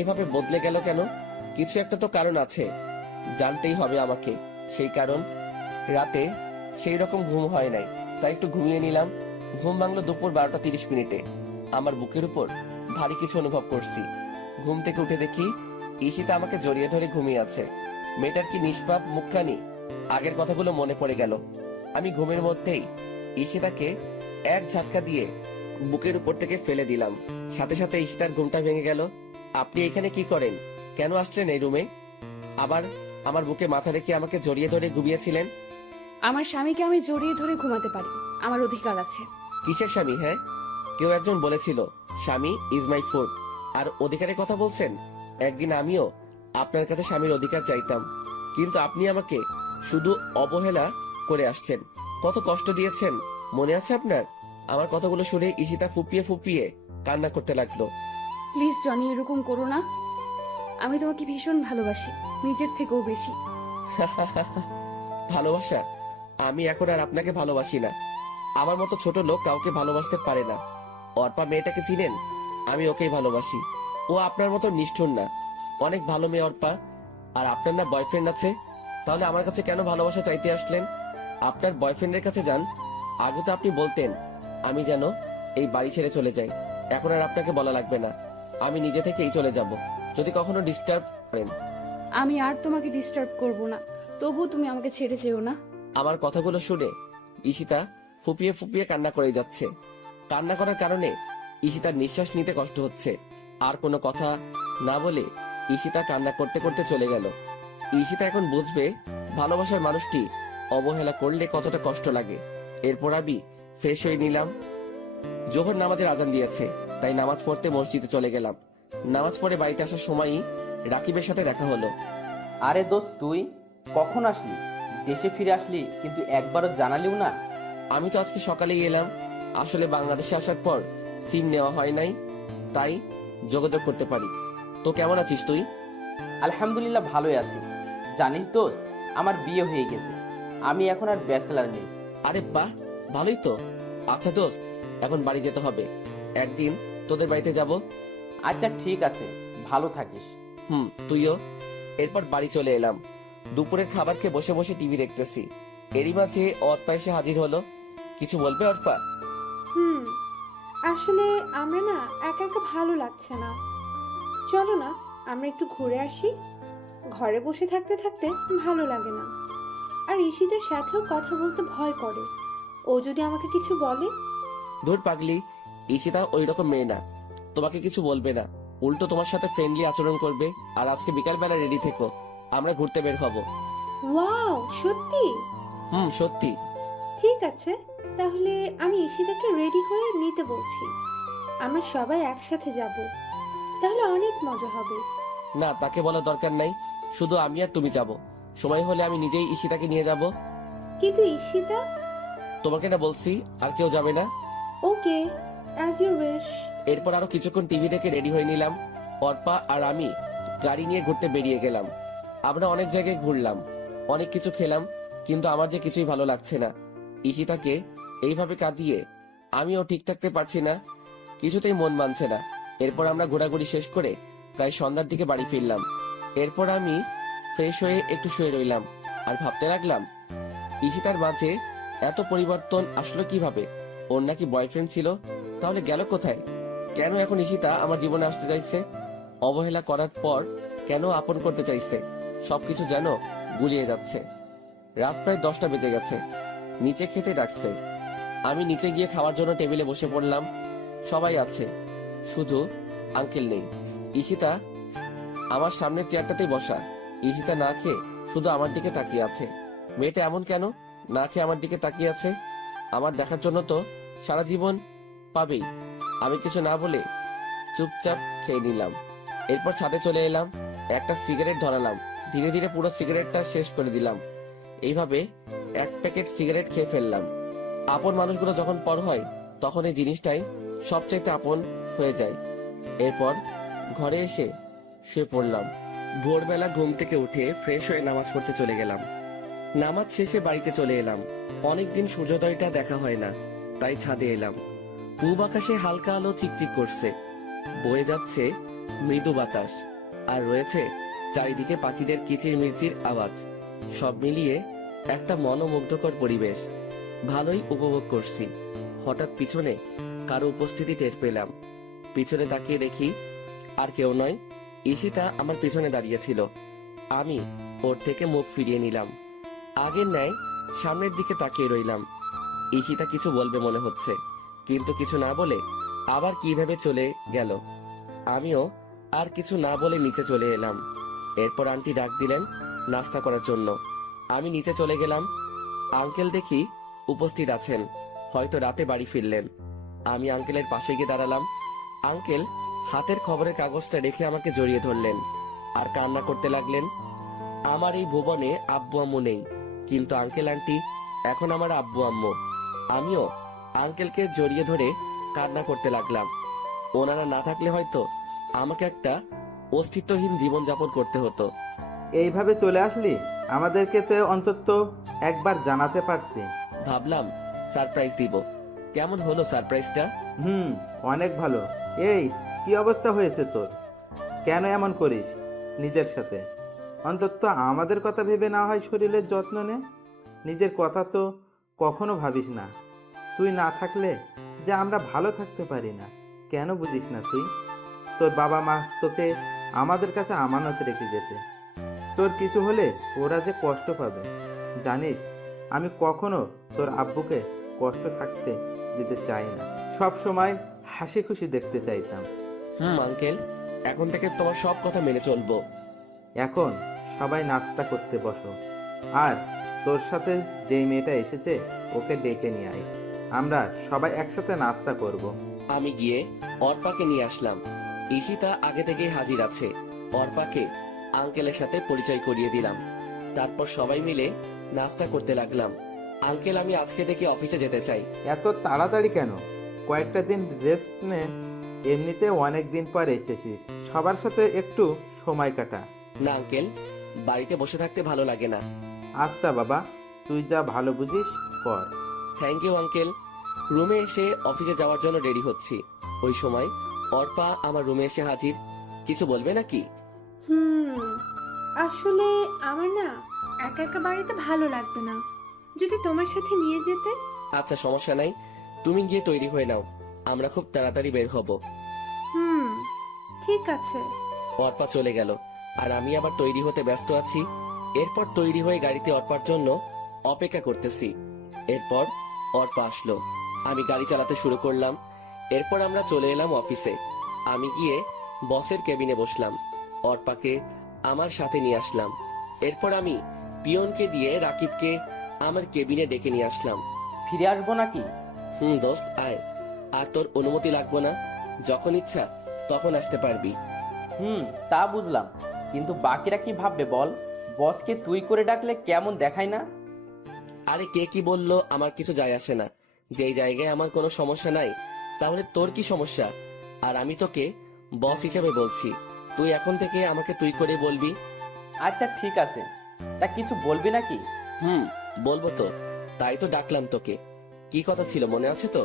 এভাবে বদলে গেল কেন? কিছু একটা তো কারণ আছে, জানতেই হবে আমাকে। সেই কারণ, রাতে সেই রকম ঘুম হয় নাই, তাই একটু ঘুমিয়ে নিলাম। ঘুম ভাঙলো দুপুর 12:30। আমার বুকের উপর ভারী কিছু অনুভব করছি। ঘুম থেকে উঠে দেখি ঈশিতা আমাকে জড়িয়ে ধরে ঘুমিয়ে আছে। মেয়েটার কি নিষ্পাপ মুখখানি! আগের কথাগুলো মনে পড়ে গেল। আমি ঘুমের মধ্যেই ঈশিতাকে এক ঝাটকা দিয়ে বুকের উপর থেকে ফেলে দিলাম। সাথে সাথে ঈশিতার ঘুমটা ভেঙে গেল। আপনি এখানে কি করেন? কেন আসলেন এই রুমে? আবার আমার বুকে মাথা রেখে আমাকে জড়িয়ে ধরে ঘুমিয়েছিলেন। আমার স্বামীকে আমি জড়িয়ে ধরে ঘুমাতে পারি, আমার অধিকার আছে। কিসের স্বামী? হ্যাঁ, কেউ একজন বলেছিল স্বামী ইজ মাই ফুড, আর অধিকারের কথা বলছেন। একদিন আমিও আপনার কাছে স্বামীর অধিকার চাইতাম, কিন্তু আপনি আমাকে শুধু অবহেলা করে আসছেন। কত কষ্ট দিয়েছেন, মনে আছে আপনার? আমার কথাগুলো শুনে ঈশিতা ফুপিয়ে ফুপিয়ে কান্না করতে লাগলো। প্লিজ জনি, এরকম করো না। আমি তোমাকে ভীষণ ভালোবাসি, নিজের থেকেও বেশি। ভালোবাসা? আমি এখন আর আপনাকে ভালোবাসি না। আমার মতো ছোট লোক কাউকে ভালোবাসতে পারে না। অর্পা মেয়েটাকে চিনেন? আমি ওকেই ভালোবাসি। ও আপনার মতো নিষ্ঠুর না, অনেক ভালো মেয়ে অর্পা। আর আপনার না বয়ফ্রেন্ড আছে, তাহলে আমার কাছে কেন ভালোবাসা চাইতে আসলেন? আপনার বয়ফ্রেন্ডের কাছে যান। আগে তো আপনি বলতেন আমি যেন এই বাড়ি ছেড়ে চলে যাই। এখন আর আপনাকে বলা লাগবে না, আমি নিজে থেকেই চলে যাব যদি কখনো ডিস্টার্ব করেন। আমি আর তোমাকে ডিস্টার্ব করব না, তবু তুমি আমাকে ছেড়ে যেও না। আমার কথাগুলো শুনে ঈশিতা ফুপিয়ে ফুপিয়ে কান্না করে যাচ্ছে। কান্না করার কারণে ঈশিতার নিঃশ্বাস নিতে কষ্ট হচ্ছে। আর কোনো কথা না বলে ঈশিতা কান্না করতে করতে চলে গেল। ঈশিতা এখন বুঝবে ভালোবাসার মানুষটি অবহেলা করলে কতটা কষ্ট লাগে। এরপর আমি ফ্রেশ হয়ে নিলাম। জোহর নামাজের আজান দিয়েছে, তাই নামাজ পড়তে মসজিদে চলে গেলাম। নামাজ পড়ে বাড়িতে আসার সময়ই রাকিবের সাথে দেখা হলো। আরে দোস্ত, তুই কখন আসলি? দেশে ফিরে আসলি, কিন্তু একবারও জানালিও না। আমি তো আজকে সকালেই এলাম। আসলে বাংলাদেশে আসার পর সিম নেওয়া হয় নাই, তাই যোগাযোগ করতে পারি। তো কেমন আছিস তুই? আলহামদুলিল্লাহ ভালোই আছি। জানিস দোস্ত, আমার বিয়ে হয়ে গেছে। আমি এখন আর ব্যাচেলার নেই। আরে বাহ, ভালোই তো। আচ্ছা দোস্ত, এখন বাড়ি যেতে হবে। একদিন তোদের বাড়িতে যাব। আচ্ছা ঠিক আছে, ভালো থাকিস। তুইও। এরপর বাড়ি চলে এলাম। দুপুরের খাবার খেয়ে বসে বসে টিভি দেখতেছি। এরই মাঝে অর্পা এসে হাজির হলো। কিছু বলবে অর্পা? আসলে আমরা না একা একা ভালো লাগছে না, চলো না আমরা একটু ঘুরে আসি। ঘরে বসে থাকতে থাকতে ভালো লাগে না, আর ঈশিতার সাথেও কথা বলতে ভয় করে। ও যদি আমাকে কিছু বলে? ধুর পাগলি, ঈশিতা ওই রকম মেয়ে না, তোমাকে কিছু বলবে না। উল্টো তোমার সাথে ফ্রেন্ডলি আচরণ করবে। আর আজকে বিকালবেলা রেডি থেকো, আমরা ঘুরতে বের হব। ওয়াও, সত্যি? সত্যি। ঠিক আছে, তাহলে আমি ঈশিতাকে রেডি হয়ে নিতে বলছি। আমরা সবাই একসাথে যাব, তাহলে অনেক মজা হবে। না, তাকে বলার দরকার নাই, শুধু আমি আর তুমি যাব। সময় হলে আমি নিজেই ঈশিতাকে নিয়ে যাব। কিন্তু ঈশিতা? তোমাকে না বলছি আর কেউ যাবে না। ওকে, অ্যাজ ইউ উইশ। এরপর আরো কিছুক্ষণ টিভি দেখে রেডি হয়ে নিলাম। অর্পা আর আমি গাড়ি নিয়ে ঘুরতে বেরিয়ে গেলাম। আমরা অনেক জায়গায় ঘুরলাম, অনেক কিছু খেলাম, কিন্তু আমার যে কিছুই ভালো লাগছে না। ঈশিতাকে এইভাবে কাঁদিয়ে আমিও ঠিক থাকতে পারছি না। কিছুতেই মন মানছে না। এরপর আমরা ঘোরাঘুরি শেষ করে প্রায় সন্ধ্যার দিকে বাড়ি ফিরলাম। এরপর আমি ফ্রেশ হয়ে একটু শুয়ে রইলাম আর ভাবতে লাগলাম, ঈশিতার মাঝে এত পরিবর্তন আসলো কিভাবে? ওর নাকি বয়ফ্রেন্ড ছিল, তাহলে গেল কোথায়? কেন এখন ঈশিতা আমার জীবনে আসতে চাইছে? অবহেলা করার পর কেন আপন করতে চাইছে? সবকিছু যেন গুলিয়ে যাচ্ছে। রাত প্রায় 10টা বেজে গেছে। নিচে খেতে ডাকছে। আমি নিচে গিয়ে খাওয়ার জন্য টেবিলে বসে পড়লাম। সবাই আছে, শুধু আঙ্কেল নেই। ঈশিতা আমার সামনের চেয়ারটাতেই বসা। ঈশিতা না খেয়ে শুধু আমার দিকে তাকিয়ে আছে। মেয়েটা এমন কেন না খেয়ে আমার দিকে তাকিয়ে আছে? আমার দেখার জন্য তো সারা জীবন পাবেই। আমি কিছু না বলে চুপচাপ খেয়ে নিলাম। এরপর ছাদে চলে এলাম, একটা সিগারেট ধরালাম। ধীরে ধীরে পুরো সিগারেটটা শেষ করে দিলাম। এইভাবে 1 প্যাকেট সিগারেট খেয়ে ফেললাম। আপন মানুষগুলো যখন পর হয় তখন এই জিনিসটাই সবচাইতে আপন হয়ে যায়। এরপর ঘরে এসে শুয়ে পড়লাম। ভোরবেলা ঘুম থেকে উঠে ফ্রেশ হয়ে নামাজ পড়তে চলে গেলাম। নামাজ শেষে বাড়িতে চলে এলাম। অনেকদিন সূর্যোদয়টা দেখা হয় না, তাই ছাদে এলাম। পূব আকাশে হালকা আলো চিকচিক করছে, বয়ে যাচ্ছে মৃদু বাতাস, আর রয়েছে চারিদিকে পাখিদের কিচিরমিচির আওয়াজ। সব মিলিয়ে একটা মনোমুগ্ধকর পরিবেশ। ভালোই উপভোগ করছি। হঠাৎ পিছনে কারো উপস্থিতি টের পেলাম। পিছনে তাকিয়ে দেখি আর কেউ নয়, ঈশিতা আমার পিছনে দাঁড়িয়েছিল। আমি ওর থেকে মুখ ফিরিয়ে নিলাম। আগের ন্যায় সামনের দিকে তাকিয়ে রইলাম। ঈশিতা কিছু বলবে মনে হচ্ছে, কিন্তু কিছু না বলে আবার কিভাবে চলে গেল। আমিও আর কিছু না বলে নিচে চলে এলাম। এরপর আন্টি ডাক দিলেন নাস্তা করার জন্য। আমি নিচে চলে গেলাম। আঙ্কেল দেখি উপস্থিত আছেন, হয়তো রাতে বাড়ি ফিরলেন। আমি আঙ্কেলের পাশে গিয়ে দাঁড়ালাম। আঙ্কেল হাতের খবরের কাগজটা রেখে আমাকে জড়িয়ে ধরলেন আর কান্না করতে লাগলেন। আমার এই ভুবনে আব্বু আম্মু নেই, কিন্তু আঙ্কেল আন্টি এখন আমার আব্বু আম্মু। আমিও আঙ্কেলকে জড়িয়ে ধরে কান্না করতে লাগলাম। ওনারা না থাকলে হয়তো আমাকে একটা অস্তিত্বহীন জীবন যাপন করতে হতো। এইভাবে চলে আসলি, আমাদেরকে তো অন্তত একবার জানাতে পারতে। ভাবলাম সারপ্রাইজ দিব। কেমন হলো সারপ্রাইজটা? অনেক ভালো। এই কি অবস্থা হয়েছে তোর? কেন এমন করিস নিজের সাথে? অন্তত আমাদের কথা ভেবে না হয় শরীরের যত্ন নে। নিজের কথা তো কখনো ভাবিস না। তুই না থাকলে যে আমরা ভালো থাকতে পারি না, কেন বুঝিস না তুই? তোর বাবা মা তোকে আমাদের কাছে আমানত রেখে গেছে। তোর কিছু হলে ওরা যে কষ্ট পাবে জানিস। আমি কখনো তোর আব্বুকে কষ্ট থাকতে দিতে চাই না। সব সময় হাসি খুশি দেখতে চাইতাম। আঙ্কেল, এখন থেকে তোমার সব কথা মেনে চলবো। এখন সবাই নাস্তা করতে বসো, আর তোর সাথে যেই মেয়েটা এসেছে ওকে ডেকে নিয়ে আয়। আমরা সবাই একসাথে নাস্তা করব। আমি গিয়ে অর্পাকে নিয়ে আসলাম। ঈশিতা আগে থেকেই হাজির আছে। অর্পাকে আঙ্কেলের সাথে পরিচয় করিয়ে দিলাম। তারপর সবাই মিলে নাস্তা করতে লাগলাম। আঙ্কেল, আমি আজকে থেকে অফিসে যেতে চাই। এত তাড়াতাড়ি কেন? কয়েকটা দিন রেস্ট নে। এমনিতে অনেক দিন পর এসেছিস, সবার সাথে একটু সময় কাটা। না আঙ্কেল, বাড়িতে বসে থাকতে ভালো লাগে না। আচ্ছা বাবা, তুই যা ভালো বুঝিস কর। Thank you uncle. রুমে এসে অফিসে যাওয়ার জন্য রেডি হচ্ছি। ওই সময় অর্পা আমার রুমে এসে হাজির। কিছু বলবে নাকি? আসলে আমার না একা একা বাড়িতে ভালো লাগবে না, যদি তোমার সাথে নিয়ে যেতে। আচ্ছা, সমস্যা নাই, তুমি গিয়ে তৈরি হয়ে নাও, আমরা খুব তাড়াতাড়ি বের হব। ঠিক আছে। অর্পা চলে গেল আর আমি আবার তৈরি হতে ব্যস্ত আছি। এরপর তৈরি হয়ে গাড়িতে অর্পার জন্য অপেক্ষা করতেছি। এরপর অর্পা আসলো, আমি গাড়ি চালাতে শুরু করলাম। এরপর আমরা চলে এলাম অফিসে। আমি গিয়ে বসের কেবিনে বসলাম। অর্পাকে আমার সাথে নিয়ে আসলাম। এরপর আমি পিয়নকে দিয়ে রাকিবকে আমার কেবিনে ডেকে নিয়ে আসলাম। ফিরে আসবো নাকি? দোস্ত আয়, আর তোর অনুমতি লাগবে না, যখন ইচ্ছা তখন আসতে পারবি। তা বুঝলাম, কিন্তু বাকিরা কি ভাববে বল? বসকে তুই করে ডাকলে কেমন দেখায় না? আরে কে কি বললো আমার কিছু যায় আসে না। যেই জায়গায় আমার কোনো সমস্যা নাই, তাহলে তোর কি সমস্যা? আর আমি তোকে বস হিসেবে বলছি, তুই এখন থেকে আমাকে তুই করে বলবি। আচ্ছা ঠিক আছে, তা কিছু বলবি নাকি? বলবো তো, তাই তো ডাকলাম তোকে। কি কথা ছিল মনে আছে তো?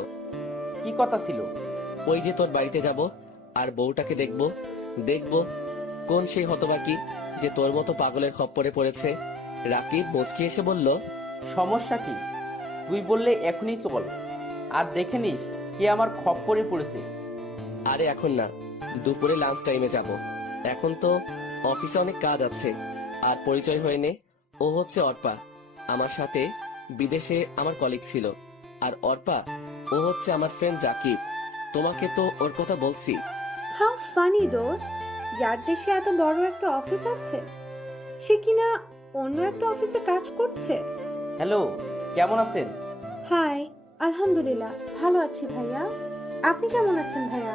কি কথা ছিল? ওই যে তোর বাড়িতে যাব আর বউটাকে দেখব কোন সেই হতবাকি যে তোর মতো পাগলের খপ্পরে পড়েছে। রাকিব মুচকি এসে বলল, সমস্যা কি? তুই বললে এখনই চল, আর দেখে নিস কে আমার খপ্পরে পড়েছে। আরে এখন না, দুপুরে লাঞ্চ টাইমে যাব। এখন তো অফিসে অনেক কাজ আছে। আর পরিচয় হয়ে নে, ও হচ্ছে অর্পা, আমার সাথে বিদেশে আমার কলিগ ছিল। আর অর্পা, ও হচ্ছে আমার ফ্রেন্ড রাকিব। তোমাকে তো ওর কথা বলছি। হাউ ফানি দোস্ত, যার দেশে এত বড় একটা অফিস আছে সে কিনা অন্য একটা অফিসে কাজ করছে। হ্যালো, কেমন আছেন? হাই, আলহামদুলিল্লাহ ভালো আছি ভাইয়া। আপনি কেমন আছেন ভাইয়া?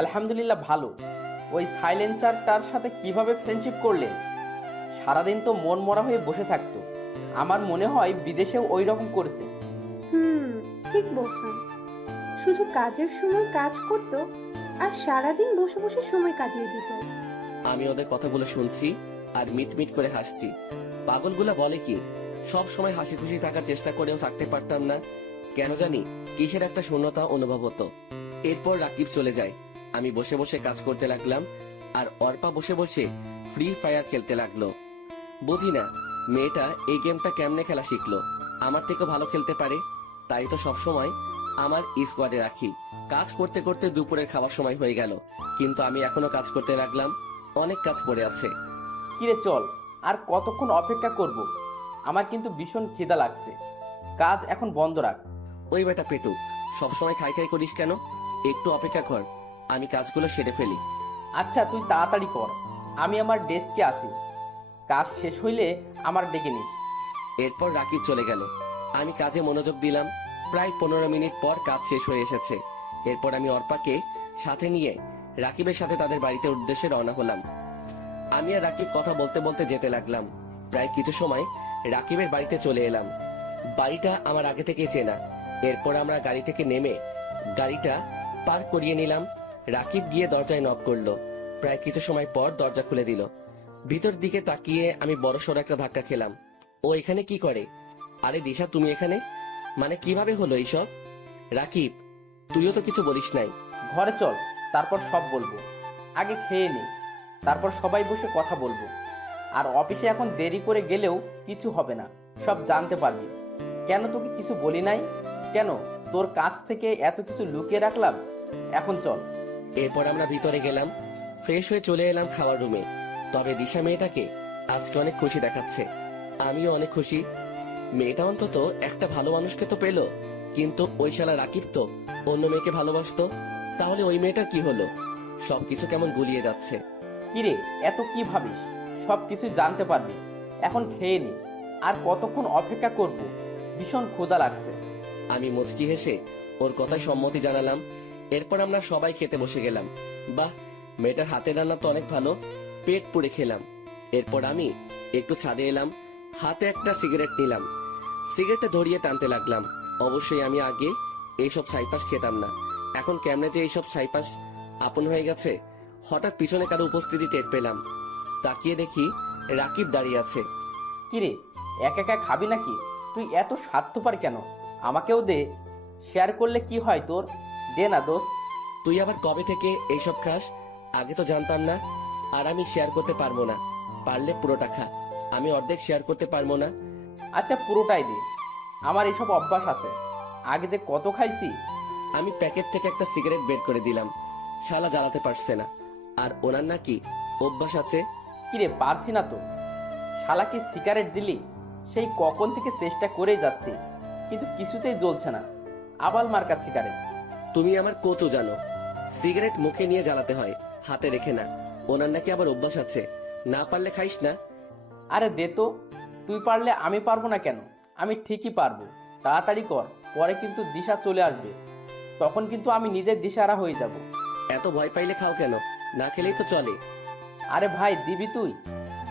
আলহামদুলিল্লাহ ভালো। ওই সাইলেন্সারটার সাথে কিভাবে ফ্রেন্ডশিপ করলেন? সারাদিন তো মন মরা হয়ে বসে থাকতো। আমার মনে হয় বিদেশেও ওই রকম করেছে। ঠিক বলছেন। শুধু কাজের সময় কাজ করত আর সারাদিন বসে বসে সময় কাটিয়ে দিত। আমি ওদের কথাগুলো শুনছি আর মিট মিট করে হাসছি। পাগলগুলা বলে কি, সব সময় হাসি খুশি থাকার চেষ্টা করেও থাকতে পারতাম না। কেন জানি কিসের একটা শূন্যতা অনুভব হতো। এরপর রাকিব চলে যায়, আমি বসে বসে কাজ করতে লাগলাম আর অর্পা বসে বসে ফ্রি ফায়ার খেলতে লাগলো। বুঝি না মেয়েটা এই গেমটা কেমনে খেলা শিখলো। আমার থেকে ভালো খেলতে পারে, তাই তো সব সময় আমার স্কোয়াডে রাখি। কাজ করতে করতে দুপুরের খাওয়ার সময় হয়ে গেল, কিন্তু আমি এখনো কাজ করতে লাগলাম। অনেক কাজ পড়ে আছে। কিরে চল, আর কতক্ষণ অপেক্ষা করব? আমার কিন্তু ভীষণ খিদা লাগছে। কাজ এখন বন্ধ রাখ। ওই বেটা পেটু, সবসময় খাই খাই করিস কেন? একটু অপেক্ষা কর, আমি কাজগুলো সেরে ফেলি। আচ্ছা তুই তাড়াতাড়ি কর, আমি আমার ডেস্কে আসি। কাজ শেষ হইলে আমার ডেকে নিস। এরপর রাকিব চলে গেল, আমি কাজে মনোযোগ দিলাম। প্রায় 15 মিনিট পর কাজ শেষ হয়ে এসেছে। এরপর আমি অর্পাকে সাথে নিয়ে রাকিবের সাথে তাদের বাড়িতে উদ্দেশ্যে রওনা হলাম। আমি আর রাকিব কথা বলতে বলতে যেতে লাগলাম। প্রায় কিছু সময় রাকিবের বাড়িতে চলে এলাম। বাড়িটা আমার আগে থেকে চেনা। এরপর আমরা গাড়ি থেকে নেমে গাড়িটা পার্ক করিয়ে নিলাম। রাকিব গিয়ে দরজায় নক করলো। প্রায় কিছু সময় পর দরজা খুলে দিল। ভিতর দিকে তাকিয়ে আমি বড়সড় একটা ধাক্কা খেলাম। ও এখানে কি করে? আরে দিশা, তুমি এখানে? মানে কিভাবে হলো এইসব? রাকিব, তুইও তো কিছু বলিস নাই। ঘরে চল, তারপর সব বলবো। আগে খেয়ে নে, তারপর সবাই বসে কথা বলবো। আর অফিসে এখন দেরি করে গেলেও কিছু হবে না, সব জানতে পারবি। কেন তোকে কিছু বলি নাই? কেন তোর কাছ থেকে এত কিছু লুকিয়ে রাখলাম? এখন চল। এরপর আমরা ভিতরে গেলাম, ফ্রেশ হয়ে চলে এলাম খাওয়ার রুমে। তবে দিশা মেয়েটাকে আজকে অনেক খুশি দেখাচ্ছে। আমিও অনেক খুশি। মেয়েটা অন্তত একটা ভালো মানুষকে তো পেলো, কিন্তু ওই শালা রাকিব তো অন্য মেয়েকে ভালোবাসতো। তাহলে ওই মেয়েটার কি হলো? সবকিছু কেমন গুলিয়ে যাচ্ছে। কিরে, এত কি ভাবিস? সব কিছু জানতে পারবি। এখন খেয়ে নি, আর কতক্ষণ অপেক্ষা করব? ভীষণ ক্ষুধা লাগছে। আমি মুচকি হেসে ওর কথায় সম্মতি জানালাম। এরপর আমরা সবাই খেতে বসে গেলাম। বাহ, মেয়েটার হাতের রান্না তো অনেক ভালো। পেট পুড়ে খেলাম। এরপর আমি একটু ছাদে এলাম, হাতে একটা সিগারেট নিলাম। সিগারেটটা ধরিয়ে টানতে লাগলাম। অবশ্যই আমি আগে এইসব ছাইপাস খেতাম না। এখন কেমনে যে এইসব ছাইপাস আপন হয়ে গেছে। হঠাৎ পিছনে কারো উপস্থিতি টের পেলাম। তাকিয়ে দেখি রাকিব দাঁড়িয়ে আছে। কিরে, একা একা খাবি নাকি? তুই এত স্বার্থপর কেন? আমাকেও দে, শেয়ার করলে কি হয় তোর? দে না দোস্ত। তুই আবার কবে থেকে এইসব খাস? আগে তো জানতাম না। আর আমি শেয়ার করতে পারবো না। পারলে পুরোটা খা, আমি অর্ধেক শেয়ার করতে পারবো না। আচ্ছা পুরোটাই দে, আমার এসব অভ্যাস আছে। আগে যে কত খাইছি। আমি প্যাকেট থেকে একটা সিগারেট বের করে দিলাম। শালা জ্বালাতে পারছে না। আর ওনার নাকি অভ্যাস আছে। কিরে, পারছি না তো। শালাকে সিগারেট দিলি? সেই কখন থেকে চেষ্টা করেই যাচ্ছি, কিন্তু কিছুতেই জ্বলছে না। আবাল মার্কা সিগারেট। তুমি আমার কচু জানো, সিগারেট মুখে নিয়ে জ্বালাতে হয়, হাতে রেখে না। ওনার নাকি আবার অভ্যাস আছে। না পারলে খাইস না। আরে দে তো। তুই পারলে আমি পারবো না কেন? আমি ঠিকই পারবো। তাড়াতাড়ি কর, পরে কিন্তু দিশা চলে আসবে। তখন কিন্তু আমি নিজের দিশারা হয়ে যাব। এত ভয় পাইলে খাও কেন? না খেলেই তো চলে। আরে ভাই, দিবি তুই?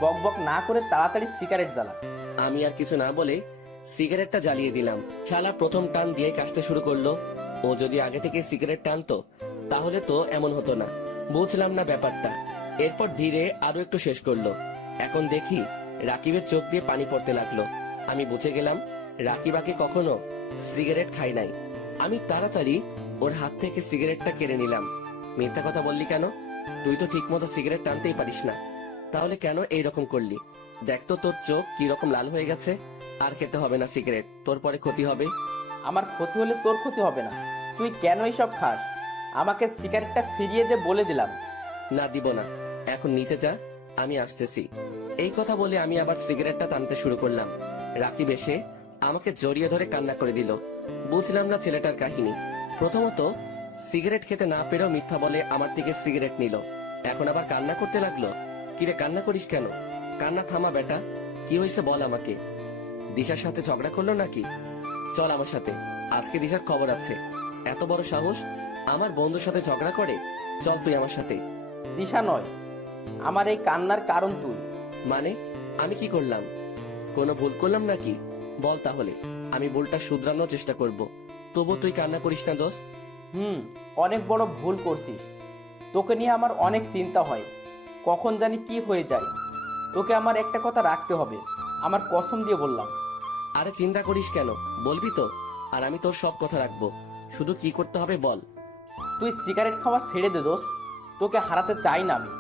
বক বক না করে তাড়াতাড়ি সিগারেট জ্বালা। আমি আর কিছু না বলে সিগারেটটা জ্বালিয়ে দিলাম। শালা প্রথম টান দিয়ে কাশতে শুরু করলো। ও যদি আগে থেকে সিগারেট টানতো তাহলে তো এমন হতো না। বুঝলাম না ব্যাপারটা। এরপর ধীরে আরো একটু শেষ করলো। এখন দেখি রাকিবের চোখ দিয়ে পানি পড়তে লাগলো। আমি বুঝে গেলাম রাকিব আগে কখনো সিগারেট খাই নাই। আমি তাড়াতাড়ি ওর হাত থেকে সিগারেটটা কেড়ে নিলাম। মিথ্যা কথা বললি কেন? তুই তো ঠিক মতো সিগারেট টানতেই পারিস না, তাহলে কেন এইরকম করলি? দেখ তো তোর চোখ কি রকম লাল হয়ে গেছে। আর খেতে হবে না সিগারেট, তোর পরে ক্ষতি হবে। আমার ক্ষতি হলে তোর ক্ষতি হবে না। তুই কেন এইসব খাস? আমাকে সিগারেটটা ফিরিয়ে দে বলে দিলাম। না, দিব না। এখন নিতে যা, আমি আসতেছি। এই কথা বলে আমি আবার সিগারেটটা টানতে শুরু করলাম। রাকিব এসে আমাকে জড়িয়ে ধরে কান্না করে দিল। বুঝলাম না ছেলেটার কাহিনী। প্রথমত সিগারেট খেতে না পেরেও মিথ্যা বলে আমার থেকে সিগারেট নিল, এখন আবার কান্না করতে লাগলো। কিরে, কান্না করিস কেন? কান্না থামা বেটা। কি হয়েছে বল আমাকে। দিশার সাথে ঝগড়া করলো নাকি? চল আমার সাথে, আজকে দিশার খবর আছে। এত বড় সাহস, আমার বন্ধুর সাথে ঝগড়া করে? চল তুই আমার সাথে। দিশা নয়, আমার এই কান্নার কারণ তুই। মানে আমি কি করলাম? কোনো ভুল করলাম নাকি? বল তাহলে, আমি ভুলটা শুধরানোর চেষ্টা করব। তবু তুই কান্না করিস না দোস্ত। অনেক বড় ভুল করছিস। তোকে নিয়ে আমার অনেক চিন্তা হয়, কখন জানি কি হয়ে যায়। তোকে আমার একটা কথা রাখতে হবে, আমার কসম দিয়ে বললাম। আরে চিন্তা করিস কেন, বলবি তো? আর আমি তোর সব কথা রাখবো, শুধু কি করতে হবে বল। তুই সিগারেট খাওয়া ছেড়ে দে দোস্ত। তোকে হারাতে চাই না আমি।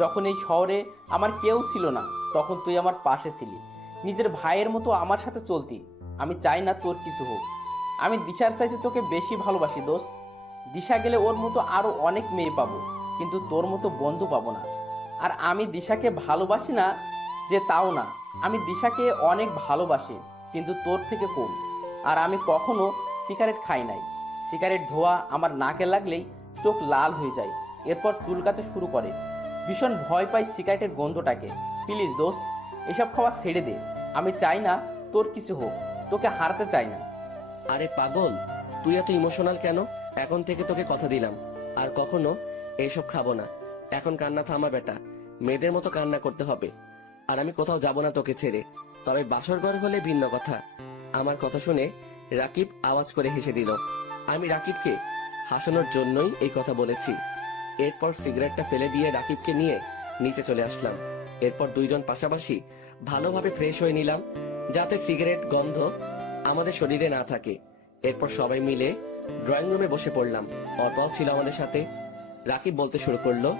যখন এই শহরে আমার কেউ ছিল না, তখন তুই আমার পাশে ছিলি, নিজের ভাইয়ের মতো আমার সাথে চলতি। আমি চাই না তোর কিছু হোক। আমি দিশার চাইতে তোকে বেশি ভালোবাসি দোস্ত। দিশা গেলে ওর মতো আরো অনেক মেয়ে পাবো, কিন্তু তোর মতো বন্ধু পাবো না। আর আমি দিশাকে ভালোবাসি না যে তাও না, আমি দিশাকে অনেক ভালোবাসি, কিন্তু তোর থেকে কম। আর আমি কখনো সিগারেট খাই নাই। সিগারেট ধোয়া আমার নাকে লাগলেই চোখ লাল হয়ে যায়, এরপর চুলকাতে শুরু করে। ভীষণ ভয় পাই সিগারেটের গন্ধটাকে। প্লিজ দোস্ত, এসব খাওয়া ছেড়ে দে। আমি চাই না তোর কিছু হোক, তোকে হারাতে চাই না। আরে পাগল, তুই এত ইমোশনাল কেন? এখন থেকে তোকে কথা দিলাম, আর কখনো এইসব খাবো না। এখন কান্না থামা বেটা, মেয়েদের মতো কান্না করতে হবে। আর আমি কোথাও যাব না তোকে ছেড়ে, তবে বাসর ঘর হলে ভিন্ন কথা। আমার কথা শুনে রাকিব আওয়াজ করে হেসে দিল। আমি রাকিবকে হাসানোর জন্যই এই কথা বলেছি। এরপর সিগারেটটা ফেলে দিয়ে রাকিবকে নিয়ে নিচে চলে আসলাম। এরপর দুইজন পাশাপাশি ভালোভাবে ফ্রেশ হয়ে নিলাম, যাতে সিগারেট গন্ধ আমাদের শরীরে না থাকে। এরপর সবাই মিলে ড্রয়িং রুমে বসে পড়লাম। অর্পাও ছিল আমাদের সাথে। রাকিব বলতে শুরু করলো,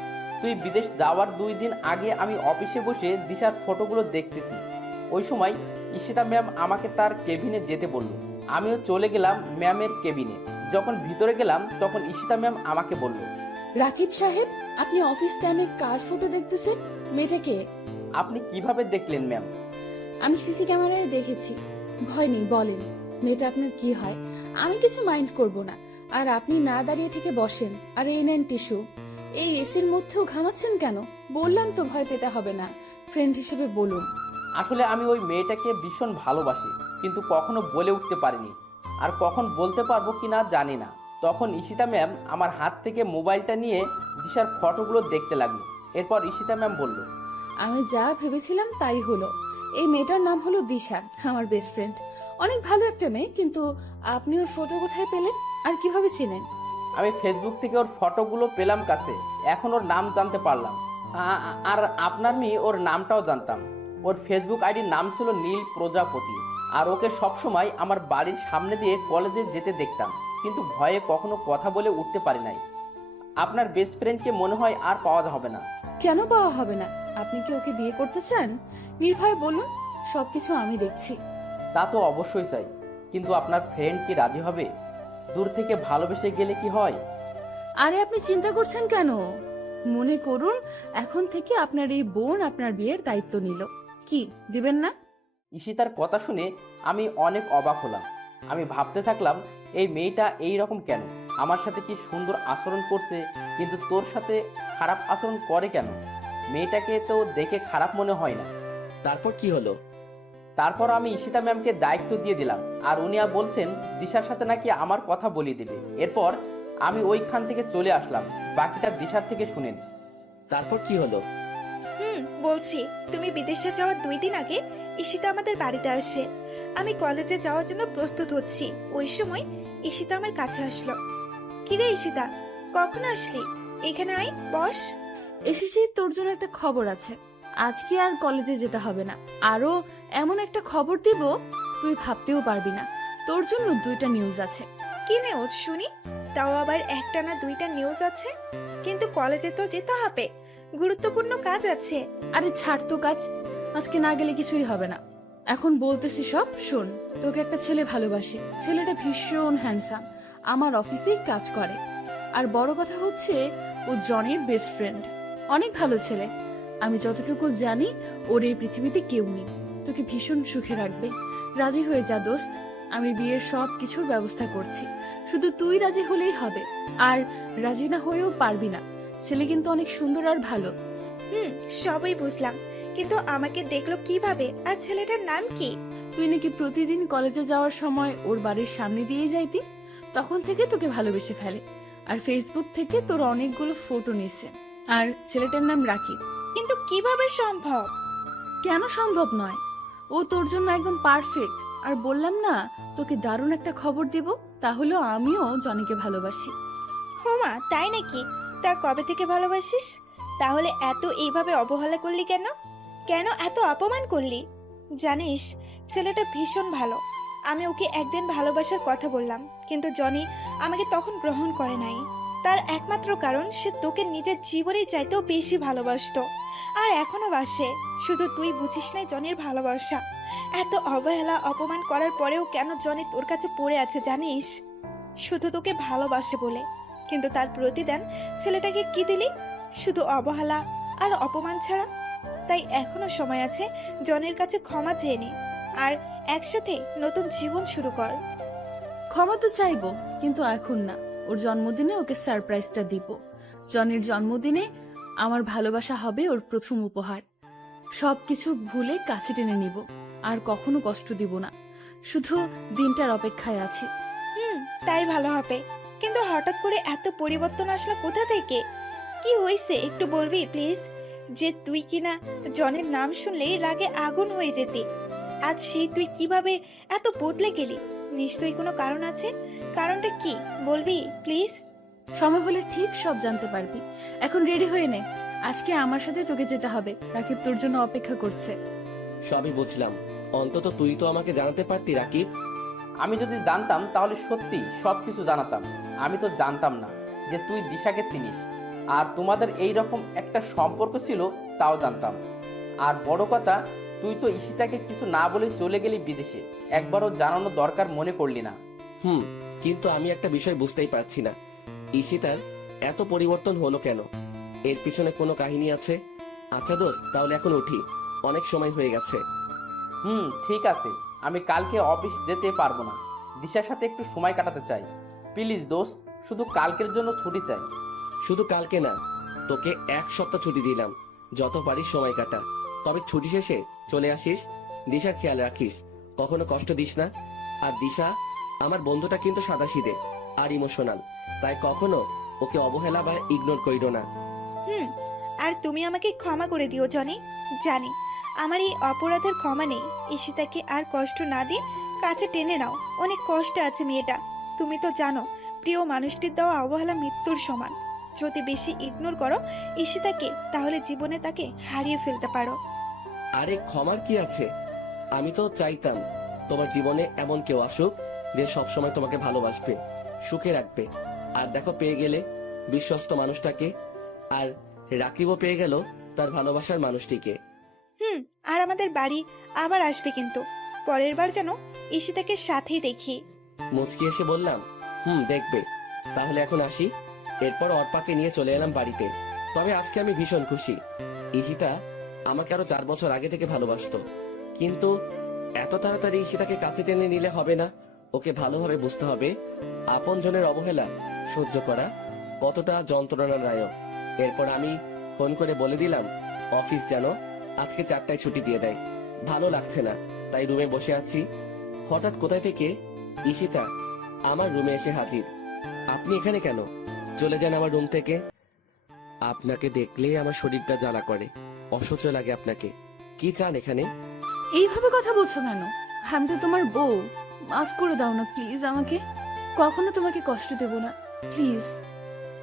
তুই বিদেশ যাওয়ার 2 দিন আগে আমি অফিসে বসে দিশার ফটোগুলো দেখতেছি। ওই সময় ঈশিতা ম্যাম আমাকে তার কেবিনে যেতে বলল। আমিও চলে গেলাম ম্যামের কেবিনে। যখন ভিতরে গেলাম তখন ঈশিতা ম্যাম আমাকে বলল, রাকিব সাহেব, আপনি অফিস টাইমে কার ফটো দেখতেছেন? মেয়েটাকে? আপনি কিভাবে দেখলেন ম্যাম? আমি সিসি ক্যামেরায় দেখেছি। ভয় নেই, বলেন মেয়েটা আপনার কি হয়? আমি কিছু মাইন্ড করব না। আর আপনি না দাঁড়িয়ে থেকে বসেন, আর এই নেন টিস্যু। এই এসির মধ্যেও ঘামাচ্ছেন কেন? বললাম তো ভয় পেতে হবে না, ফ্রেন্ড হিসেবে বলুন। আসলে আমি ওই মেয়েটাকে ভীষণ ভালোবাসি, কিন্তু কখনো বলে উঠতে পারিনি। আর কখন বলতে পারবো কিনা জানি না। তখন ঈশিতা ম্যাম আমার হাত থেকে মোবাইলটা নিয়ে দিশার ফটোগুলো দেখতে লাগলো। এরপর ঈশিতা ম্যাম বলল, আমি যা ভেবেছিলাম তাই হলো। এই মেয়েটার নাম হলো দিশা, আমার বেস্ট ফ্রেন্ড। অনেক ভালো একটা মেয়ে, কিন্তু আপনি ওর ফটো কোথায় পেলেন আর কিভাবে চিনেন? আমি ফেসবুক থেকে ওর ফটোগুলো পেলাম কাছে, এখন ওর নাম জানতে পারলাম। আর আপনার মেয়ে ওর নামটাও জানতাম। ওর ফেসবুক আইডির নাম ছিল নীল প্রজাপতি। আর ওকে সবসময় আমার বাড়ির সামনে দিয়ে কলেজে যেতে দেখতাম, কিন্তু ভয়ে কখনো কথা বলে উঠতে পারি নাই। আপনার বেস্ট ফ্রেন্ডকে মনে হয় আর পাওয়া হবে না। কেন পাওয়া হবে না? আপনি কি ওকে বিয়ে করতে চান? নির্ভয় বলুন, সবকিছু আমি দেখছি। তা তো অবশ্যই চাই, কিন্তু আপনার ফ্রেন্ড কি রাজি হবে? দূর থেকে ভালোবেসে গেলে কি হয়? আরে আপনি চিন্তা করছেন কেন? মনে করুন এখন থেকে আপনার এই বোন আপনার বিয়ের দায়িত্ব নিল। কি দিবেন না? ঈশিতার কথা শুনে আমি অনেক অবাক হলাম। আমি ভাবতে থাকলাম, এই মেয়েটা এই রকম কেন? আমার সাথে কি সুন্দর আচরণ করছে, কিন্তু তোর সাথে খারাপ আচরণ করে কেন? মেয়েটাকে তো দেখে খারাপ মনে হয় না। তারপর কি হলো? তারপর আমি ঈশিতা ম্যামকে দায়িত্ব দিয়ে দিলাম, আর উনি বলছেন দিশার সাথে নাকি আমার কথা বলিয়ে দেবে। এরপর আমি ওইখান থেকে চলে আসলাম। বাকিটা দিশার থেকে শুনেন। তারপর কি হলো? বলছি, তুমি বিদেশে যাওয়ার 2 দিন আগে ঈশিতা আমাদের বাড়িতে আসে। আমি কলেজে যাওয়ার জন্য প্রস্তুত হচ্ছি। ওই সময় ঈশিতা আমার কাছে আসলো। কিরে ঈশিতা, কখন আসলি? এখানে আয়, বস। এসেছি, তোর জন্য একটা খবর আছে। আজকে আর কলেজে যেতে হবে না। আরো এমন একটা খবর দিব তুই ভাবতেও পারবি না। তোর জন্য 2টা নিউজ আছে। কি নিউজ শুনি? তাও আবার একটা না দুইটা নিউজ আছে। কিন্তু কলেজে তো যেতে হবে, গুরুত্বপূর্ণ কাজ আছে। আরে ছাড় তো কাজ, আজকে না গেলে কিছুই হবে না। এখন বলতেছি সব শোন। তোকে একটা ছেলে ভালোবাসে, ছেলেটা ভীষণ হ্যান্ডসাম, আমার অফিসেই কাজ করে। আর বড় কথা হচ্ছে ও জনের বেস্ট ফ্রেন্ড, অনেক ভালো ছেলে। আমি যতটুকু জানি ওর এই পৃথিবীতে কেউ নেই, তোকে ভীষণ সুখে রাখবে। রাজি হয়ে যা দোস্ত, আমি বিয়ের সব কিছুর ব্যবস্থা করছি, শুধু তুই রাজি হলেই হবে। আর রাজি না হয়েও পারবি না, ছেলে কিন্তু অনেক সুন্দর আর ভালো। সবই বুঝলাম, কিন্তু আমাকে দেখলো কিভাবে, আর ছেলেটার নাম কি? তুই নাকি প্রতিদিন কলেজে যাওয়ার সময় ওর বাড়ির সামনে দিয়ে যাইতি, তখন থেকে তোকে ভালোবেসে ফেলে। আর ফেসবুক থেকে তোর অনেকগুলো ফটো নিছে। আর ছেলেটার নাম রাকিব। কিন্তু কিভাবে সম্ভব? কেন সম্ভব নয়, ও তোর জন্য একদম পারফেক্ট। আর বললাম না তোকে দারুণ একটা খবর দিব, তাহলে আমিও জনিকে ভালোবাসি। হোমা, তাই নাকি? তা কবে থেকে ভালোবাসিস? তাহলে এত এইভাবে অবহেলা করলি কেন? কেন এত অপমান করলি? জানিস, ছেলেটা ভীষণ ভালো। আমি ওকে একদিন ভালোবাসার কথা বললাম, কিন্তু জনি আমাকে তখন গ্রহণ করে নাই। তার একমাত্র কারণ সে তোকে নিজের জীবনের চাইতেও বেশি ভালোবাসতো, আর এখনো বাসে। শুধু তুই বুঝিস নাই জনির ভালোবাসা। এত অবহেলা অপমান করার পরেও কেন জনি তোর কাছে পড়ে আছে জানিস? শুধু তোকে ভালোবাসে বলে। কিন্তু তার প্রতিদান ছেলেটাকে কি দিলি? শুধু অবহেলা আর অপমান ছাড়া। তাই এখনো সময় আছে, জনের কাছে ক্ষমা চেয়ে নে আর একসাথে নতুন জীবন শুরু কর। ক্ষমা তো চাইবো, কিন্তু এখন না। ওর জন্মদিনে ওকে সারপ্রাইজটা দিব। জনির জন্মদিনে আমার ভালোবাসা হবে ওর প্রথম উপহার। সবকিছু ভুলে কাছে টেনে নিব, আর কখনো কষ্ট দিব না। শুধু দিনটার অপেক্ষায় আছি। তাই ভালো হবে। কিন্তু হঠাৎ করে এত পরিবর্তন আসলো কোথা থেকে? কি হয়েছে একটু বলবি প্লিজ? যে তুই কিনা জনের নাম শুনলেই রাগে আগুন হয়ে যেতি, আজ সেই তুই কিভাবে এত বদলে গেলি? নিশ্চয়ই কোনো কারণ আছে। কারণটা কি বলবি প্লিজ? সময় হলে ঠিক সব জানতে পারবি। এখন রেডি হয়ে নে, আজকে আমার সাথে তোকে যেতে হবে। রাকিব তোর জন্য অপেক্ষা করছে। সবই বুঝলাম, অন্তত তুই তো আমাকে জানাতে পারতি রাকিব। আমি যদি জানতাম তাহলে সত্যি সব কিছু জানাতাম। আমি তো জানতাম না যে তুই দিশাকে চিনিস, আর তোমাদের এই রকম একটা সম্পর্ক ছিল তাও জানতাম। আর বড় কথা, তুই তো ঈশিতাকে কিছু না বলে চলে গেলি বিদেশে, একবারও জানানো দরকার মনে করলি না। কিন্তু আমি একটা বিষয় বুঝতেই পারছি না, ঈশিতার এত পরিবর্তন হলো কেন? এর পিছনে কোনো কাহিনী আছে? আচ্ছা দোস্ত, তাহলে এখন উঠি, অনেক সময় হয়ে গেছে। ঠিক আছে, আমি কালকে অফিস যেতে পারবো না। দিশার সাথে একটু সময় কাটাতে চাই। প্লিজ দোস্ত, শুধু কালকের জন্য ছুটি চাই। শুধু কালকে না, তোকে 1 সপ্তাহ ছুটি দিলাম, যত পারিস সময় কাটা। তবে ছুটি শেষে চলে আসিস। দিশার খেয়াল রাখিস, কখনো কষ্ট দিস না। আর দিশা আমার বন্ধুটা কিন্তু সাদাসিধে আর ইমোশনাল, তাই কখনো ওকে অবহেলা বা ইগনোর করিও না। আর তুমি আমাকে ক্ষমা করে দিও জনি। জানি আমার এই অপরাধের ক্ষমা নেই। ঈশিতাকে আর কষ্ট না দিয়ে কাছে টেনে নাও। অনেক কষ্ট আছে মেয়েটা। তুমি তো জানো, প্রিয় মানুষটির দেওয়া অবহেলা মৃত্যুর সমান। যদি বেশি ইগনোর করো ঈশিতাকে, তাহলে জীবনে তাকে হারিয়ে ফেলতে পারো। আরে ক্ষমার কি আছে? আমি তো চাইতাম তোমার জীবনে এমন কেউ আসুক যে সবসময় তোমাকে ভালোবাসবে, সুখে রাখবে। আর দেখো, পেয়ে গেলে বিশ্বস্ত মানুষটাকে। আর রাকিবও পেয়ে গেল তার ভালোবাসার মানুষটিকে। আর আমাদের বাড়ি আবার আসবে, কিন্তু পরের বার যেন ঈশিতাকে সাথেই দেখি। মুচকি এসে বললাম, দেখবে। তাহলে এখন আসি। এরপর অর্পাকে নিয়ে চলে এলাম বাড়িতে। তবে আজকে আমি ভীষণ খুশি। ঈশিতা আমাকে আরো 4 বছর আগে থেকে ভালোবাসতো, কিন্তু এত তাড়াতাড়ি ঈশিতাকে কাছে টেনে নিলে হবে না। ওকে ভালোভাবে বুঝতে হবে আপনজনের অবহেলা সহ্য করা কতটা যন্ত্রণাদায়ক। এরপর আমি ফোন করে বলে দিলাম অফিস যেন আজকে 4টায় ছুটি দিয়ে দেয়। ভালো লাগছে না, তাই রুমে বসে আছি। হঠাৎ কোথায় থেকে ঈশিতা আমার রুমে এসে হাজির। আপনি এখানে কেন? চলে যান আমার রুম থেকে। আপনাকে দেখলে আমার শরীরটা জ্বালা করে, অসহ্য লাগে আপনাকে। কি চান এখানে? এইভাবে কথা বলছো কেন? আমি তো তোমার বউ, মাফ করে দাও না প্লিজ আমাকে। কখনো তোমাকে কষ্ট দেব না, প্লিজ।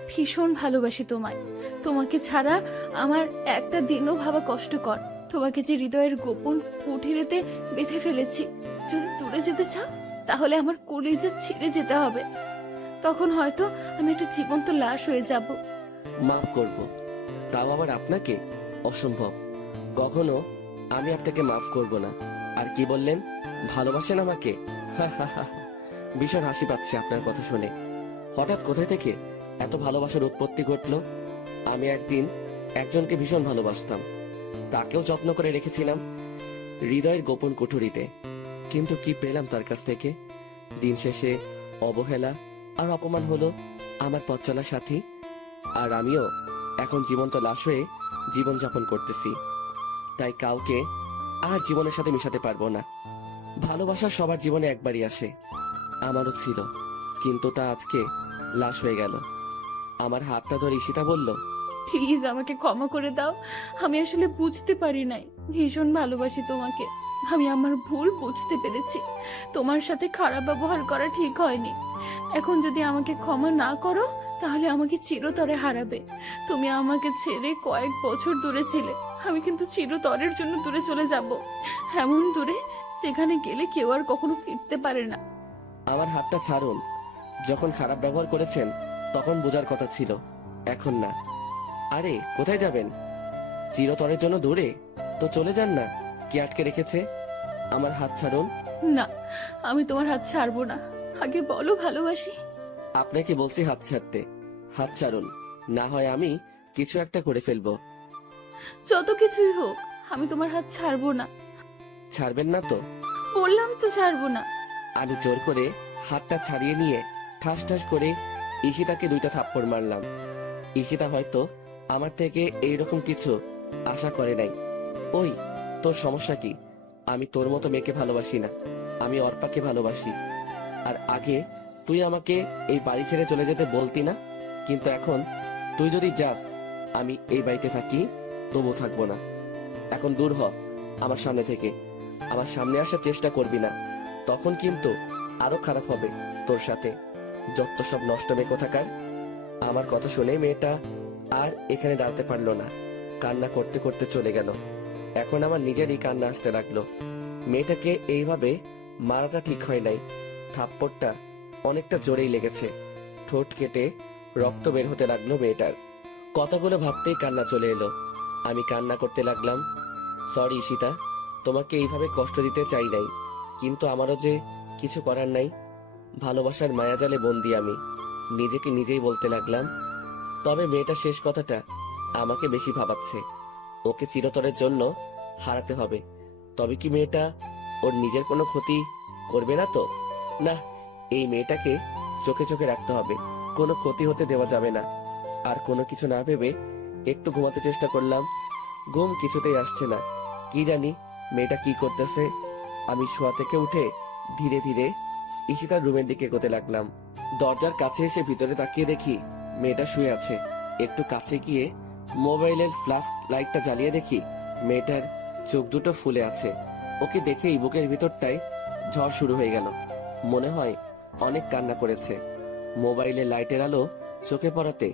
ভীষণ ভালোবাসি তোমায়। তোমাকে ছাড়া আমার একটা দিনও ভাবা কষ্টকর। তোমাকে যে হৃদয়ের গোপন কুঠিরেতে বেঁধে ফেলেছি, যদি দূরে যেতে চাও তাহলে আমার কলিজা ছিঁড়ে যেতে হবে। তখন হয়তো আমি একটা জীবন্ত লাশ হয়ে যাব। মাফ করব, তাও আবার আপনাকে? অসম্ভব। কখনো আমি আপনাকে মাফ করব না। আর কি বললেন, ভালোবাসেন আমাকে? ভীষণ হাসি পাচ্ছে আপনার কথা শুনে। হঠাৎ কোথায় থেকে এত ভালোবাসার উৎপত্তি ঘটলো? আমি একদিন একজনকে ভীষণ ভালোবাসতাম, তাকেও যত্ন করে রেখেছিলাম হৃদয়ের গোপন কুঠুরিতে। কিন্তু কি পেলাম তার কাছ থেকে? দিন শেষে অবহেলা আর অপমান হলো আমার পথ চলার সাথী। আর আমিও এখন জীবন্ত লাশ হয়ে জীবনযাপন করতেছি। তাই কাউকে আর জীবনের সাথে মিশাতে পারবো না। ভালোবাসা সবার জীবনে একবারই আসে, আমারও ছিল, কিন্তু তা আজকে লাশ হয়ে গেল। আমার হাতটা ধরে ঈশিতা বলল, প্লিজ আমাকে ক্ষমা করে দাও। আমি আসলে বুঝতে পারি নাই, ভীষণ ভালোবাসি তোমাকে। আমি আমার ভুল বুঝতে পেরেছি। তোমার সাথে খারাপ ব্যবহার করা ঠিক হয়নি। এখন যদি আমাকে ক্ষমা না করো তাহলে আমাকে চিরতরে হারাবে। তুমি আমাকে ছেড়ে কয়েক বছর দূরে ছিলে, আমি কিন্তু চিরতরের জন্য দূরে চলে যাব, এমন দূরে যেখানে গেলে কেউ আর কখনো ফিরতে পারে না। আমার হাতটা ছাড়ুন। যখন খারাপ ব্যবহার করেছেন তখন বোঝার কথা ছিল, এখন না। আরে কোথায় যাবেন? চিরতরের জন্য দূরে? তো চলে যান না, কে আটকে রেখেছে? আমার হাত ছাড়ুন। না, আমি তোমার হাত ছাড়বো না। আগে বলো ভালোবাসি। আপনাকে বলছি হাত ছাড়তে। হাত ছাড়ুন, না হয় আমি কিছু একটা করে ফেলবো। যত কিছুই হোক আমি তোমার হাত ছাড়বো না। ছাড়বেন না তো? বললাম তো ছাড়বো না। আমি জোর করে হাতটা ছাড়িয়ে নিয়ে ঠাস ঠাস করে ঈশিতাকে 2টা থাপ্পড় মারলাম। ঈশিতা হয়তো আমার থেকে এইরকম কিছু আশা করে নাই। ওই, তোর সমস্যা কি? আমি তোর মতো মেয়েকে ভালোবাসি না, আমি অর্পাকে ভালোবাসি। আর আগে তুই আমাকে এই বাড়ি ছেড়ে চলে যেতে বলতি না, কিন্তু এখন তুই যদি যাস আমি এই বাড়িতে থাকি, তবু থাকবো না। এখন দূর হ আমার সামনে থেকে। আমার সামনে আসার চেষ্টা করবি না, তখন কিন্তু আরো খারাপ হবে তোর সাথে। যত সব নষ্ট মেয়ে কোথাকার। আমার কথা শুনে মেয়েটা আর এখানে দাঁড়াতে পারলো না, কান্না করতে করতে চলে গেল। এখন আমার নিজেরই কান্না আসতে লাগলো। মেয়েটাকে এইভাবে মারাটা ঠিক হয় নাই। থাপ্পড়টা অনেকটা জোরেই লেগেছে, ঠোঁট কেটে রক্ত বের হতে লাগলো মেয়েটার। কথাগুলো ভাবতেই কান্না চলে এলো। আমি কান্না করতে লাগলাম, সরি ঈশিতা, তোমাকে এইভাবে কষ্ট দিতে চাই নাই, কিন্তু আমারও যে কিছু করার নাই। ভালোবাসার মায়াজালে বন্দি আমি, নিজেকে নিজেই বলতে লাগলাম। তবে মেয়েটা শেষ কথাটা আমাকে বেশি ভাবাচ্ছে। ওকে চিরতরের জন্য হারাতে হবে। তবে কি মেয়েটা ওর নিজের কোনো ক্ষতি করবে না তো? না, এই মেয়েটাকে চোখে চোখে রাখতে হবে, কোনো ক্ষতি হতে দেওয়া যাবে না। আর কোনো কিছু না ভেবে একটু ঘুমাতে চেষ্টা করলাম, ঘুম কিছুতেই আসছে না। কি জানি মেয়েটা কি করতেছে। আমি শোয়া থেকে উঠে ধীরে ধীরে ঈশিতার রুমের দিকে এগোতে লাগলাম। দরজার কাছে এসে ভিতরে তাকিয়ে দেখি মেয়েটা শুয়ে আছে। একটু কাছে গিয়ে মোবাইলের ফ্ল্যাশ লাইটটা জ্বালিয়ে দেখি মেয়েটার চোখ দুটো ফুলে আছে। ওকে দেখেই বুকের ভিতরটায় ঝড় শুরু হয়ে গেল। মনে হয় অনেক কান্না করেছে। মোবাইলের লাইটের আলো চোখে পড়াতে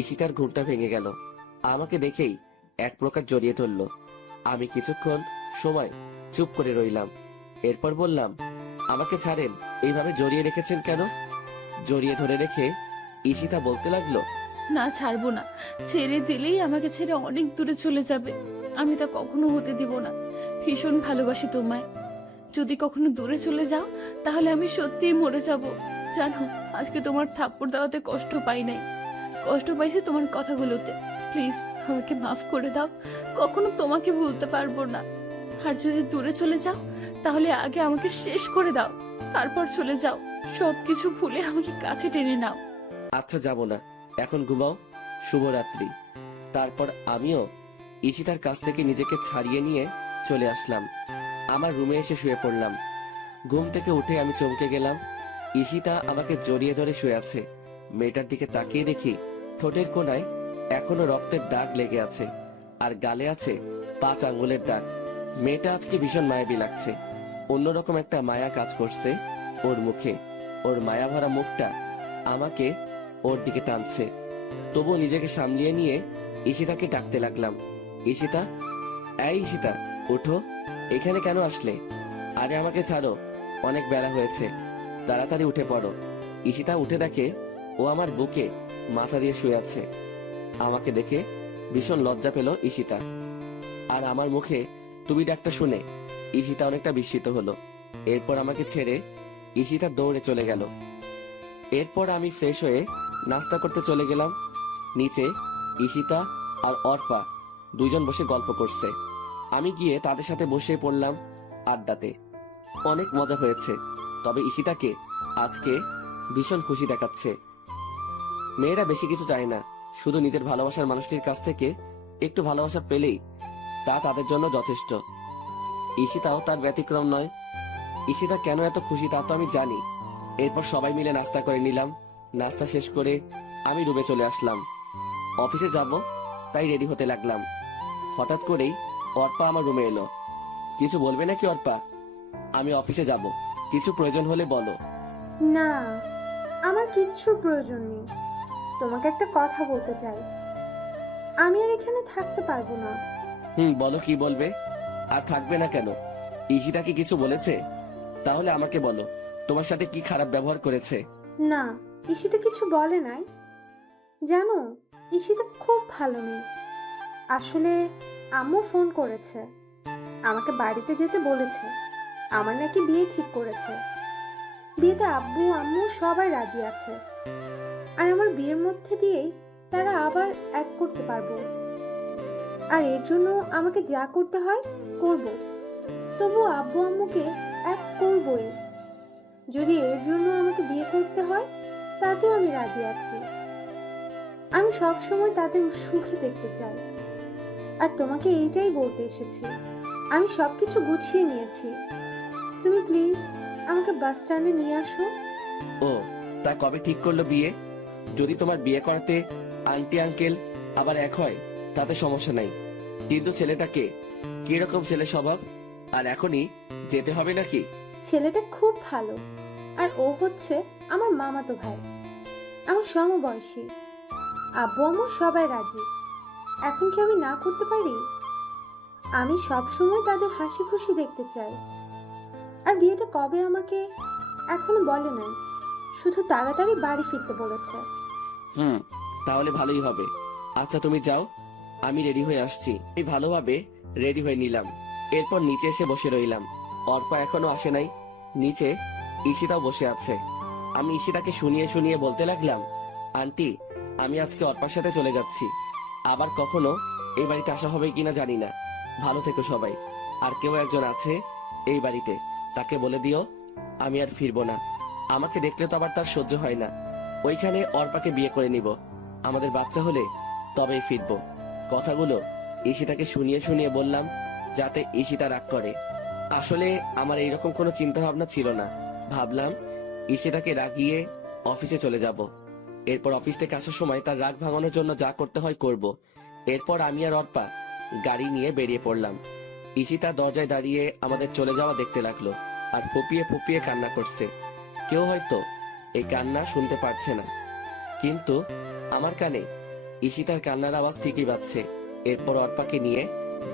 ঈশিতার ঘুমটা ভেঙে গেল। আমাকে দেখেই এক প্রকার জড়িয়ে ধরলো। আমি কিছুক্ষণ সময় চুপ করে রইলাম। এরপর বললাম, আমাকে ছাড়েন, এইভাবে জড়িয়ে রেখেছেন কেন? জড়িয়ে ধরে রেখে ঈশিতা বলতে লাগলো, না, ছাড়বো না। ছেড়ে দিলেই আমাকে ছেড়ে অনেক দূরে চলে যাবে। আমি তা কখনো হতে দিব না। ভীষণ ভালোবাসি তোমায়। যদি কখনো দূরে চলে যাও তাহলে আমি সত্যিই মরে যাব। জানো, আজকে তোমার থাপ্পড় দেওয়াতে কষ্ট পাই নাই, কষ্ট পাইছি তোমার কথাগুলোতে। প্লিজ আমাকে মাফ করে দাও। কখনো তোমাকে ভুলতে পারবো না। আর যদি দূরে চলে যাও তাহলে আগে আমাকে শেষ করে দাও, তারপর চলে যাও। সবকিছু ভুলে আমাকে কাছে টেনে নাও। আচ্ছা যাব না, এখন ঘুমাও, শুভরাত্রি। তারপর আমিও ঈশিতার কাছ থেকে নিজেকে ছাড়িয়ে নিয়ে চলে আসলাম। আমার রুমে এসে শুয়ে পড়লাম। ঘুম থেকে উঠে আমি চমকে গেলাম। ঈশিতা আমাকে জড়িয়ে ধরে শুয়ে আছে। মেয়েটার দিকে তাকিয়ে দেখি ঠোঁটের কোণায় এখনো রক্তের দাগ লেগে আছে, আর গালে আছে 5 আঙ্গুলের দাগ। মেয়েটা আজকে ভীষণ মায়াবী লাগছে। অন্যরকম একটা মায়া কাজ করছে ওর মুখে। ওর মায়া ভরা মুখটা আমাকে ওর দিকে টানছে। তবু নিজেকে সামলিয়ে নিয়ে ঈশিতাকে ডাকতে লাগলাম, ঈশিতা, এই ঈশিতা, ওঠো, এখানে কেন আসলে? আরে আমাকে ছাড়ো, অনেক বেলা হয়েছে, তাড়াতাড়ি উঠে পড়ো। ঈশিতা উঠে দেখে ও আমার বুকে মাথা দিয়ে শুয়ে আছে। আমাকে দেখে ভীষণ লজ্জা পেল ঈশিতা। আর আমার মুখে তুমি ডাকটা শুনে ঈশিতা অনেকটা বিস্মিত হলো। এরপর আমাকে ছেড়ে ঈশিতা দৌড়ে চলে গেল। এরপর আমি ফ্রেশ হয়ে নাস্তা করতে চলে গেলাম। নিচে ঈশিতা আর অর্পা দুইজন বসে গল্প করছে। আমি গিয়ে তাদের সাথে বসে পড়লাম আড্ডাতে। অনেক মজা হয়েছে, তবে ঈশিতাকে আজকে ভীষণ খুশি দেখাচ্ছে। মেয়েরা বেশি কিছু চায় না, শুধু নিজের ভালোবাসার মানুষটির কাছ থেকে একটু ভালোবাসা পেলেই তা তাদের জন্য যথেষ্ট। ঈশিতাও তার ব্যতিক্রম নয়। ঈশিতা কেন এত খুশি তা তো আমি জানি। এরপর সবাই মিলে নাস্তা করে নিলাম। নাস্তা শেষ করে আমি রুমে চলে আসলাম। অফিসে যাব তাই রেডি হতে লাগলাম। হঠাৎ করেই অর্পা আমার রুমে এলো। কিছু বলবে নাকি অর্পা? আমি অফিসে যাব, কিছু প্রয়োজন হলে বলো। না, আমার কিচ্ছুর প্রয়োজন নেই। তোমাকে একটা কথা বলতে চাই। আমি আর এখানে থাকতে পারবো না। বলো, কি বলবে? আর থাকবে না কেন? ঈশিতা কি কিছু বলেছে? তাহলে আমাকে বলো, তোমার সাথে কি খারাপ ব্যবহার করেছে? না, ঈশিতা কিছু বলে নাই। জানো, ঈশিতা খুব ভালো মেয়ে। আসলে আম্মু ফোন করেছে, আমাকে বাড়িতে যেতে বলেছে। আমার নাকি বিয়ে ঠিক করেছে। বিয়েতে আব্বু আম্মু সবাই রাজি আছে। আর আমার বিয়ের মধ্যে দিয়েই তারা আবার এক করতে পারবো। আর এর জন্য আমাকে যা করতে হয় করব। তবু আব্বু আম্মুকে এক করবই। যদি এর জন্য আমাকে বিয়ে করতে হয় তাতেও আমি রাজি আছি। আমি সব সময় তাদের সুখে দেখতে চাই। আর তোমাকে এইটাই বলতে এসেছি। আমি সবকিছু গুছিয়ে নিয়েছি। তুমি প্লিজ আমাকে বাস স্ট্যান্ডে নিয়ে আসো। ও, তা কবে ঠিক করলো বিয়ে? যদি তোমার বিয়ে করাতে আন্টি আঙ্কেল আবার এক হয় তাতে সমস্যা নাই, কিন্তু ছেলেটাকে কিরকম ছেলে স্বভাব? আর এখনই যেতে হবে নাকি? ছেলেটা খুব ভালো। আর ও হচ্ছে আমার মামাতো ভাই, আমার সমবয়সী। আব্বু আম্মু সবাই রাজি। এখন কি আমি না করতে পারি? আমি সব সময় তাদের হাসি খুশি দেখতে চাই। আর বিয়েটা কবে আমাকে এখনো বলে নাই, শুধু তাড়াতাড়ি বাড়ি ফিরতে বলেছে। তাহলে ভালোই হবে। আচ্ছা তুমি যাও, আমি রেডি হয়ে আসছি। আমি ভালোভাবে রেডি হয়ে নিলাম। এরপর নিচে এসে বসে রইলাম। অর্পা এখনো আসে নাই। নিচে ঈশিতাও বসে আছে। আমি ঈশিতাকে শুনিয়ে শুনিয়ে বলতে লাগলাম, আন্টি, আমি আজকে অর্পার সাথে চলে যাচ্ছি। আবার কখনো এই বাড়িতে আসা হবে কিনা জানি না। ভালো থেকো সবাই। আর কেউ একজন আছে এই বাড়িতে, তাকে বলে দিও আমি আর ফিরবো না। আমাকে দেখলে তো আবার তার সহ্য হয় না। ওইখানে অর্পাকে বিয়ে করে নিব। আমাদের বাচ্চা হলে তবেই ফিরবো। কথাগুলো ঈশিতাকে শুনিয়ে শুনিয়ে বললাম, যাতে ঈশিতা রাগ করে। আসলে আমার এইরকম কোনো চিন্তা ভাবনা ছিল না। ভাবলাম ঈশিতাকে রাগিয়ে অফিসে চলে যাব। এরপর অফিস থেকে আসার সময় তার রাগ ভাঙানোর জন্য যা করতে হয় করব। এরপর আমি আর অর্পা গাড়ি নিয়ে বেরিয়ে পড়লাম। ঈশিতা দরজায় দাঁড়িয়ে আমাদের চলে যাওয়া দেখতে লাগলো আর ফুপিয়ে ফুপিয়ে কান্না করছে। কেউ হয়তো এই কান্না শুনতে পারছে না, কিন্তু আমার কানে ঈশিতার কান্নার আওয়াজ ঠিকই বাজছে। এরপর অর্পাকে নিয়ে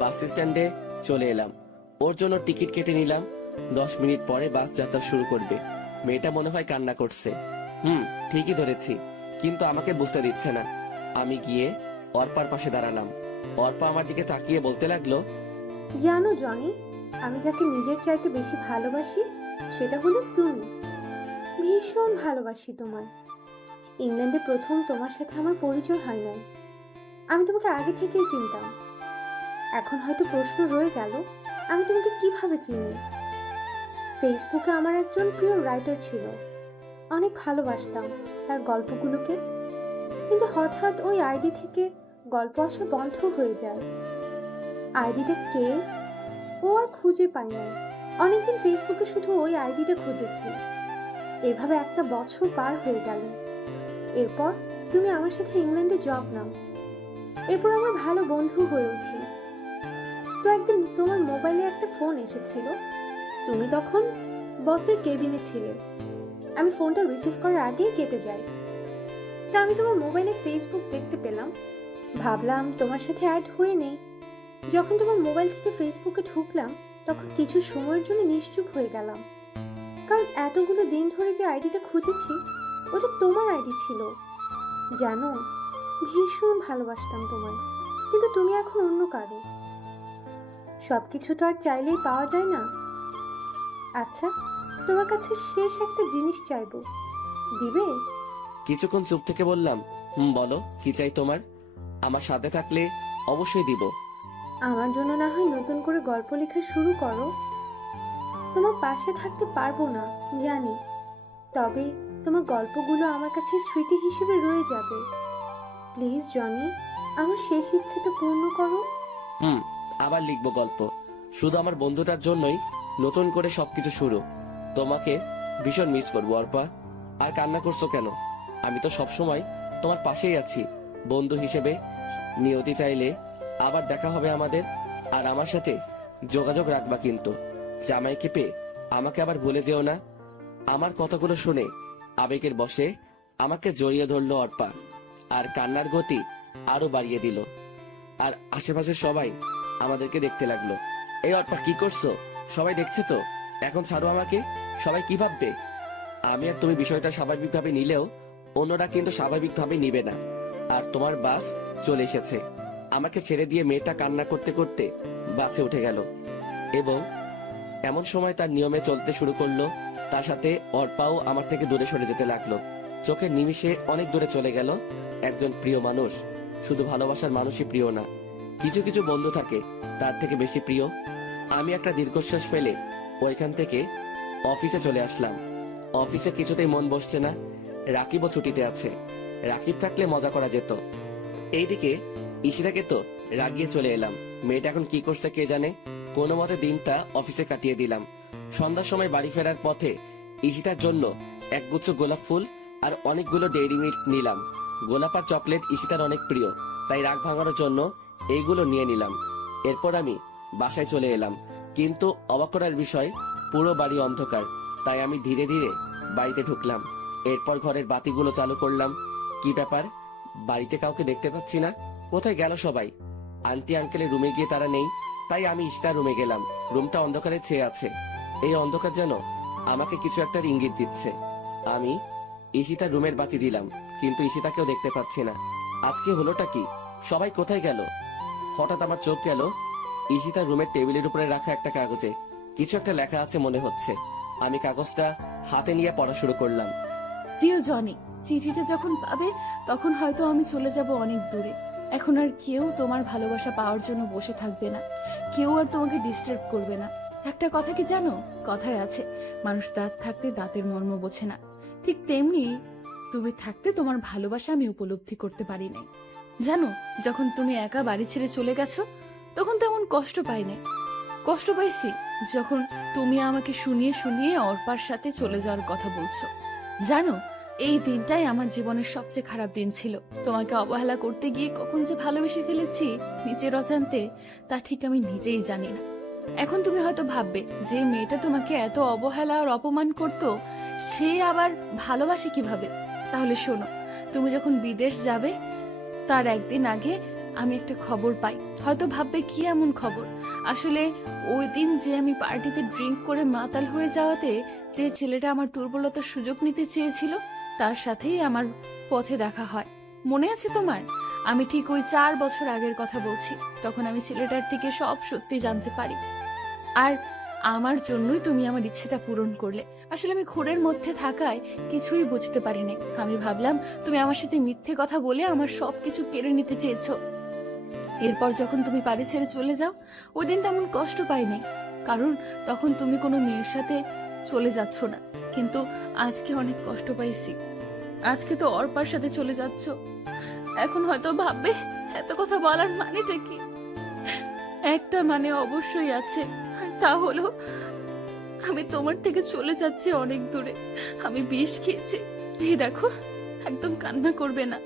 বাস স্ট্যান্ডে চলে এলাম। ওর জন্য টিকিট কেটে নিলাম। 10 মিনিট পরে বাস যাত্রা শুরু করবে। মেয়েটা মনে হয় কান্না করছে। ঠিকই ধরেছি, কিন্তু আমাকে বুঝতে দিচ্ছে না। আমি গিয়ে অর্পার পাশে দাঁড়ালাম। অর্পা আমার দিকে তাকিয়ে বলতে লাগলো, জানো জনি, আমি যাকে নিজের চাইতে বেশি ভালোবাসি সেটা হলো তুমি। ভীষণ ভালোবাসি তোমায়। ইংল্যান্ডে প্রথম তোমার সাথে আমার পরিচয় হয় নাই। আমি তোমাকে আগে থেকেই চিনতাম। এখন হয়তো প্রশ্ন রয়ে গেল, আমি তোমাকে কিভাবে চিনি। ফেসবুকে আমার একজন প্রিয় রাইটার ছিল, অনেক ভালোবাসতাম তার গল্পগুলোকে। কিন্তু হঠাৎ ওই আইডি থেকে গল্প আসা বন্ধ হয়ে যায়। আইডিটা কে ও আর খুঁজে পাই নাই। অনেকদিন ফেসবুকে শুধু ওই আইডিটা খুঁজেছি। এভাবে একটা বছর পার হয়ে গেল। এরপর তুমি আমার সাথে ইংল্যান্ডে জব নাও। এরপর আমার ভালো বন্ধু হয়ে উঠি। তো একদিন তোমার মোবাইলে একটা ফোন এসেছিল। তুমি তখন বসের কেবিনে ছিলে। আমি ফোনটা রিসিভ করার আগেই কেটে যাই। তা আমি তোমার মোবাইলে ফেসবুক দেখতে পেলাম। ভাবলাম তোমার সাথে অ্যাড হয়ে নেই। যখন তোমার মোবাইল থেকে ফেসবুকে ঢুকলাম তখন কিছু সময়ের জন্য নিশ্চুপ হয়ে গেলাম, কারণ এতগুলো দিন ধরে যে আইডিটা খুঁজেছি ওটা তোমার আইডি ছিল। জানো, ভীষণ ভালোবাসতাম তোমায়, কিন্তু তুমি এখন অন্য কারো। সব কিছু তো আর চাইলেই পাওয়া যায় না। আচ্ছা, তোমার কাছে শেষ একটা জিনিস চাইবো, দিবে? কিছুক্ষণ চুপ থেকে বললাম, বলো কি চাই তোমার? আমার সাথে থাকলে অবশ্যই দিব। আমার জন্য না হয় নতুন করে গল্প লেখা শুরু করো। তোমার পাশে থাকতে পারবো না জানি, তবে তোমার গল্পগুলো আমার কাছে স্মৃতি হিসেবে রয়ে যাবে। প্লিজ জনি, আমার শেষ ইচ্ছেটা পূর্ণ করো। আবার লিখবো গল্প, শুধু আমার বন্ধুটার জন্যই নতুন করে সবকিছু শুরু। তোমাকে ভীষণ মিস করবো অর্পা। আর কান্না করছো কেন? আমি তো সবসময় তোমার পাশেই আছি বন্ধু হিসেবে। নিয়তি চাইলে আবার দেখা হবে আমাদের। আর আমার সাথে যোগাযোগ রাখবা কিন্তু। জামাইকে পেয়ে আমাকে আবার ভুলে যেও না। আমার কথাগুলো শুনে আবেগের বশে আমাকে জড়িয়ে ধরলো অর্পা, আর কান্নার গতি আরো বাড়িয়ে দিল। আর আশেপাশের সবাই আমাদেরকে দেখতে লাগলো। এই অর্পা কি করছো? সবাই দেখছে তো, এখন ছাড়ো আমাকে। সবাই কি ভাববে? আমি আর তুমি বিষয়টা স্বাভাবিকভাবে নিলেও অন্যরা কিন্তু স্বাভাবিকভাবে নিবে না। আর তোমার বাস চলে এসেছে। আমাকে ছেড়ে দিয়ে মেয়েটা কান্না করতে করতে বাসে উঠে গেল এবং এমন সময় তার নিয়মে চলতে শুরু করলো। তার সাথে অর্পাও আমার থেকে দূরে সরে যেতে লাগলো। চোখের নিমিষে অনেক দূরে চলে গেল একজন প্রিয় মানুষ। শুধু ভালোবাসার মানুষই প্রিয় না, কিছু কিছু বন্ধু থাকে তার থেকে বেশি প্রিয়। আমি একটা দীর্ঘশ্বাস ফেলে ওইখান থেকে অফিসে চলে আসলাম। অফিসে কিছুতেই মন বসছে না। রাকিবও ছুটিতে আছে। রাকিব থাকলে মজা করা যেত। এইদিকে ঈশিতাকে তো রাগিয়ে চলে এলাম। মেয়েটা এখন কি করছে কে জানে। কোনো মতে দিনটা অফিসে কাটিয়ে দিলাম। সন্ধ্যার সময় বাড়ি ফেরার পথে ঈশিতার জন্য একগুচ্ছ গোলাপ ফুল আর অনেকগুলো ডেইরি মিল্ক নিলাম। গোলাপ আর চকলেট ঈশিতার অনেক প্রিয়, তাই রাগ ভাঙানোর জন্য এইগুলো নিয়ে নিলাম। এরপর আমি বাসায় চলে এলাম, কিন্তু অবাক করার বিষয় পুরো বাড়ি অন্ধকার। তাই আমি ধীরে ধীরে বাড়িতে ঢুকলাম। এরপর ঘরের বাতিগুলো চালু করলাম। কি ব্যাপার, বাড়িতে কাউকে দেখতে পাচ্ছি না। কোথায় গেল সবাই? আন্টি আঙ্কেলের রুমে গিয়ে তারা নেই, তাই আমি ঈশিতার রুমে গেলাম। রুমটা অন্ধকারে ছেয়ে আছে। এই অন্ধকার যেন আমাকে কিছু একটা ইঙ্গিত দিচ্ছে। আমি ঈশিতার রুমের বাতি দিলাম, কিন্তু ঈশিতাকেও দেখতে পাচ্ছি না। আজকে হলোটা কি? সবাই কোথায় গেল? হঠাৎ আমার চোখ গেল ঈশিতার রুমের টেবিলের উপরে রাখা একটা কাগজে। কিছু একটা লেখা আছে মনে হচ্ছে। আমি কাগজটা হাতে নিয়ে পড়া শুরু করলাম। প্রিয় জনি, চিঠিটা যখন পাবে তখন হয়তো আমি চলে যাব অনেক দূরে। এখন আর কেউ তোমার ভালোবাসা পাওয়ার জন্য বসে থাকবে না, কেউ আর তোমাকে ডিস্টার্ব করবে না। একটা কথা কি জানো, কথায় আছে মানুষ দাঁত থাকতে দাঁতের মর্ম বোঝে না। ঠিক তেমনি তুমি থাকতে তোমার ভালোবাসা আমি উপলব্ধি করতে পারি নাই। জানো, যখন তুমি একা বাড়ি ছেড়ে চলে গেছো তখন তেমন কষ্ট পাই নাই। কষ্ট পাইছি যখন তুমি আমাকে শুনিয়ে শুনিয়ে অর্পার সাথে চলে যাওয়ার কথা বলছো। জানো, এই দিনটাই আমার জীবনের সবচেয়ে খারাপ দিন ছিল। তোমাকে অবহেলা করতে গিয়ে কখন যে ভালোবেসে ফেলেছি নিজের অজান্তে, তা ঠিক আমি নিজেই জানি না। এখন তুমি হয়তো ভাববে যে মেয়েটা তোমাকে এত অবহেলা আর অপমান করতো সে আবার ভালোবাসে কিভাবে। তাহলে শোনো, তুমি যখন বিদেশ যাবে তার একদিন আগে আমি একটা খবর পাই। হয়তো ভাববে কি এমন খবর। আসলে ওই দিন যে আমি পার্টিতে ড্রিঙ্ক করে মাতাল হয়ে যাওয়াতে যে ছেলেটা আমার দুর্বলতার সুযোগ নিতে চেয়েছিল তার সাথেই আমার পথে দেখা হয়। মনে আছে তোমার? আমি ঠিক ওই 4 বছর আগের কথা বলছি। তখন আমি ছেলেটার থেকে সব সত্যি জানতে পারি, আর আমার জন্যই তুমি আমার ইচ্ছেটা পূরণ করলে। আসলে আমি ঘোরের মধ্যে থাকায় কিছুই বুঝতে পারিনি। আমি ভাবলাম তুমি আমার সাথে মিথ্যে কথা বলে আমার সবকিছু কেড়ে নিতে চেয়েছো। এরপর যখন তুমি বাড়ি ছেড়ে চলে যাও ওই দিন তেমন কষ্ট পাইনি, কারণ তখন তুমি কোনো মেয়ের সাথে চলে যাচ্ছ না। কিন্তু আজকে অনেক কষ্ট পাইছি। আজকে তো অর্পার সাথে চলে যাচ্ছ। এখন হয়তো ভাববে এত কথা বলার মানেটা কি। একটা মানে অবশ্যই আছে, আর তা হলো আমি তোমার থেকে চলে যাচ্ছি অনেক দূরে। আমি বিষ খেয়েছি। এই দেখো, একদম কান্না করবে না।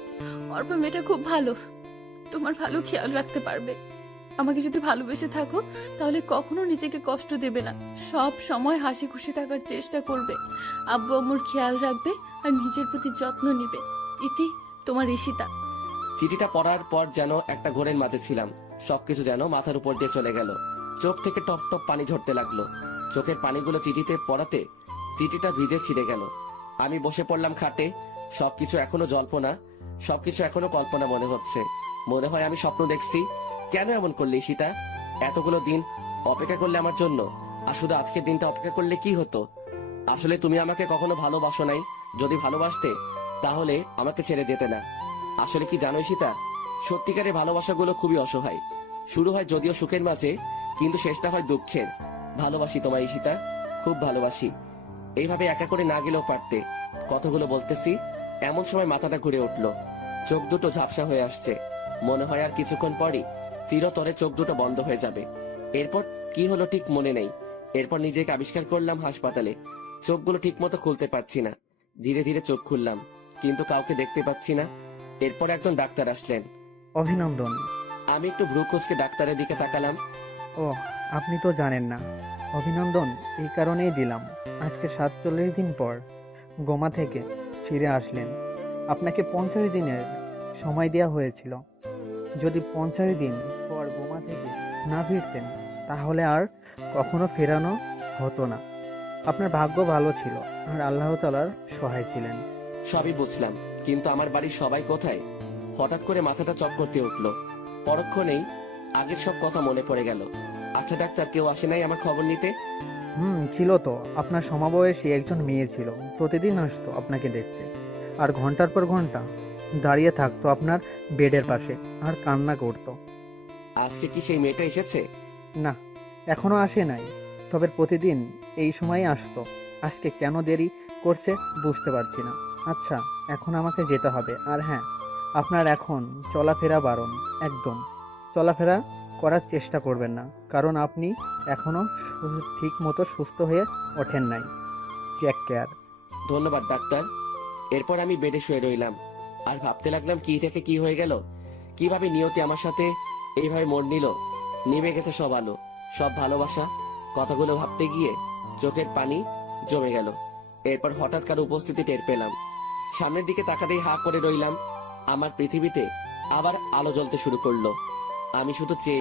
অর্পা মেয়েটা খুব ভালো, তোমার ভালো খেয়াল রাখতে পারবে। আমাকে যদি ভালোবেসে থাকো তাহলে কখনো নিজেকে কষ্ট দেবে না, সব সময় হাসি খুশি থাকার চেষ্টা করবে, আব্বু আম্মুর খেয়াল রাখবে আর নিজের প্রতি যত্ন নিবে। ইতি, তোমার ঈশিতা। চিঠিটা পড়ার পর যেন একটা ঘোরের মাঝে ছিলাম। সবকিছু যেন মাথার উপর দিয়ে চলে গেল। চোখ থেকে টপ টপ পানি ঝরতে লাগলো। চোখের পানিগুলো চিঠিতে পড়াতে চিঠিটা ভিজে ছিঁড়ে গেল। আমি বসে পড়লাম খাটে। সবকিছু এখনো জল্পনা, সবকিছু এখনো কল্পনা মনে হচ্ছে। মনে হয় আমি স্বপ্ন দেখছি। কেন এমন করলে ঈশিতা? এতগুলো দিন অপেক্ষা করলে আমার জন্য, আর শুধু আজকের দিনটা অপেক্ষা করলে কি হতো? আসলে তুমি আমাকে কখনো ভালোবাসো নাই। যদি ভালোবাসতে তাহলে আমাকে ছেড়ে যেতে না। আসলে কি জানো ঈশিতা, সত্যিকারের ভালোবাসাগুলো খুবই অসহায়। শুরু হয় যদিও সুখের মাঝে, কিন্তু শেষটা হয় দুঃখের। ভালোবাসি তোমায় ঈশিতা, খুব ভালোবাসি। এইভাবে একা করে না গেলেও পারতে। কতগুলো বলতেছি, এমন সময় মাথাটা ঘুরে উঠলো। চোখ দুটো ঝাপসা হয়ে আসছে। মনে হয় আর কিছুক্ষণ পরই চিরতরে চোখ দুটো বন্ধ হয়ে যাবে। এরপর কি হলো ঠিক মনে নেই। এরপর নিজেকে আবিষ্কার করলাম হাসপাতালে। চোখগুলো ঠিক মতো খুলতে পারছি না। ধীরে ধীরে চোখ খুললাম, কিন্তু কাউকে দেখতে পাচ্ছি না। এরপর একজন ডাক্তার আসলেন। অভিনন্দন। আমি একটু ভ্রু কুঁচকে ডাক্তারের দিকে তাকালাম। ও, আপনি তো জানেন না। অভিনন্দন এই কারণেই দিলাম, আজকে 47 দিন পর গোমা থেকে ফিরে আসলেন। আপনাকে 50 দিনের সময় দেওয়া হয়েছিল। যদি 50 দিন পর গোমা থেকে না ফিরতেন তাহলে আর কখনো ফেরানো হতো না। আপনার ভাগ্য ভালো ছিল আর আল্লাহ তাআলার সহায় ছিলেন। সবই বুঝলাম, কিন্তু আমার বাড়ির সবাই কোথায়? হঠাৎ করে মাথাটা চপ করতে উঠলো। পরক্ষণেই আগের সব কথা মনে পড়ে গেল। আচ্ছা ডাক্তার, কেউ আসে নাই আমার খবর নিতে? ছিল তো। আপনার সমবয়সী একজন মেয়ে ছিল, প্রতিদিন আসতো আপনাকে দেখতে, আর ঘন্টার পর ঘন্টা দাঁড়িয়ে থাকতো আপনার বেডের পাশে আর কান্না করতো। আজকে কি সেই মেয়েটা এসেছে? না, এখনো আসে নাই, তবে প্রতিদিন এই সময়ই আসতো। আজকে কেন দেরি করছে বুঝতে পারছি না। আচ্ছা, এখন আমাকে যেতে হবে। আর হ্যাঁ, আপনার এখন চলাফেরা বারণ। একদম চলাফেরা করার চেষ্টা করবেন না, কারণ আপনি এখনো ঠিক মতো সুস্থ হয়ে ওঠেন নাই। Take care. ধন্যবাদ ডাক্তার। এরপর আমি বেডে শুয়ে রইলাম আর ভাবতে লাগলাম কি থেকে কি হয়ে গেল। কিভাবে নিয়তি আমার সাথে এইভাবে মোড় নিল। নিভে গেছে সব আলো, সব ভালোবাসা। কথাগুলো ভাবতে গিয়ে চোখের পানি জমে গেল। এরপর হঠাৎ কারো উপস্থিতি টের পেলাম। সামনের দিকে তাকাতেই হা করে রইলাম। আমার পৃথিবীতে আবার আলো জ্বলতে শুরু করলো। আমি শুধু চেয়ে